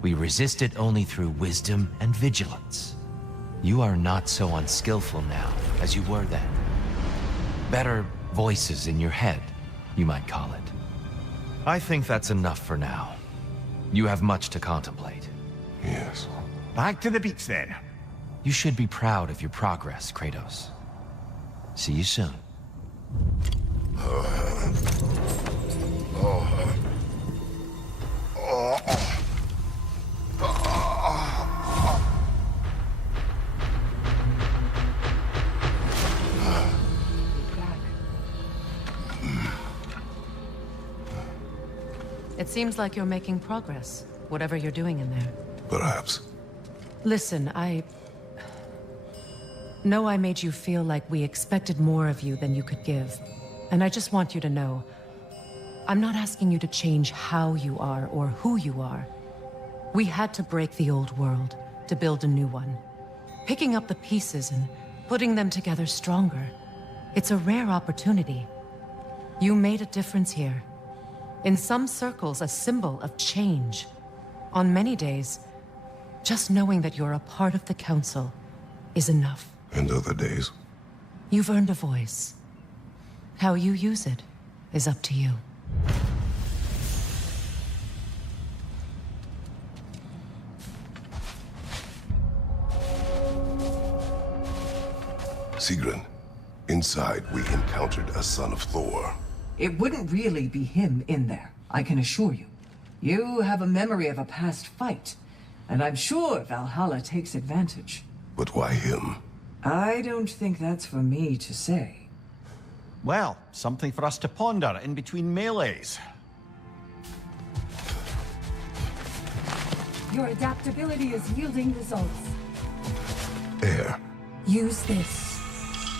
We resist it only through wisdom and vigilance. You are not so unskillful now as you were then. Better voices in your head, you might call it. I think that's enough for now. You have much to contemplate. Yes. Back to the beach then. You should be proud of your progress, Kratos. See you soon. It seems like you're making progress, whatever you're doing in there. Perhaps. Listen, I know I made you feel like we expected more of you than you could give. And I just want you to know, I'm not asking you to change how you are or who you are. We had to break the old world to build a new one. Picking up the pieces and putting them together stronger. It's a rare opportunity. You made a difference here. In some circles, a symbol of change. On many days, just knowing that you're a part of the Council is enough. And other days? You've earned a voice. How you use it is up to you. Sigrun, inside we encountered a son of Thor. It wouldn't really be him in there, I can assure you. You have a memory of a past fight, and I'm sure Valhalla takes advantage. But why him? I don't think that's for me to say. Well, something for us to ponder in between melees. Your adaptability is yielding results. Air. Use this.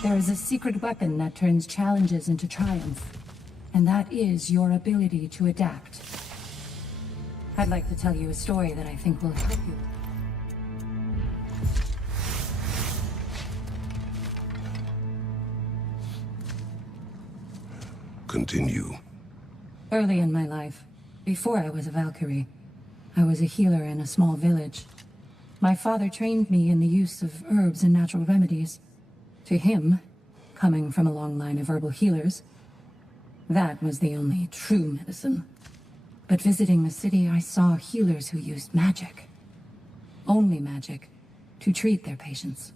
There is a secret weapon that turns challenges into triumph. And that is your ability to adapt. I'd like to tell you a story that I think will help you. Continue. Early in my life, before I was a Valkyrie, I was a healer in a small village. My father trained me in the use of herbs and natural remedies. To him, coming from a long line of herbal healers, that was the only true medicine. But visiting the city, I saw healers who used magic. Only magic, to treat their patients.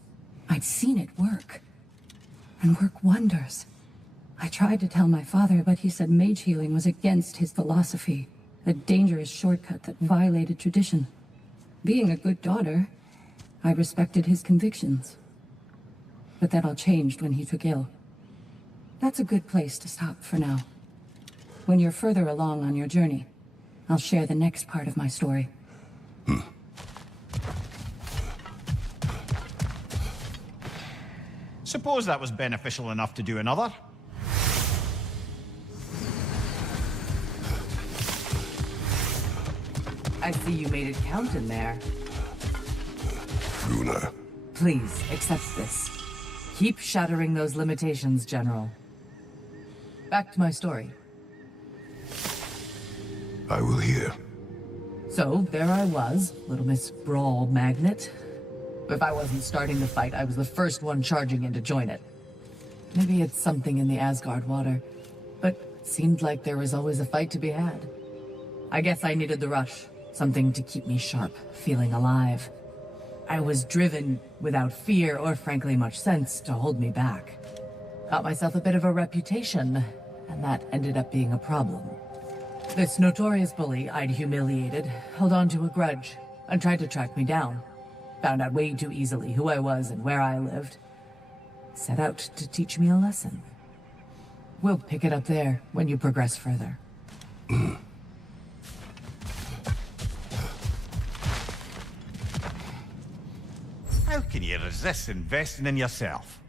I'd seen it work. And work wonders. I tried to tell my father, but he said mage healing was against his philosophy, a dangerous shortcut that violated tradition. Being a good daughter, I respected his convictions. But that all changed when he took ill. That's a good place to stop for now. When you're further along on your journey, I'll share the next part of my story. Suppose that was beneficial enough to do another. I see you made it count in there. Runa. Please, accept this. Keep shattering those limitations, General. Back to my story. I will hear. So, there I was, Little Miss Brawl Magnet. If I wasn't starting the fight, I was the first one charging in to join it. Maybe it's something in the Asgard water, but it seemed like there was always a fight to be had. I guess I needed the rush, something to keep me sharp, feeling alive. I was driven without fear or frankly much sense to hold me back. Got myself a bit of a reputation, and that ended up being a problem. This notorious bully I'd humiliated held on to a grudge and tried to track me down. Found out way too easily who I was and where I lived. Set out to teach me a lesson. We'll pick it up there when you progress further. How can you resist investing in yourself?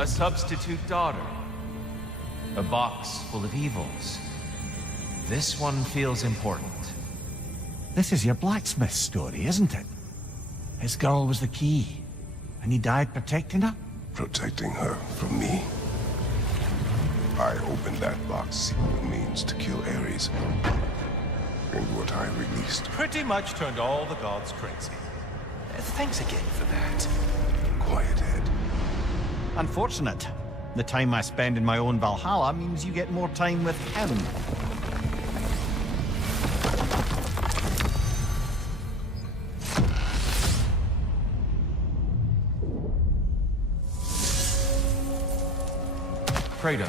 A substitute daughter. A box full of evils. This one feels important. This is your blacksmith story, isn't it? His girl was the key, and he died protecting her? Protecting her from me. I opened that box seeking the means to kill Ares. And what I released. Pretty much turned all the gods crazy. Thanks again for that. Quiet head. Unfortunate. The time I spend in my own Valhalla means you get more time with him. Kratos,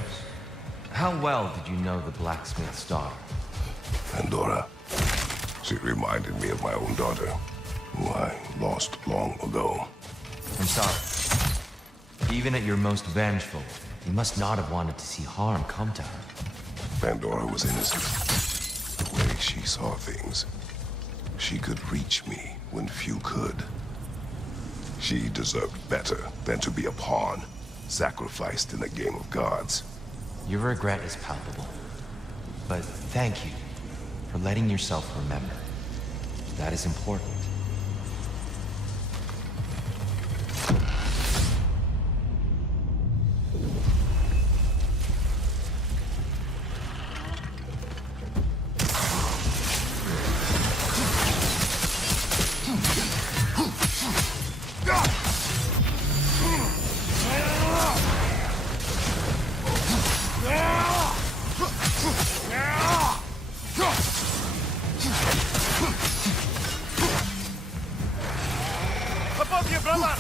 how well did you know the blacksmith's daughter? Pandora. She reminded me of my own daughter, who I lost long ago. I'm sorry. Even at your most vengeful, you must not have wanted to see harm come to her. Pandora was innocent. The way she saw things, she could reach me when few could. She deserved better than to be a pawn, sacrificed in a game of gods. Your regret is palpable. But thank you for letting yourself remember. That is important. Above you, brother!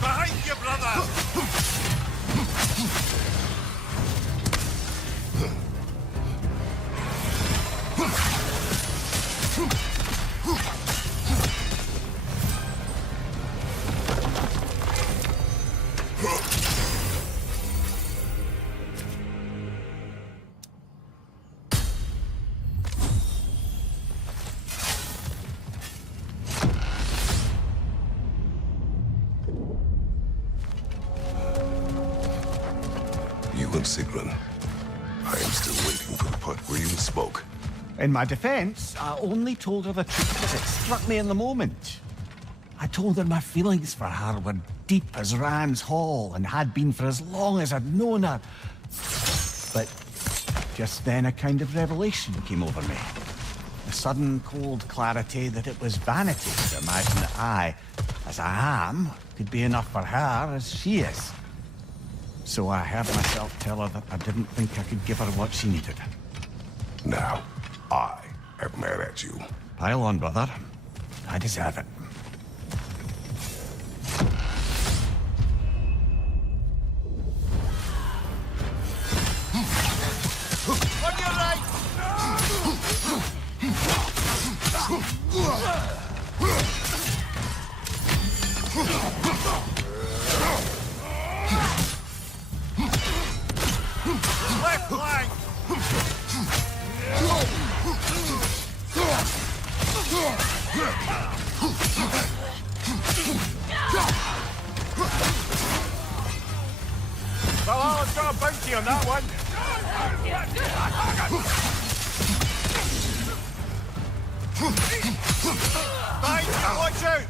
Behind you, brother! You and Sigrun. I am still waiting for the part where you spoke. In my defense, I only told her the truth as it struck me in the moment. I told her my feelings for her were deep as Rand's Hall and had been for as long as I'd known her. But just then a kind of revelation came over me. A sudden cold clarity that it was vanity to imagine that I, as I am, could be enough for her as she is. So I heard myself tell her that I didn't think I could give her what she needed. Now, I am mad at you. Pile on, brother. I deserve it. On your right! Left flank! Valhalla's got a bounty on that one. Fine, watch out!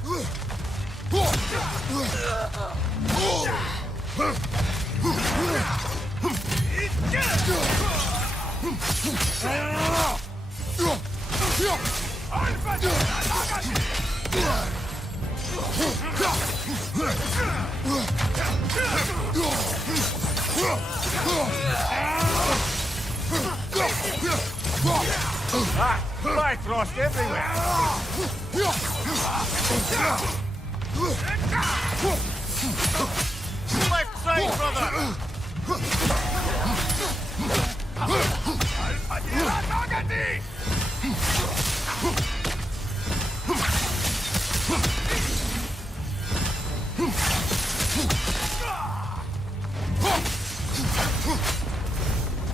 Bifrost everywhere! Left side, brother!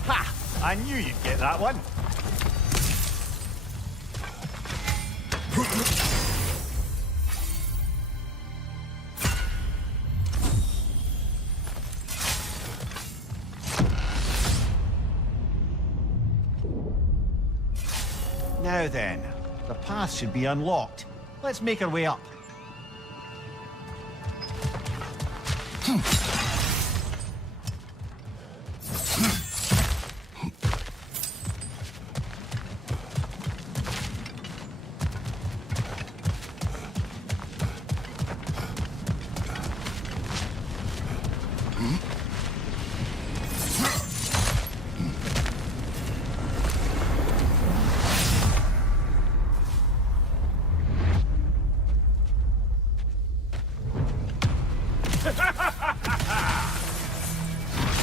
Ha! I knew you'd get that one. Now then, the path should be unlocked. Let's make our way up.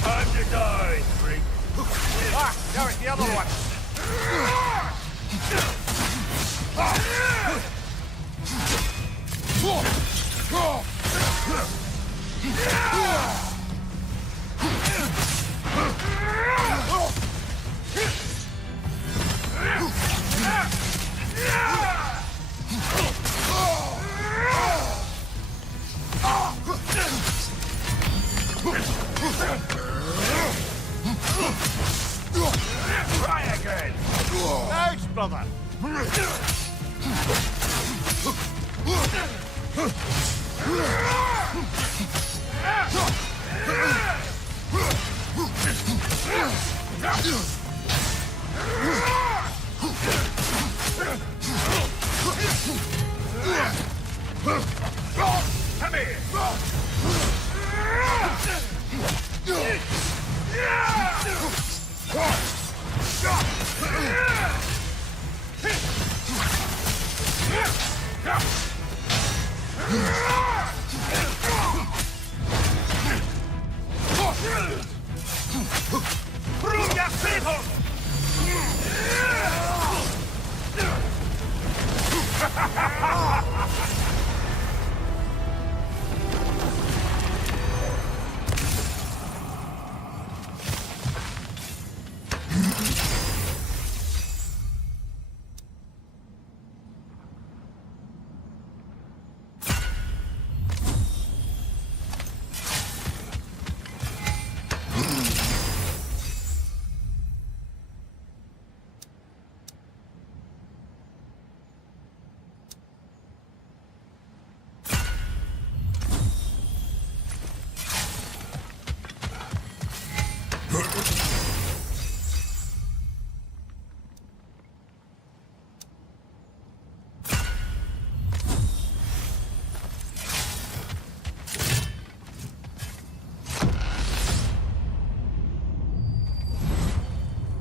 Time to die, freak. Ah, now it's the other one. Try again. Ouch, brother. Come here.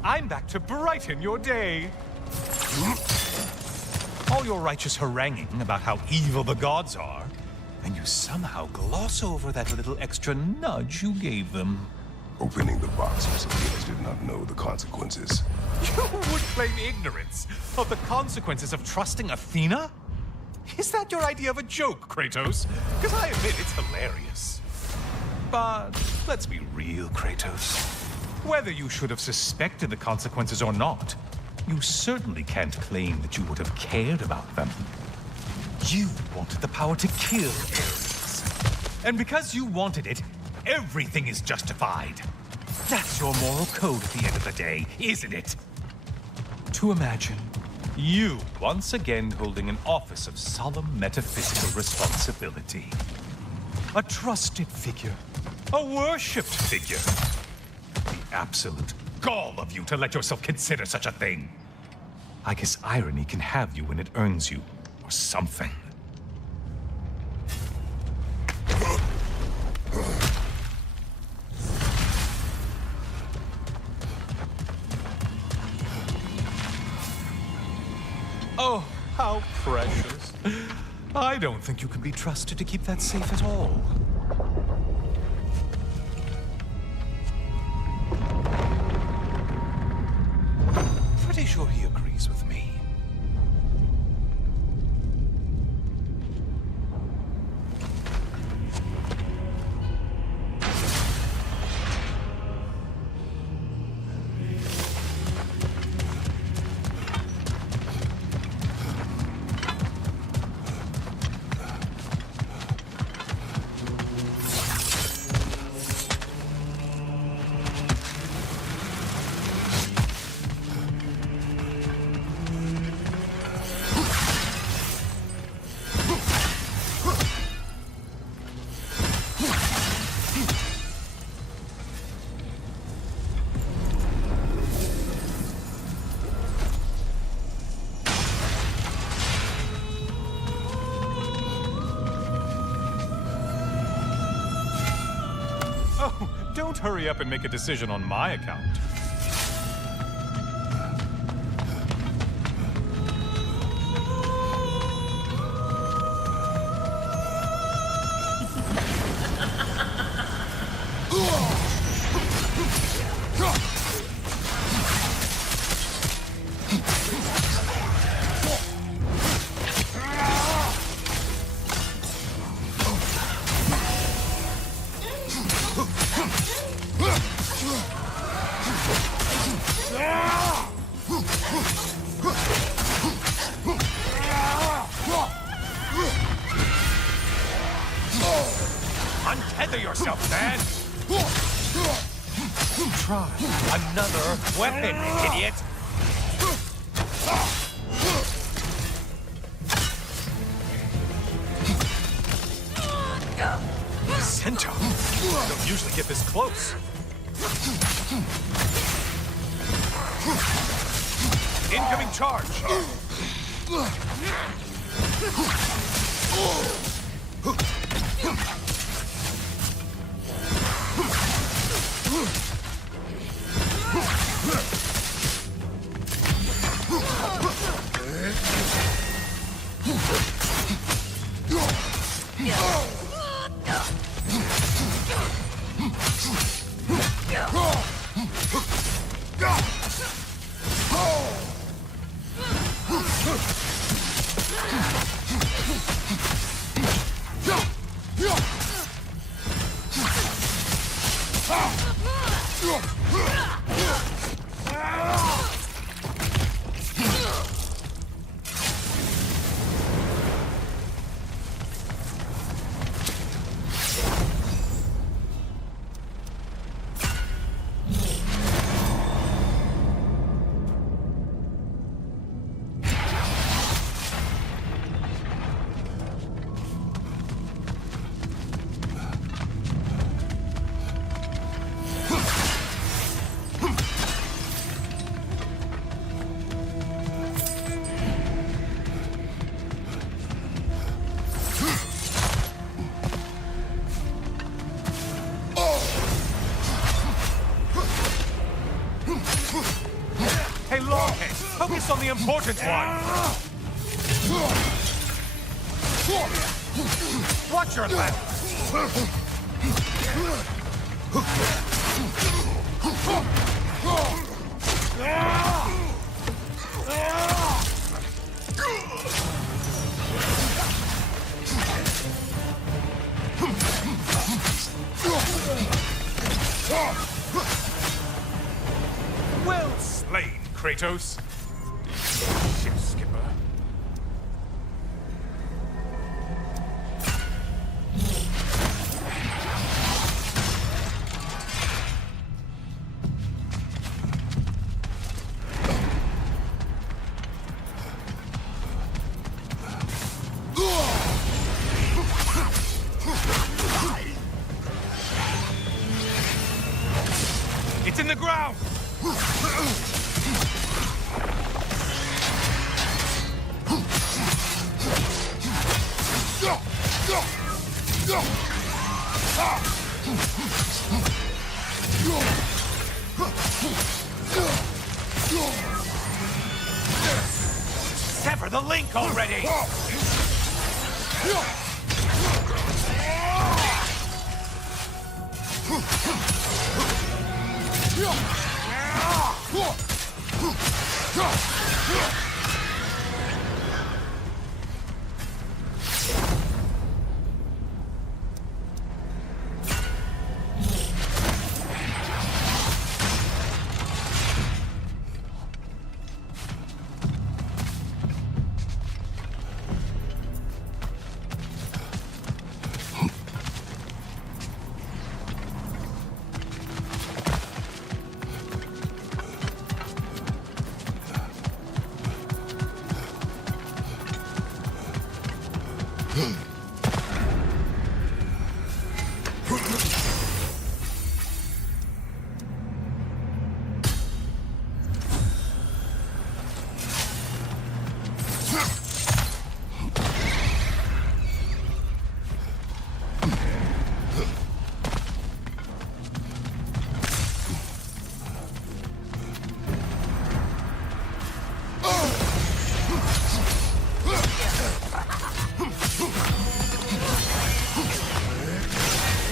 I'm back to brighten your day. All your righteous haranguing about how evil the gods are, and you somehow gloss over that little extra nudge you gave them. Opening the box was I did not know the consequences. You would claim ignorance of the consequences of trusting Athena? Is that your idea of a joke, Kratos? Because I admit it's hilarious. But let's be real, Kratos. Whether you should have suspected the consequences or not, you certainly can't claim that you would have cared about them. You wanted the power to kill Ares. And because you wanted it, everything is justified. That's your moral code at the end of the day, isn't it? To imagine you once again holding an office of solemn metaphysical responsibility. A trusted figure. A worshipped figure. The absolute gall of you to let yourself consider such a thing. I guess irony can have you when it earns you, or something. Oh, how precious. I don't think you can be trusted to keep that safe at all. Pretty sure he agrees with me. Oh, don't hurry up and make a decision on my account. Untether yourself, man! Try another weapon, idiot! Centaur! Don't usually get this close. Incoming charge! Hey, Longhead, focus on the important one! Watch your left! Well slain, Kratos. Ship skipper. It's in the ground! Sever the link already!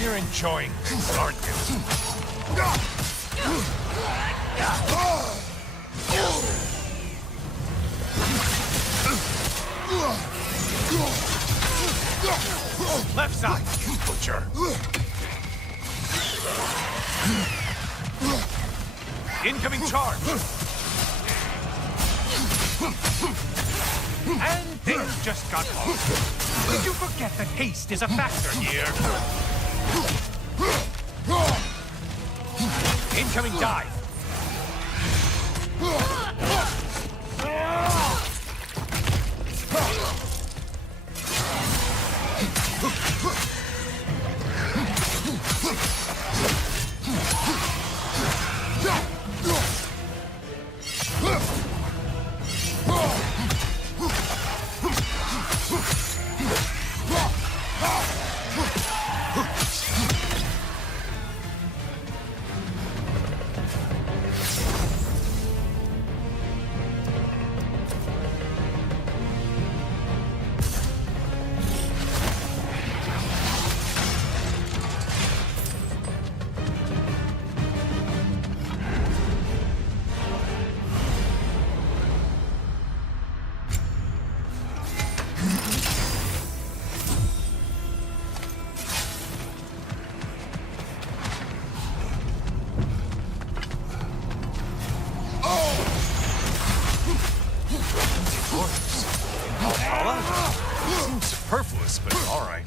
You're enjoying this, aren't you? Left side, you butcher. Incoming charge. And things just got lost. Did you forget that haste is a factor here? Incoming dive. Seems superfluous, but all right.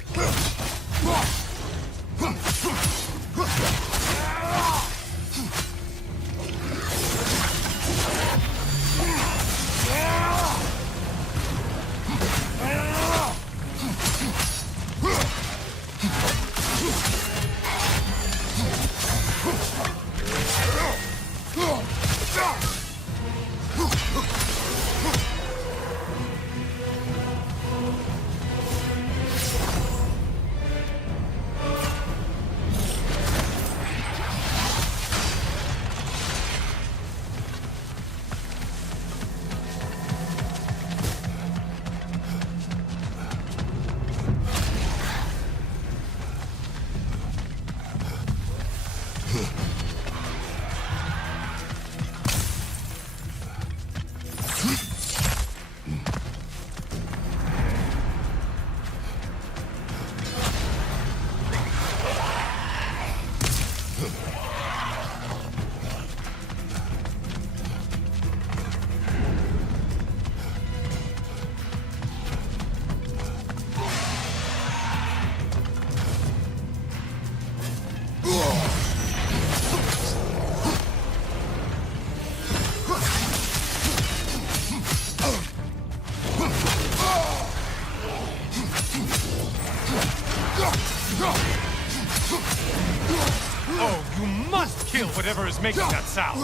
Oh, you must kill whatever is making that sound!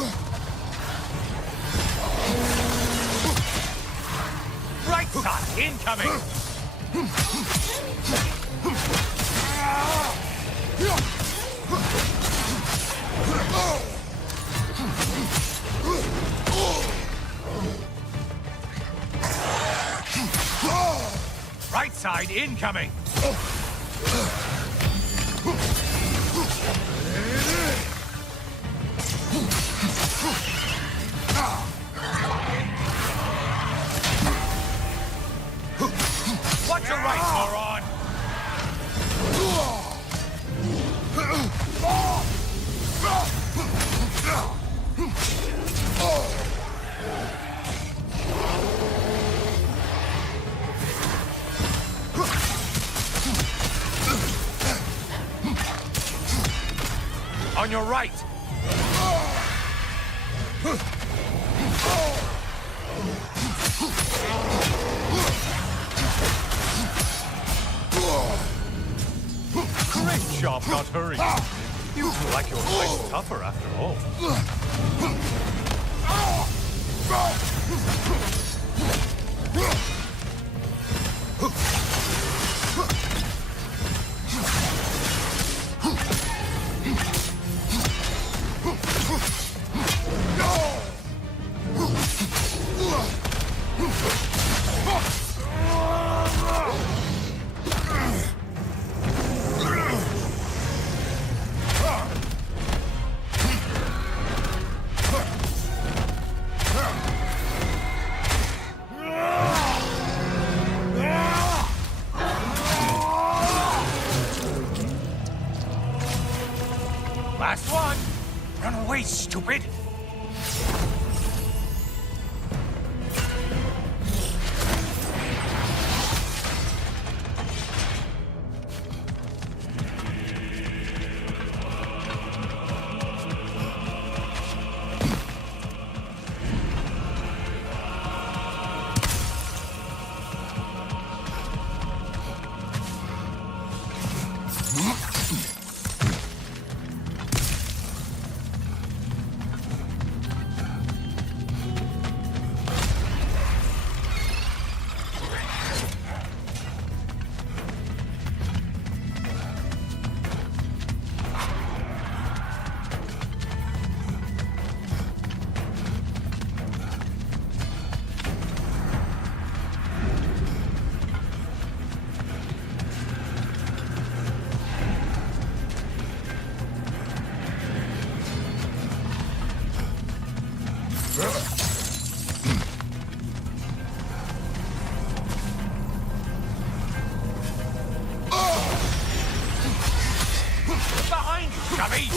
Right side, incoming! Right side, incoming! your right! Great job not hurrying. You feel like you're quite tougher after all. Last one! Run away, stupid! Behind you, chubby!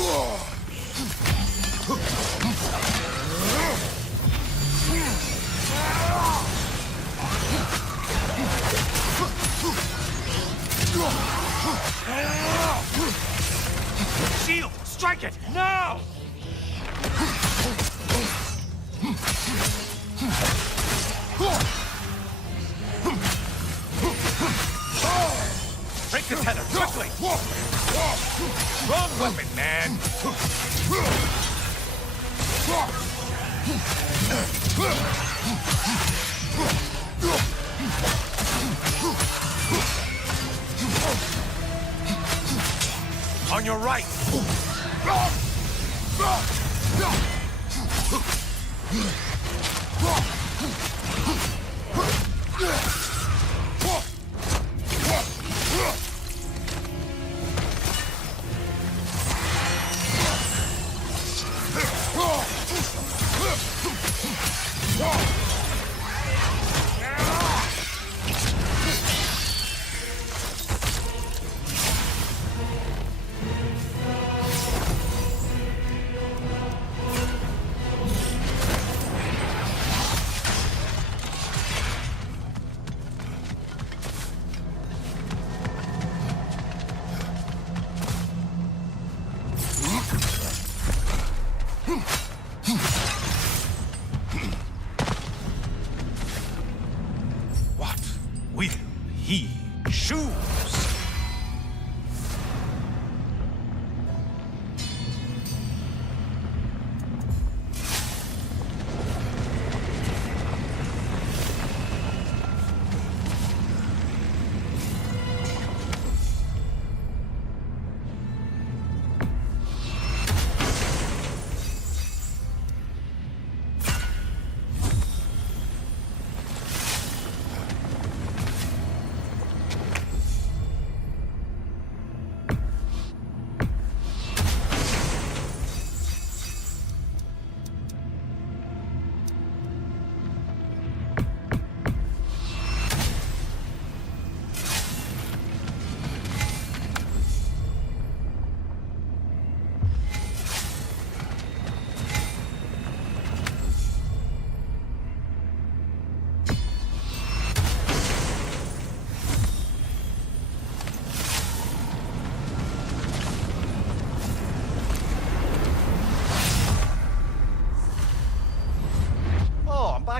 Shield! Strike it! Now! Break the tether, quickly! Wrong weapon, man! On your right!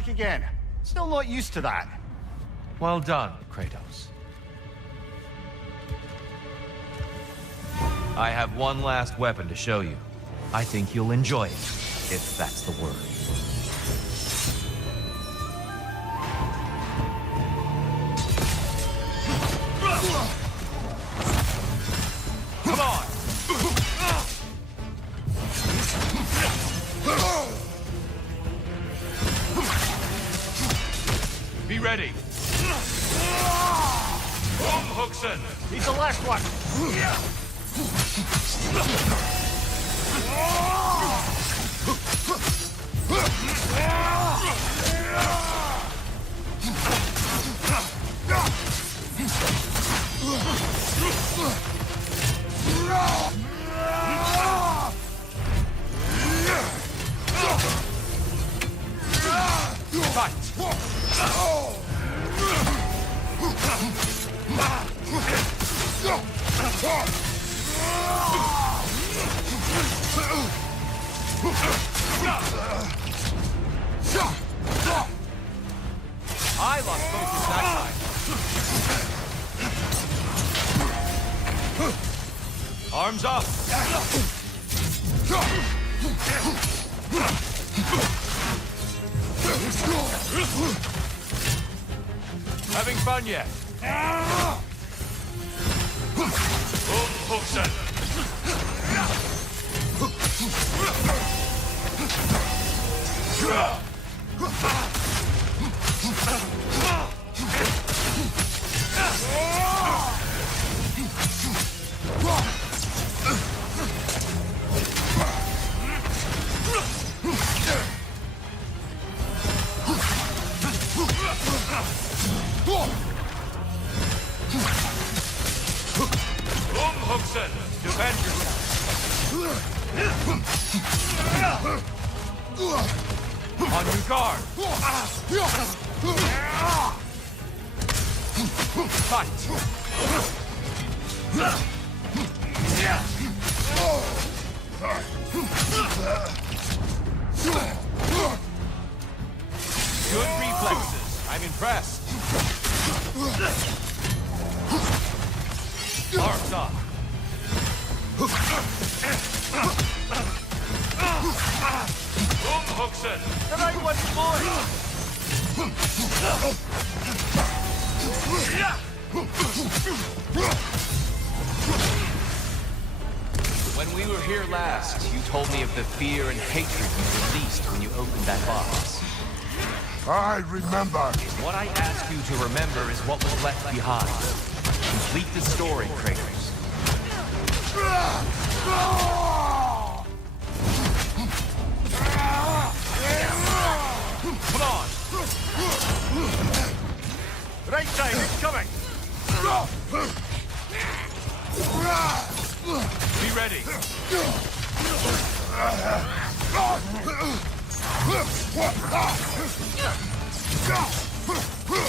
back again. Still not used to that. Well done, Kratos. I have one last weapon to show you. I think you'll enjoy it, if that's the word. Come on! Be ready! Hookson! He's the last one! I lost focus that time. Arms up! Having fun yet? Hookson! Hookson, defend yourself. On your guard. Fight. Good reflexes. I'm impressed. Arms up. Hookson! The right one, boy! When we were here last, you told me of the fear and hatred you released when you opened that box. I remember. What I ask you to remember is what was left behind. Complete the story, Kratos. Come on! Right side, it's coming! Be ready!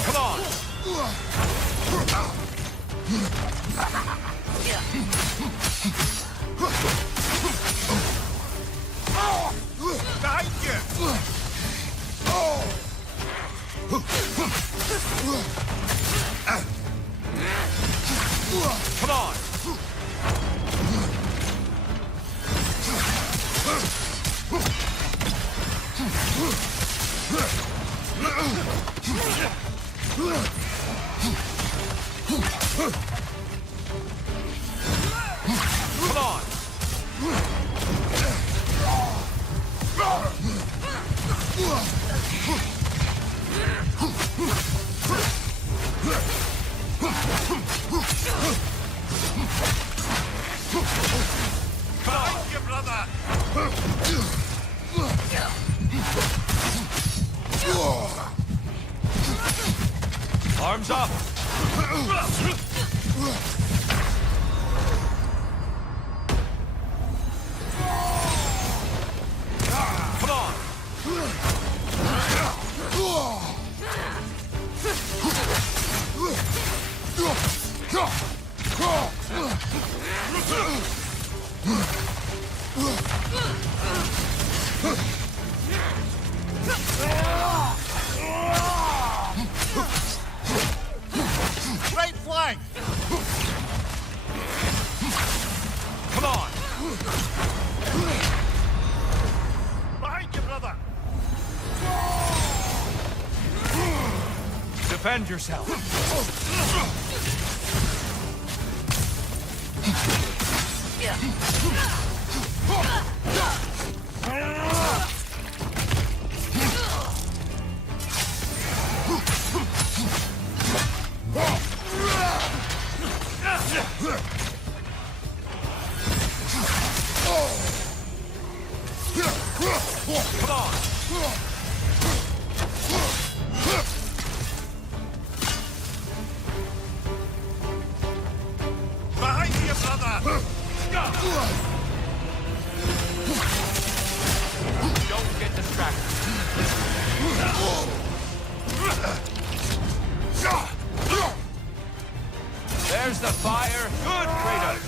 Come on! Behind you! Come on! Come on! Behind you, brother! Arms up! Come on! Defend yourself. Come on. Behind you, brother! Don't get distracted. There's the fire. Good, Kratos.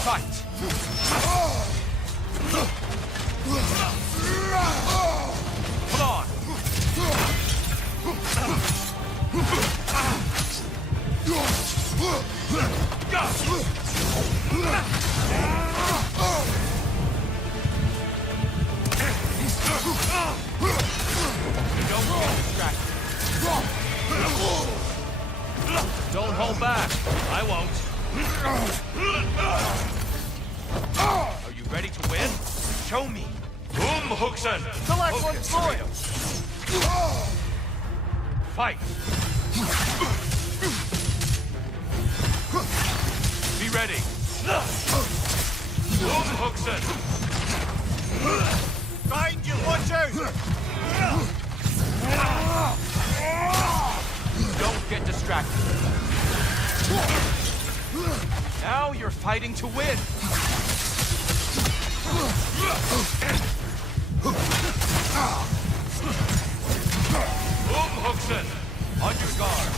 Fight. Come on. Don't get distracted. Don't hold back. I won't. Are you ready to win? Show me. Huxen. Select one point. Fight. Be ready. Huxen. Behind you, watch out! Don't get distracted. Now you're fighting to win. Huxen, on your guard.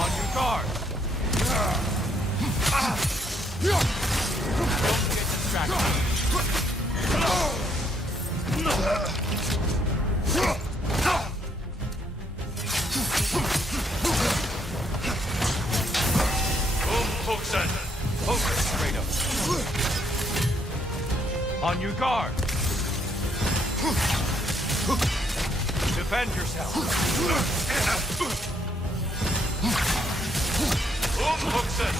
On your guard. Don't get distracted. Huxen. Focus, Kratos. On your guard. Defend yourself. Huxen.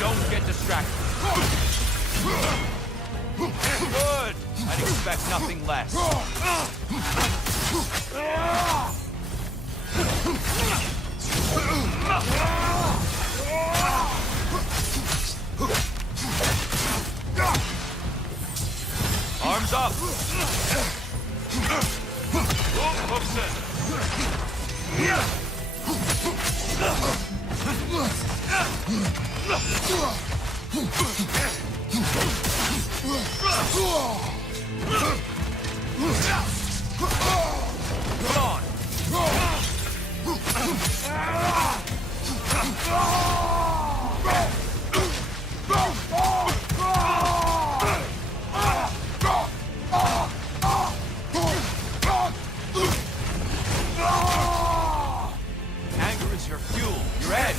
Don't get distracted. Good. I'd expect nothing less. Arms up. Come on. Anger is your fuel, your edge.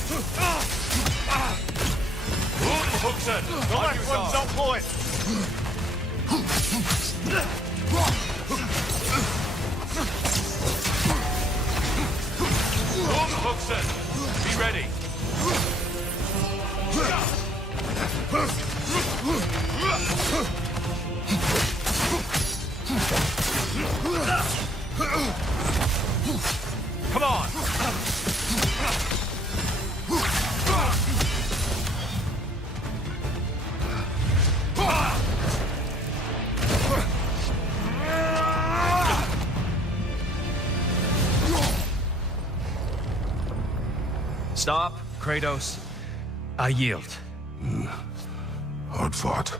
Huxen, The left one's up point. Huxen, be ready. Come on. Stop, Kratos. I yield. Hard fought.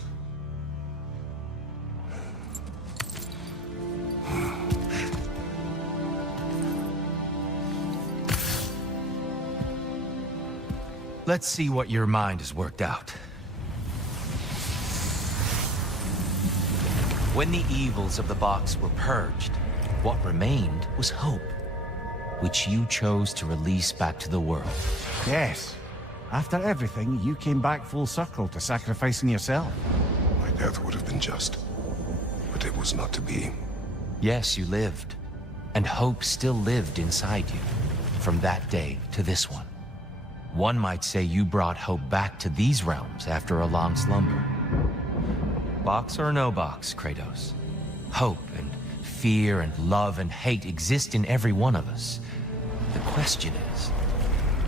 Let's see what your mind has worked out. When the evils of the box were purged, what remained was hope, which you chose to release back to the world. Yes. After everything, you came back full circle to sacrificing yourself. My death would have been just, but it was not to be. Yes, you lived, and hope still lived inside you, from that day to this one. One might say you brought hope back to these realms after a long slumber. Box or no box, Kratos. Hope and fear and love and hate exist in every one of us. The question is,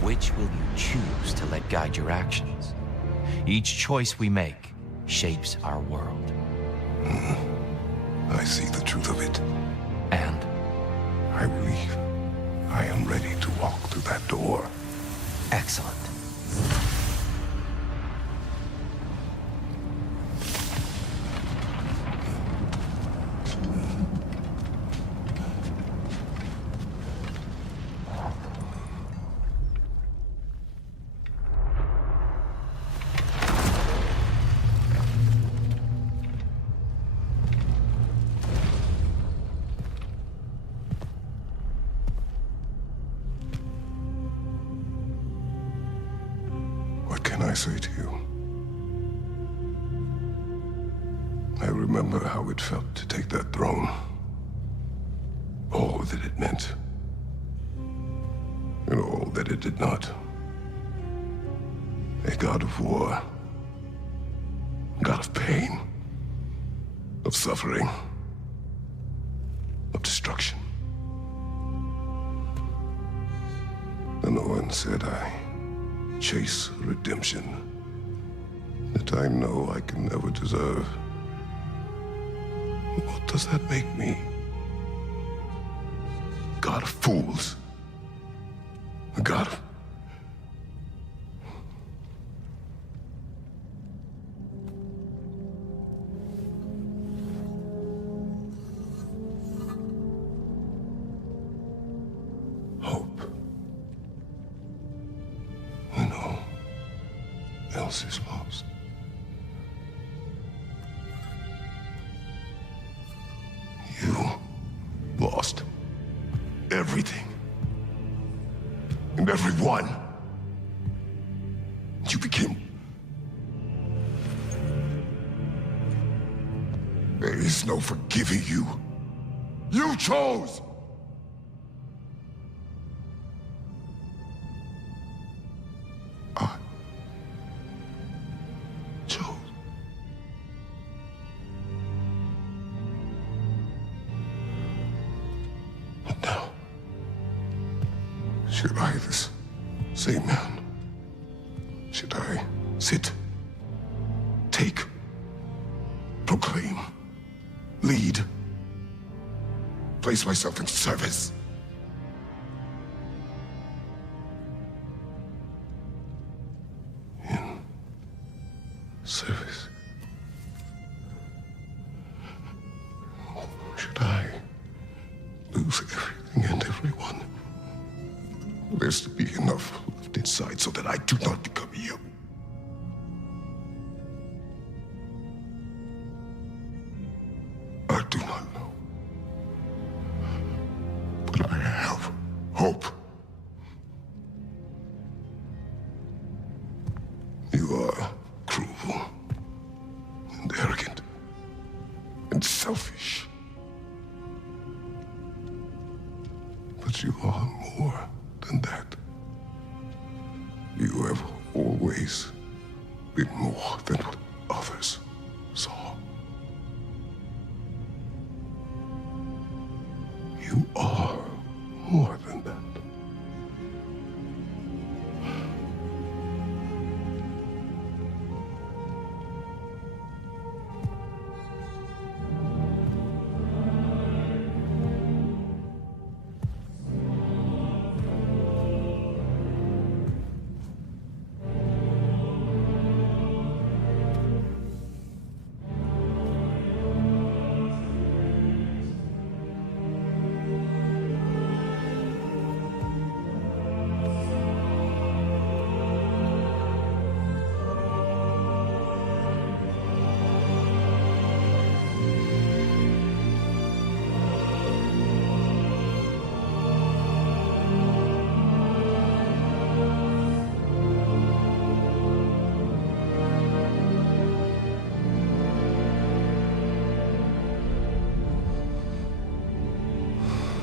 which will you choose to let guide your actions? Each choice we make shapes our world. I see the truth of it. And I believe I am ready to walk through that door. excellent. What can I say to you? I remember how it felt to take that throne. All that it meant. And all that it did not. A god of war. A god of pain. Of suffering. Of destruction. And no one said I chase redemption that I know I can never deserve. What does that make me? God of fools. A god of... hope. When all else is lost. You lost everything. And everyone. You became... There is no forgiving you. You chose! I chose. But now, should I, this same man, should I sit, take, proclaim, lead, place myself in service? In service? Should I lose everything and everyone? There's to be enough left inside so that I do not become you. I do not know. But I have hope. You are cruel and arrogant and selfish. But you are more than that. You have always been more than what others saw. You are more than that.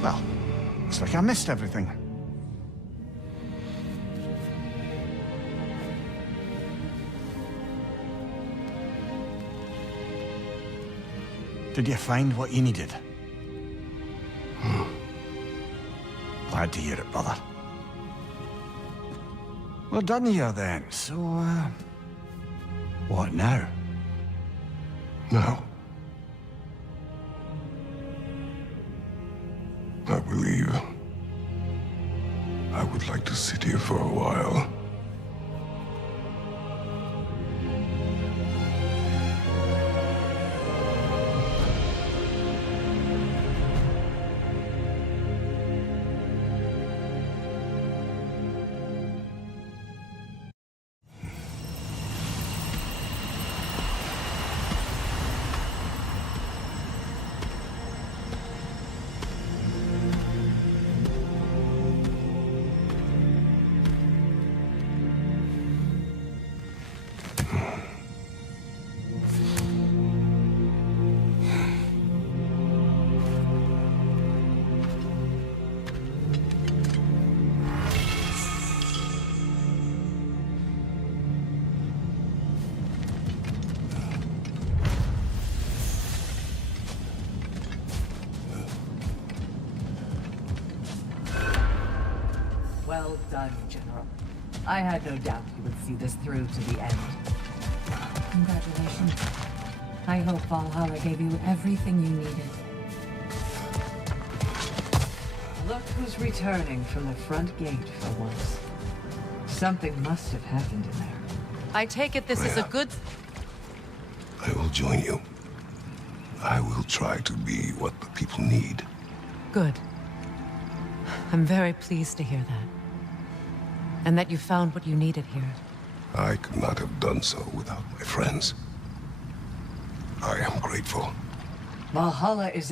Well, looks like I missed everything. Did you find what you needed? Glad to hear it, brother. We're done here then, so, what now? Now, I believe I would like to sit here for a while. Well done, General. I had no doubt you would see this through to the end. Congratulations. I hope Valhalla gave you everything you needed. Look who's returning from the front gate for once. Something must have happened in there. I take it this is a good... I will join you. I will try to be what the people need. Good. I'm very pleased to hear that. And that you found what you needed here. I could not have done so without my friends. I am grateful. Valhalla is